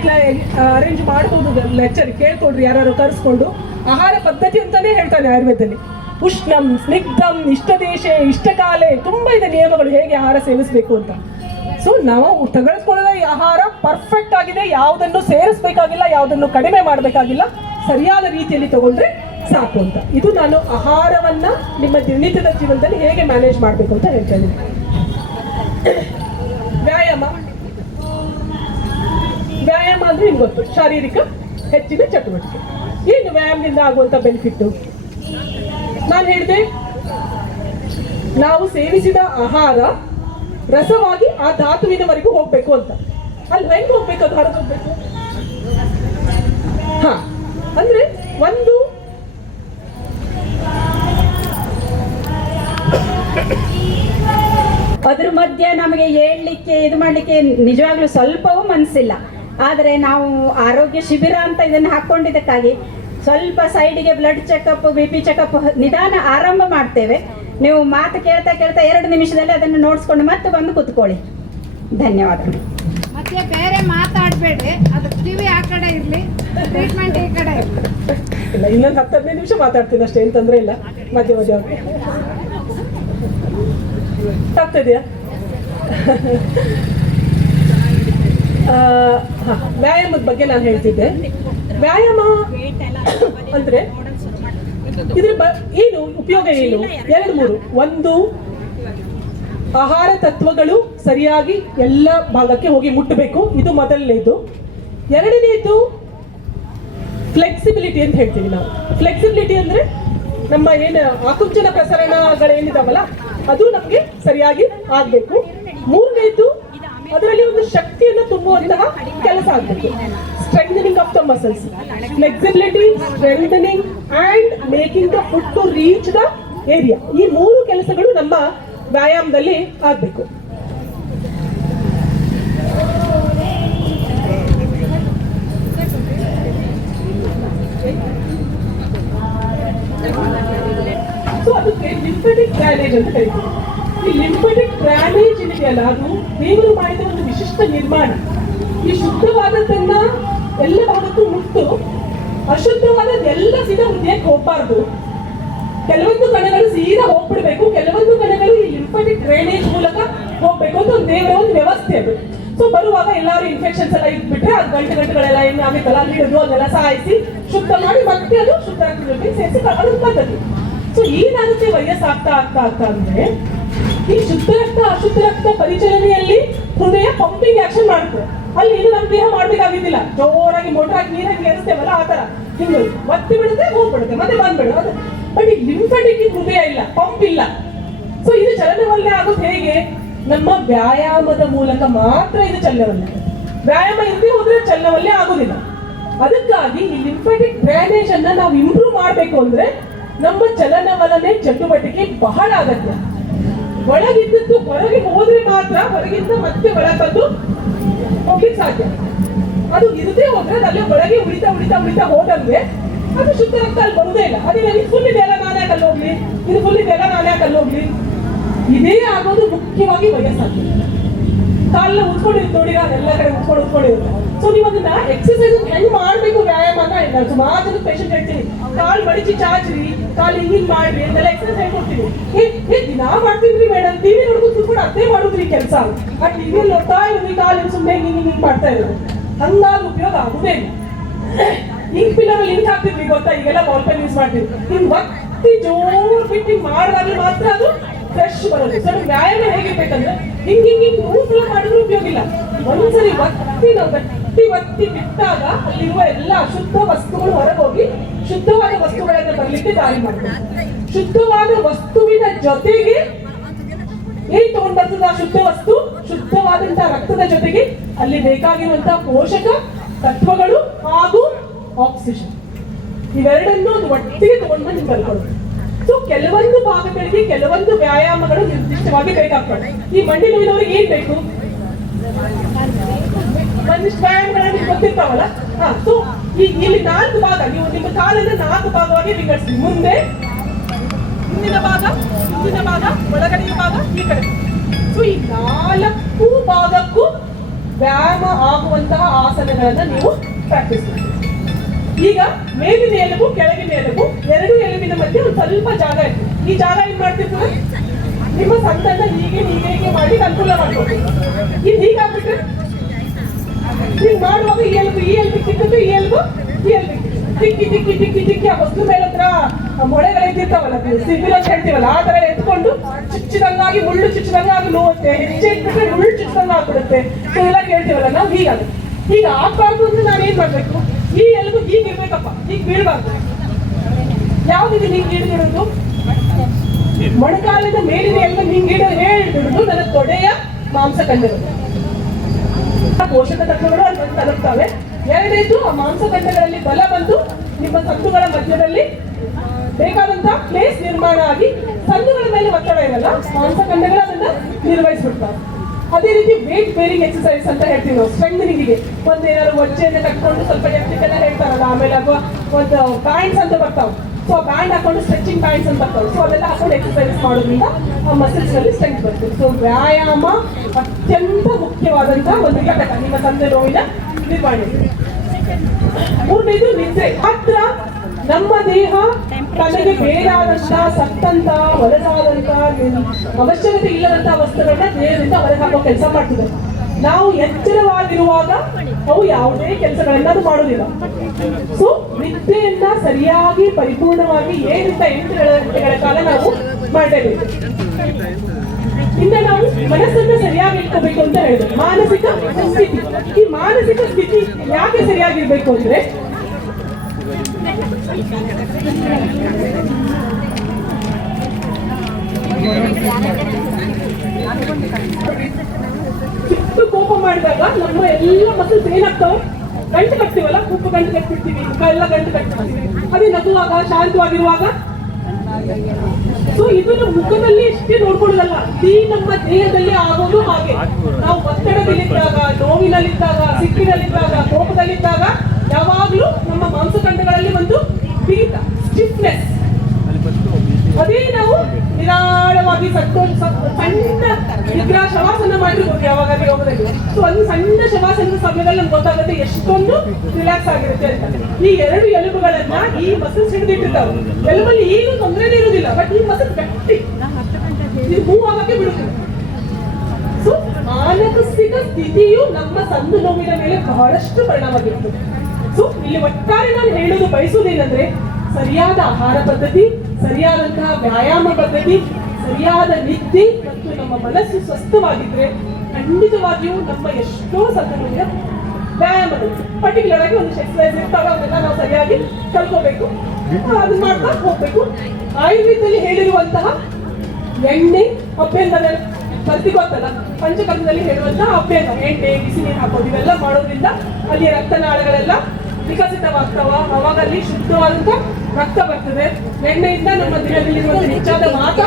ಅರೇಂಜ್ ಮಾಡ್ಬೋದು, ಲೆಕ್ಚರ್ ಕೇಳ್ಕೊಡ್ರಿ, ಯಾರು ಕರೆಸ್ಕೊಂಡು. ಆಹಾರ ಪದ್ಧತಿ ಅಂತಾನೆ ಹೇಳ್ತಾನೆ ಆಯುರ್ವೇದದಲ್ಲಿ. ಉಷ್ಣಂ, ಸ್ನಿಗ್ಧಂ, ಇಷ್ಟದೇಶೆ, ಇಷ್ಟಕಾಲೆ, ತುಂಬಾ ಇದೆ ನಿಯಮಗಳು ಹೇಗೆ ಆಹಾರ ಸೇವಿಸಬೇಕು ಅಂತ. ಸೊ ನಾವು ತೆಗೆದುಕೊಳ್ಳೋ ಈ ಆಹಾರ ಪರ್ಫೆಕ್ಟ್ ಆಗಿದೆ, ಯಾವುದನ್ನು ಸೇರಿಸಬೇಕಾಗಿಲ್ಲ, ಯಾವುದನ್ನು ಕಡಿಮೆ ಮಾಡಬೇಕಾಗಿಲ್ಲ, ಸರಿಯಾದ ರೀತಿಯಲ್ಲಿ ತಗೊಂಡ್ರೆ ಸಾಕು ಅಂತ. ಇದು ನಾನು ಆಹಾರವನ್ನ ನಿಮ್ಮ ದಿನನಿತ್ಯದ ಜೀವನದಲ್ಲಿ ಹೇಗೆ ಮ್ಯಾನೇಜ್ ಮಾಡಬೇಕು ಅಂತ ಹೇಳ್ತಾ ಇದ್ದೀನಿ. ವ್ಯಾಯಾಮ ಅಂದ್ರೆ ನಿಮ್ಗೆ ಗೊತ್ತು, ಶಾರೀರಿಕ ಹೆಚ್ಚಿನ ಚಟುವಟಿಕೆ. ಏನು ವ್ಯಾಯಾಮದಿಂದ ಆಗುವಂತ ಬೆನಿಫಿಟ್? ನಾನು ಹೇಳಿದೆ, ನಾವು ಸೇವಿಸಿದ ಆಹಾರ ರಸವಾಗಿ ಆ ಧಾತುವಿನವರೆಗೂ ಹೋಗ್ಬೇಕು ಅಂತ. ಅಲ್ಲಿ ಹೆಂಗ್ ಹೋಗ್ಬೇಕು, ಅದು ಹೊರಗೆ ಹೋಗ್ಬೇಕು. ಅಂದ್ರೆ ಒಂದು ಅದ್ರ ಮಧ್ಯೆ ನಮಗೆ ಹೇಳಲಿಕ್ಕೆ ಇದು ಮಾಡಲಿಕ್ಕೆ ನಿಜವಾಗ್ಲೂ ಸ್ವಲ್ಪವೂ ಮನಸ್ಸಿಲ್ಲ. ಆದರೆ ನಾವು ಆರೋಗ್ಯ ಶಿಬಿರ ಅಂತ ಇದನ್ನು ಹಾಕ್ಕೊಂಡಿದ್ದಕ್ಕಾಗಿ ಸ್ವಲ್ಪ ಸೈಡಿಗೆ ಬ್ಲಡ್ ಚೆಕಪ್, BP ಚೆಕಪ್ ನಿಧಾನ ಆರಂಭ ಮಾಡ್ತೇವೆ. ನೀವು ಮಾತು ಕೇಳ್ತಾ 2 ನಿಮಿಷದಲ್ಲಿ ಅದನ್ನು ನೋಡಿಸ್ಕೊಂಡು ಮತ್ತೆ ಬಂದು ಕೂತ್ಕೊಳ್ಳಿ. ಧನ್ಯವಾದಗಳು. ಮತ್ತೆ ಬೇರೆ ಮಾತಾಡಬೇಡಿ, ಅದು ಟಿವಿ ಆ ಕಡೆ ಇರಲಿ, ಟ್ರೀಟ್ಮೆಂಟ್ ಈ ಕಡೆ ಇಲ್ಲ. ಇನ್ನೊಂದು 10-15 ನಿಮಿಷ ಮಾತಾಡ್ತೀನಿ ಅಷ್ಟೇ, ಏನು ತೊಂದರೆ ಇಲ್ಲ. ಮಧ್ಯ ಆಗ್ತದೆಯಾ? ವ್ಯಾಯಾಮದ ಬಗ್ಗೆ ನಾನು ಹೇಳ್ತಿದ್ದೆ. ವ್ಯಾಯಾಮ ಅಂದ್ರೆ ಇದ್ರ ಏನು ಉಪಯೋಗ ಏನು? 2-3. ಒಂದು, ಆಹಾರ ತತ್ವಗಳು ಸರಿಯಾಗಿ ಎಲ್ಲ ಭಾಗಕ್ಕೆ ಹೋಗಿ ಮುಟ್ಟಬೇಕು, ಇದು ಮೊದಲನೇದು. 2ನೇದು ಫ್ಲೆಕ್ಸಿಬಿಲಿಟಿ ಅಂತ ಹೇಳ್ತೀವಿ ನಾವು. ಫ್ಲೆಕ್ಸಿಬಿಲಿಟಿ ಅಂದ್ರೆ ನಮ್ಮ ಏನು ಆಕುಂಚನ ಪ್ರಸರಣಗಳೇನಿದಾವಲ್ಲ ಅದು ನಮಗೆ ಸರಿಯಾಗಿ ಆಗಬೇಕು. 3ನೇದು ಅದರಲ್ಲಿ ಒಂದು ಶಕ್ತಿಯನ್ನು ತುಂಬುವಂತಹ ಕೆಲಸ ಆಗಬೇಕು. Strengthening of the muscles, flexibility, strengthening and making the food to reach the area. ಈ 3 ಕೆಲಸಗಳು ನಮ್ಮ ವ್ಯಾಯಾಮದಲ್ಲಿ ಆಗಬೇಕು. ಸೊ ಅದಕ್ಕೆ ಲಿಂಫೆಟಿಕ್ ಡ್ರೈನೇಜ್ ಅಂತ ಕರೀತೀವಿ. ಈ ಲಿಂಫೆಟಿಕ್ ಡ್ರೈನೇಜ್ ಇದೆಯಲ್ಲ, ಅದು ದೇವರು ಮಾಡಿದ ಒಂದು ವಿಶಿಷ್ಟ ನಿರ್ಮಾಣ. ಈ ಶುದ್ಧವಾದದ್ದನ್ನ ಎಲ್ಲ ಭಾಗಕ್ಕೂ ಮುಟ್ಟು ಅಶುದ್ಧವಾದದ್ದೆಲ್ಲ ಸೀದಾ ಹೃದಯಕ್ಕೆ ಹೋಗ್ಬಾರ್ದು. ಕೆಲವೊಂದು ಕಣಗಳು ಸೀದಾ ಹೋಗ್ಬಿಡ್ಬೇಕು, ಕೆಲವೊಂದು ಕಣಗಳು ಈ ಲಿಂಫಾಟಿಕ್ ಡ್ರೈನೇಜ್ ಮೂಲಕ ಹೋಗ್ಬೇಕು ಅಂತ ಒಂದು ದೇವರ ಒಂದು ವ್ಯವಸ್ಥೆ ಅದು. ಸೊ ಬರುವಾಗ ಎಲ್ಲರೂ ಇನ್ಫೆಕ್ಷನ್ಸ್ ಎಲ್ಲ ಇದ್ಬಿಟ್ರೆ ಅದು ಗಂಟೆಗಳೆಲ್ಲ ಏನಾಗುತ್ತಲ್ಲ ಅಲ್ಲಿ ಹಿಡಿದು ಅದೆಲ್ಲ ಸಾಯಿಸಿ ಶುದ್ಧ ಮಾಡಿ ಮತ್ತೆ ಅದು ಶುದ್ಧ ರಕ್ತದೊಟ್ಟಿಗೆ ಸೇರಿಸಿ ಅದು ಪದ್ಧತಿ. ಸೊ ಏನಾಗುತ್ತೆ ವಯಸ್ಸಾಗ್ತಾ ಆಗ್ತಾ ಆಗ್ತಾ ಅಂದ್ರೆ ಈ ಶುದ್ಧ ರಕ್ತ ಅಶುದ್ಧ ರಕ್ತ ಪರಿಚಲನೆಯಲ್ಲಿ ಹೃದಯ ಪಂಪಿಂಗ್ ಆಕ್ಷನ್ ಮಾಡುತ್ತೆ. ಅಲ್ಲಿ ಇದು ನಮ್ಮ ದೇಹ ಮಾಡ್ಬೇಕಾಗಿದ್ದಿಲ್ಲ, ಜೋರಾಗಿ ಮೋಟರ್ ಹಾಕಿ ನೀರಾಗಿ ಏರಿಸ್ತೇವಲ್ಲ ಆ ತರ ಹಿಂಗೆ ಒತ್ತಿ ಬಿಡುತ್ತೆ ಹೋಗ್ಬಿಡುತ್ತೆ ಮತ್ತೆ ಬಂದ್ಬಿಡುತ್ತೆ. ಬಟ್ ಈ ಲಿಂಫಾಟಿಕ್ ಹೃದಯ ಇಲ್ಲ, ಪಂಪ್ ಇಲ್ಲ. ಸೊ ಇದು ಚಲನವಲನ ಆಗೋದು ಹೇಗೆ? ನಮ್ಮ ವ್ಯಾಯಾಮದ ಮೂಲಕ ಮಾತ್ರ ಇದು ಚಲನವಲನ. ವ್ಯಾಯಾಮ ಇಲ್ಲದೆ ಹೋದ್ರೆ ಚಲನವಲನ ಆಗೋದಿಲ್ಲ. ಅದಕ್ಕಾಗಿ ಈ ಲಿಂಫಾಟಿಕ್ ಡ್ರೈನೇಜ್ ಅನ್ನ ನಾವು ಇಂಪ್ರೂವ್ ಮಾಡಬೇಕು ಅಂದ್ರೆ ನಮ್ಮ ಚಲನವಲನೆ ಚಟುವಟಿಕೆ ಬಹಳ ಅಗತ್ಯ. ಒಳಗಿದ್ದದ್ದು ಹೊರಗೆ ಹೋದ್ರೆ ಮಾತ್ರ ಹೊರಗಿಂದ ಮತ್ತೆ ಒಳಗೆ ಬಂದು ಹೋಗ್ಲಿಕ್ಕೆ ಸಾಧ್ಯ. ಅದು ಇರದೇ ಹೋದ್ರೆ ಅಲ್ಲೇ ಒಳಗೆ ಉಳಿತಾ ಉಳಿತಾ ಉಳಿತಾ ಹೋದಂಗೆ ಅದು ಶುದ್ಧ ರಕ್ತ ಅಲ್ಲಿ ಬರುವುದೇ ಇಲ್ಲ. ಅದೇ ಇದು ಫುಲ್ ಇದೆಲ್ಲ ನಾನೇ ಕಲ್ಲು ಹೋಗ್ಲಿ, ಇದು ಫುಲ್ ಇದೆಲ್ಲ ನಾನೇ ಕಲ್ಲು ಹೋಗ್ಲಿ. ಇದೇ ಆಗೋದು ಮುಖ್ಯವಾಗಿ ವಯಸ್ಸಾಗಿ ಕಾಲನ್ನ ಉತ್ಕೊಂಡಿರುತ್ತೆ ನೋಡಿ, ಅದೆಲ್ಲ ಕಡೆ ಉತ್ಕೊಂಡಿರುತ್ತೆ. ಸೊ ನೀವು ಅದನ್ನ ಎಕ್ಸರ್ಸೈಸ್ ಹೆಂಗ್ ಮಾಡ್ಬೇಕು ವ್ಯಾಯಾಮ ಅಂತ ಇಲ್ಲ. ಸುಮಾರು ಜನ ಪೇಷಂಟ್ ಹೇಳ್ತೀನಿ, ಕಾಲ್ ಮಡಿಚಿ ಚಾಚ್ರಿ, ಕಾಲ್ ಹಿಂಗ್ ಮಾಡ್ರಿ ಅಂತೆಲ್ಲ ಎಕ್ಸರ್ಸೈಸ್ ಹೇಳ್ಕೊಡ್ತೀವಿ. ದಿನ ಮಾಡ್ತೀನಿ ಮೇಡಮ್, ಟಿವಿ ನೋಡ್ಕೊಂಡು ಕೂತ್ಕೊಂಡು ಅದೇ ಮಾಡುದ್ರಿ ಕೆಲಸ. ಆ ಟಿವಿಯಲ್ಲಿ ನೋಡ್ತಾ ಇರೋದು ಕಾಲ್ ಸುಮ್ಮನೆ ಹಿಂಗ್ ಮಾಡ್ತಾ ಇರೋದು, ಹಂಗಾಗಿ ಉಪಯೋಗ ಆಗುದೇ ಇಲ್ಲ. ಇಂಕ್ ಪಿಲ್ಲರ್ ಅಲ್ಲಿ ಲಿಂಕ್ ಹಾಕ್ತಿದ್ವಿ ಗೊತ್ತಾ, ಈಗೆಲ್ಲ ಬಾಲ್ ಪೆನ್ ಯೂಸ್ ಮಾಡ್ತೀವಿ. ಹಿಂಗ್ ಒತ್ತಿ ಜೋರ್ ಬಿಟ್ಟು ಹಿಂಗ್ ಮಾಡಿದಾಗ ಮಾತ್ರ ಅದು ಫ್ರೆಶ್ ಬರೋದು. ಸೊ ವ್ಯಾಯಾಮ ಹೇಗಿರ್ಬೇಕಂದ್ರೆ ಹಿಂಗ್ ಹಿಂಗ್ ಹಿಂಗ್ 3 ಸಲ ಮಾಡಿದ್ರು ಉಪಯೋಗ ಇಲ್ಲ. ಒಂದ್ಸರಿ ಒತ್ತಿ ನಾವು ಗಟ್ಟಿ ಒತ್ತಿ ಬಿಟ್ಟಾಗ ಅಲ್ಲಿರುವ ಎಲ್ಲ ಅಶುದ್ಧ ವಸ್ತುಗಳು ಹೊರಗೋಗಿ ಶುದ್ಧವಾದ ವಸ್ತುಗಳನ್ನ ಬರ್ಲಿಕ್ಕೆ ದಾರಿ ಮಾಡ್ತಾರೆ. ಶುದ್ಧವಾದ ವಸ್ತುವಿನ ಜೊತೆಗೆ ಏನ್ ತಗೊಂಡ್ ಬರ್ತದ ಆ ಶುದ್ಧ ವಸ್ತು? ಶುದ್ಧವಾದಂತಹ ರಕ್ತದ ಜೊತೆಗೆ ಅಲ್ಲಿ ಬೇಕಾಗಿರುವಂತಹ ಪೋಷಕ ತತ್ವಗಳು ಹಾಗೂ ಆಕ್ಸಿಜನ್, ಇವೆರಡನ್ನು ಒಟ್ಟಿಗೆ ತಗೊಂಡ್ ಬಂದು ಬರ್ಕೊಳ್ಳೋದು. ಸೊ ಕೆಲವೊಂದು ಭಾಗಗಳಿಗೆ ಕೆಲವೊಂದು ವ್ಯಾಯಾಮಗಳು ನಿರ್ದಿಷ್ಟವಾಗಿ ಬೇಕಾಗ್ತದೆ. ಈ ಮಂಡಿ ನೋವಿನವ್ರಿಗೆ ಏನ್ ಬೇಕು? ಒಂದಿಷ್ಟು ವ್ಯಾಯಾಮಗಳನ್ನ ಗೊತ್ತಿರ್ತಾವಲ್ಲ. ಸೊ ಈಗ ಇಲ್ಲಿ 4 ಭಾಗ, ನೀವು ನಿಮ್ಮ ಕಾಲನ್ನ 4 ಭಾಗವಾಗಿ ವಿಂಗಡಿಸಿ. ಮುಂದೆ ಹಿಂದಿನ ಭಾಗ, ಹಿಂದಿನ ಭಾಗ, ಒಳಗಡೆಯ ಭಾಗ, ಈ ಕಡೆ. ಸೊ ಈ 4 ಭಾಗಕ್ಕೂ ವ್ಯಾಯಾಮ ಆಗುವಂತಹ ಆಸನಗಳನ್ನ ನೀವು ಪ್ರಾಕ್ಟೀಸ್ ಮಾಡಿ. ಈಗ ಮೇಲಿನ ಎಲುಬು ಕೆಳಗಿನ ಎಲುಬು 2 ಎಲುಬಿನ ಮಧ್ಯೆ ಒಂದು ಸ್ವಲ್ಪ ಜಾಗ ಇತ್ತು. ಈ ಜಾಗ ಏನ್ ಮಾಡ್ತಿರ್ತದೆ? ನಿಮ್ಮ ಸಂತನ್ನ ಹೀಗೆ ಹೀಗೆ ಹೀಗೆ ಮಾಡಿ ಅನುಕೂಲ ಮಾಡ್ಕೊಡ್ತೀವಿ. ಇದು ಹೀಗಾಗ್ಬಿಟ್ರೆ ಹಿಂಗ್ ಮಾಡುವಾಗ ಈ ಎಲುಬು ಕಿತ್ತದ್ದು, ಈ ಎಲುಬು ತಿಕ್ಕಿ ತಿಕ್ಕಿ ತಿಕ್ಕಿ ತಿಕ್ಕಿ ಆ ವಸ್ತು ಮೇಲೆ ಹತ್ರ ಮೊಳೆಗಳಿರ್ತಾವಲ್ಲ, ಸಿಬಿಲ್ ಅಂತ ಹೇಳ್ತೀವಲ್ಲ, ಆ ತರ ಎತ್ಕೊಂಡು ಚುಚ್ಚಿದಂಗಾಗಿ ಮುಳ್ಳು ಚುಚ್ಚಿದಂಗಾಗಿ ನೋವುತ್ತೆ. ಹೆಚ್ಚೆ ಇಟ್ಬಿಟ್ರೆ ಮುಳ್ಳು ಚುಚ್ಚಿದಂಗ ಆಗ್ಬಿಡುತ್ತೆ. ಸೊ ಎಲ್ಲ ಕೇಳ್ತೀವಲ್ಲ ನಾವು. ಹೀಗ ಆಗ್ಬಾರ್ದು ಅಂದ್ರೆ ನಾನೇನ್ ಮಾಡ್ಬೇಕು? ಈ ಎಲುಬು ಹೀಗಿರ್ಬೇಕಪ್ಪ, ಹೀಗೆ ಬೀಳ್ಬಾರ್ದು. ಯಾವ್ದಿದೆ ಹಿಂಗ್ ಹಿಡಿದಿರೋದು? ಮೊಣಕಾಲದ ಮೇಲಿನ ಎಲುಬು ಹಿಂಗ್ ಹಿಡಿದು ನನ್ನ ತೊಡೆಯ ಮಾಂಸಖಂಡಗಳು, ಪೋಷಕ ತತ್ವಗಳು ಅಲ್ಲಿ ಬಂದು ತಲುಪ್ತವೆ. ಎರಡನೇದು ಆ ಮಾಂಸಖಂಡಗಳಲ್ಲಿ ಬಲ ಬಂದು ನಿಮ್ಮ ಸಂದುಗಳ ಮಧ್ಯದಲ್ಲಿ ಬೇಕಾದಂತಹ ಪ್ಲೇಸ್ ನಿರ್ಮಾಣ ಆಗಿ ಸಂದುಗಳ ಮೇಲೆ ಒತ್ತಡ ಇರಲ್ಲ, ಮಾಂಸಖಂಡಗಳು ಅದನ್ನ ನಿರ್ವಹಿಸ್ಬಿಡ್ತಾರೆ. ಅದೇ ರೀತಿ ವೇಟ್ ಬೇರಿಂಗ್ ಎಕ್ಸರ್ಸೈಸ್ ಅಂತ ಹೇಳ್ತೀವಿ ನಾವು. ಸ್ಟ್ರೆಂಥನಿಂಗ್ ಒಂದು ಏನಾದ್ರು ವಜ್ಜೆಯನ್ನು ಕಟ್ಕೊಂಡು ಸ್ವಲ್ಪ ಎತ್ತಿಗೆಲ್ಲ ಹೇಳ್ತಾರಲ್ಲ, ಆಮೇಲೆ ಅಥವಾ ಒಂದು ಬ್ಯಾಂಡ್ಸ್ ಅಂತ ಬರ್ತಾವೆ. ಸೊ ಆ ಬ್ಯಾಂಡ್ ಹಾಕೊಂಡು ಸ್ಟ್ರೆಚಿಂಗ್ ಬ್ಯಾಂಡ್ಸ್ ಅಂತ ಬರ್ತಾವೆ. ಸೊ ಅದೆಲ್ಲ ಹಾಕೊಂಡು ಎಕ್ಸರ್ಸೈಸ್ ಮಾಡೋದ್ರಿಂದ ಆ ಮಸಲ್ಸ್ ನಲ್ಲಿ ಸ್ಟ್ರೆಂತ್ ಬರ್ತದೆ. ಸೊ ವ್ಯಾಯಾಮ ಅತ್ಯಂತ ಮುಖ್ಯವಾದಂತಹ ಒಂದು ಘಟಕ ನಿಮ್ಮ ಸಂಧಿ ನೋವಿನ ನಿರ್ವಹಣೆ. 3ನೇದು ನಿದ್ರೆ. ಮಾತ್ರ ನಮ್ಮ ದೇಹ ತನಗೆ ಬೇರಾದಂತಹ ಸತ್ತಂತ ಹೊಲಸಾದಂತ ಅವಶ್ಯಕತೆ ಇಲ್ಲದಂತಹ ವಸ್ತುಗಳನ್ನ ದೇಹದಿಂದ ಹೊರಗೆ ಹಾಕೋ ಕೆಲಸ ಮಾಡ್ತಿದ್ದಾರೆ. ನಾವು ಎಚ್ಚರವಾಗಿರುವಾಗ ಅವು ಯಾವುದೇ ಕೆಲಸಗಳನ್ನ ಅದು ಮಾಡೋದಿಲ್ಲ. ಸೊ ನಿದ್ದೆಯನ್ನ ಸರಿಯಾಗಿ ಪರಿಪೂರ್ಣವಾಗಿ 7 ರಿಂದ 8 ಗಂಟೆಗಳ ಕಾಲ ನಾವು ಮಾಡಲೇಬೇಕು. ಇನ್ನು ನಾವು ಮನಸ್ಸನ್ನ ಸರಿಯಾಗಿ ಇಟ್ಕೋಬೇಕು ಅಂತ ಹೇಳಿದ್ರು. ಮಾನಸಿಕ ಸ್ಥಿತಿ, ಈ ಮಾನಸಿಕ ಸ್ಥಿತಿ ಯಾಕೆ ಸರಿಯಾಗಿರ್ಬೇಕು ಅಂದ್ರೆ ಚಿಕ್ಕ ಕೋಪ ಮಾಡಿದಾಗ ನಮ್ಮ ಎಲ್ಲ ಮಸಲ್ಸ್ ಏನಾಗ್ತಾವೆ? ಗಂಟು ಕಟ್ತೀವಲ್ಲ, ಉಪ್ಪು ಗಂಟು ಕಟ್ಬಿಡ್ತೀವಿ, ಎಲ್ಲ ಗಂಟು ಕಟ್ತೀವಿ. ಅದೇ ನಗುವಾಗ ಶಾಂತವಾಗಿರುವಾಗ ಸೊ ಇದನ್ನು ಮುಖದಲ್ಲಿ ಇಷ್ಟೇ ನೋಡ್ಕೊಳ್ಳೋದಲ್ಲ, ಈ ನಮ್ಮ ದೇಹದಲ್ಲಿ ಆಗೋದು ಹಾಗೆ. ನಾವು ಒತ್ತಡದಲ್ಲಿದ್ದಾಗ, ನೋವಿನಲ್ಲಿದ್ದಾಗ, ಸಿಟ್ಟಿನಲ್ಲಿದ್ದಾಗ, ಕೋಪದಲ್ಲಿದ್ದಾಗ ಯಾವಾಗ್ಲೂ ನಮ್ಮ ಮಾಂಸಖಂಡಗಳಲ್ಲಿ ಒಂದು ಬಿಗಿತ, ಸ್ಟಿಫ್ನೆಸ್. ಅದೇ ನಾವು ನಿರಾಳವಾಗಿ ಸಣ್ಣ ಈಗ ಶವಾಸನ ಮಾಡಿರ್ಬೋದು ಯಾವಾಗ ಯೋಗದಲ್ಲಿ. ಸೊ ಒಂದು ಸಣ್ಣ ಶವಾಸನದ ಸಮಯದಲ್ಲಿ ನಮ್ಗೆ ಗೊತ್ತಾಗುತ್ತೆ ಎಷ್ಟೊಂದು ರಿಲ್ಯಾಕ್ಸ್ ಆಗಿರುತ್ತೆ ಅಂತ. ಈ 2 ಎಲುಬುಗಳನ್ನ ಈ ಮಸಲ್ಸ್ ಹಿಡಿದಿಟ್ಟಿರ್ತಾವೆ. ಎಲುಬಲ್ಲಿ ಏನು ತೊಂದರೆನೇ ಇರುವುದಿಲ್ಲ, ಬಟ್ ಈ ಮಸಲ್ ಗಟ್ಟಿ ಇದು ಮೂವ್ ಆಗಕ್ಕೆ ಬಿಡುತ್ತೆ. ಸೊ ಮಾನಸಿಕ ಸ್ಥಿತಿಯು ನಮ್ಮ ಸಂದು ನೋವಿನ ಮೇಲೆ ಬಹಳಷ್ಟು ಪರಿಣಾಮ ಬೀರುತ್ತದೆ. ಸೊ ಇಲ್ಲಿ ಒಟ್ಟಾರೆ ನಾನು ಹೇಳೋದು ಬಯಸುವುದೇನೆಂದ್ರೆ, ಸರಿಯಾದ ಆಹಾರ ಪದ್ಧತಿ, ಸರಿಯಾದಂತಹ ವ್ಯಾಯಾಮ ಪದ್ಧತಿ, ಸರಿಯಾದ ನಿದ್ದೆ ಮತ್ತು ನಮ್ಮ ಮನಸ್ಸು ಸ್ವಸ್ಥವಾಗಿದ್ರೆ ಖಂಡಿತವಾಗಿಯೂ ನಮ್ಮ ಎಷ್ಟೋ ಸಂದು ನೋವಿನ ವ್ಯಾಯಾಮಗಳು, ಪರ್ಟಿಕ್ಯುಲರ್ ಆಗಿ ಒಂದು ಎಕ್ಸರ್ಸೈಸ್ ಇರ್ತಾವೆ, ಅವನ್ನೆಲ್ಲ ನಾವು ಸರಿಯಾಗಿ ಕಲ್ಕೋಬೇಕು, ಅದನ್ನ ಮಾಡ್ತಾ ಹೋಗ್ಬೇಕು. ಆಯುರ್ವೇದದಲ್ಲಿ ಹೇಳಿರುವಂತಹ ಎಣ್ಣೆ ಅಭ್ಯಂತರ ಗೊತ್ತಲ್ಲ, ಪಂಚಕರ್ಮದಲ್ಲಿ ಹೇಳುವಂತಹ ಅಭ್ಯಂಗ, ಎಣ್ಣೆ, ಬಿಸಿ ನೀರು ಹಾಕೋದು, ಇವೆಲ್ಲ ಮಾಡೋದ್ರಿಂದ ಅಲ್ಲಿ ರಕ್ತನಾಳಗಳೆಲ್ಲ ವಿಕಸಿತವಾಗ್ತಾವ. ಅವಾಗ ಅಲ್ಲಿ ಶುದ್ಧವಾದಂತ ರಕ್ತ ಬರ್ತದೆ. ಎಣ್ಣೆಯಿಂದ ನಮ್ಮ ದೇಹದಲ್ಲಿರುವಂತ ಹೆಚ್ಚಾದ ವಾತ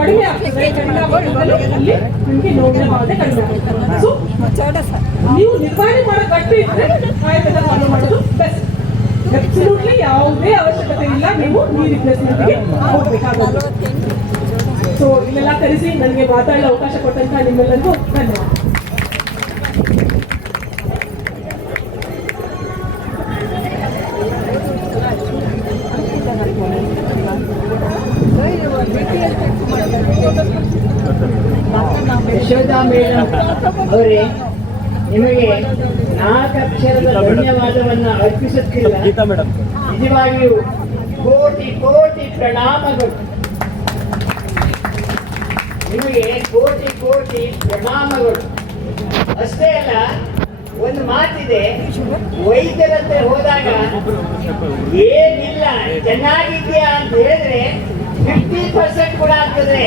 ಕಡಿಮೆ ಆಗ್ತದೆ. ಕಡಿಮೆ ಆಗೋದ್ರಿಂದಲೂ ಅಲ್ಲಿ ನಿಮಗೆ ನೋವಿನ ಬಾಧೆ ಕಡಿಮೆ ಆಗ್ತದೆ. ಸೊ ನೀವು ನಿರ್ವಹಣೆ ಮಾಡೋ ಗಟ್ಟಿ ಇದ್ರೆ ಆಯುರ್ವೇದ ಫಾಲೋ ಮಾಡೋದು ಬೆಸ್ಟ್. ಅಬ್ಸಲ್ಯೂಟ್ಲಿ ಯಾವುದೇ ಅವಶ್ಯಕತೆ ಇಲ್ಲ, ನೀವು ನೀರು ರಿಪ್ಲೇಸ್ಮೆಂಟ್ಗೆ ಹೋಗ್ಬೇಕಾಗೋದು. ಸೊ ಇಲ್ಲೆಲ್ಲ ಕರೆಸಿ ನನಗೆ ಮಾತಾಡಲು ಅವಕಾಶ ಕೊಟ್ಟಂತ ನಿಮ್ಮೆಲ್ಲರಿಗೂ ಧನ್ಯವಾದ. ಯಶೋಧಾ ಮೇಡಮ್ ಅವರೇ, ನಿಮಗೆ 4 ಅಕ್ಷರದ ಧನ್ಯವಾದವನ್ನ ಅರ್ಪಿಸುತ್ತಿಲ್ಲ. ನಿಜವಾಗಿಯೂ ಕೋಟಿ ಕೋಟಿ ಪ್ರಣಾಮಗಳು. ನಿಮಗೆ ಕೋಟಿ ಕೋಟಿ ಪ್ರಣಾಮಗಳು. ಅಷ್ಟೇ ಅಲ್ಲ, ಒಂದು ಮಾತಿದೆ, ವೈದ್ಯರ ಹತ್ರ ಹೋದಾಗ ಏನಿಲ್ಲ ಚೆನ್ನಾಗಿದ್ಯಾ ಅಂತ ಹೇಳಿದ್ರೆ 50% ಕೂಡ ಆಗ್ತದೆ.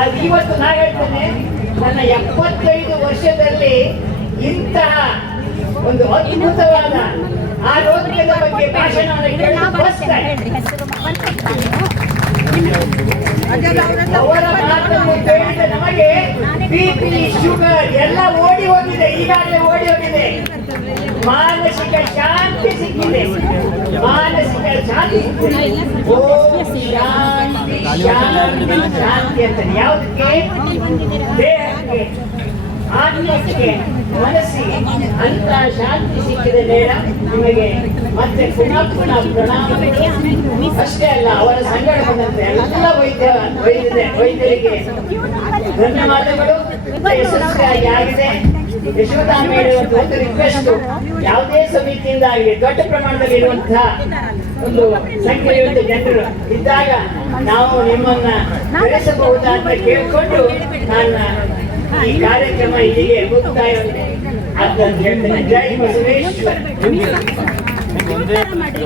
ಅದು ಇವತ್ತು ನಾ ಹೇಳ್ತೇನೆ, ನನ್ನ 75 ವರ್ಷದಲ್ಲಿ ಇಂತಹ ಒಂದು ಅದ್ಭುತವಾದ ಆರೋಗ್ಯದ ಬಗ್ಗೆ ಭಾಷಣವನ್ನು ಕೇಳಲು ಫಸ್ಟ್ ಟೈಮ್. ಅವರ ಮಾತನ್ನು ಕೇಳಿದ ನಮಗೆ BP, ಶುಗರ್ ಎಲ್ಲ ಓಡಿ ಹೋಗಿದೆ, ಈಗಾಗಲೇ ಓಡಿ ಹೋಗಿದೆ. ಮಾನಸಿಕ ಶಾಂತಿ ಸಿಕ್ಕಿದೆ, ಮಾನಸಿಕ ಶಾಂತಿ ಸಿಕ್ಕಿದೆ. ಓಂ ಶಾಂತಿ ಶಾಂತಿ ಶಾಂತಿ ಅಂತ ಯಾವುದಕ್ಕೆ? ದೇಹಕ್ಕೆ, ಆತ್ಮಕ್ಕೆ, ಮನಸ್ಸಿಗೆ ಅಂತ ಶಾಂತಿ ಸಿಕ್ಕಿದೆ. ಮೇಡಮ್ ನಿಮಗೆ ಮತ್ತೆ ಪುನಃ ಪ್ರಣಾಮಗಳು. ಅಷ್ಟೇ ಅಲ್ಲ, ಅವರ ಸಂಗಡ ಬಂದಂತ ಎಲ್ಲ ವೈದ್ಯರಿಗೆ ಧನ್ಯವಾದಗಳು. ಯಶಸ್ವಿಯಾಗಿ ಆಗಿದೆ. ಯಶೋಧಾ ಮೇಡಮ್ ಒಂದು ರಿಕ್ವೆಸ್ಟ್, ಯಾವುದೇ ಸಮಿತಿಯಿಂದ ಆಗಲಿ ದೊಡ್ಡ ಪ್ರಮಾಣದಲ್ಲಿ ಇರುವಂತಹ ಒಂದು ಸಂಖ್ಯೆಯುಳ್ಳ ಜನರು ಇದ್ದಾಗ ನಾವು ನಿಮ್ಮನ್ನ ಕರೆಸಬಹುದಾ ಅಂತ ಕೇಳಿಕೊಂಡು ನನ್ನ ಈ ಕಾರ್ಯಕ್ರಮ ಇಲ್ಲಿಗೆ ಮುಕ್ತಾಯ ಅಂತ ಹೇಳ್ತೇನೆ. ಜೈ ಬಸವೇಶ್ವರ. ಮಾಡ್ರಿ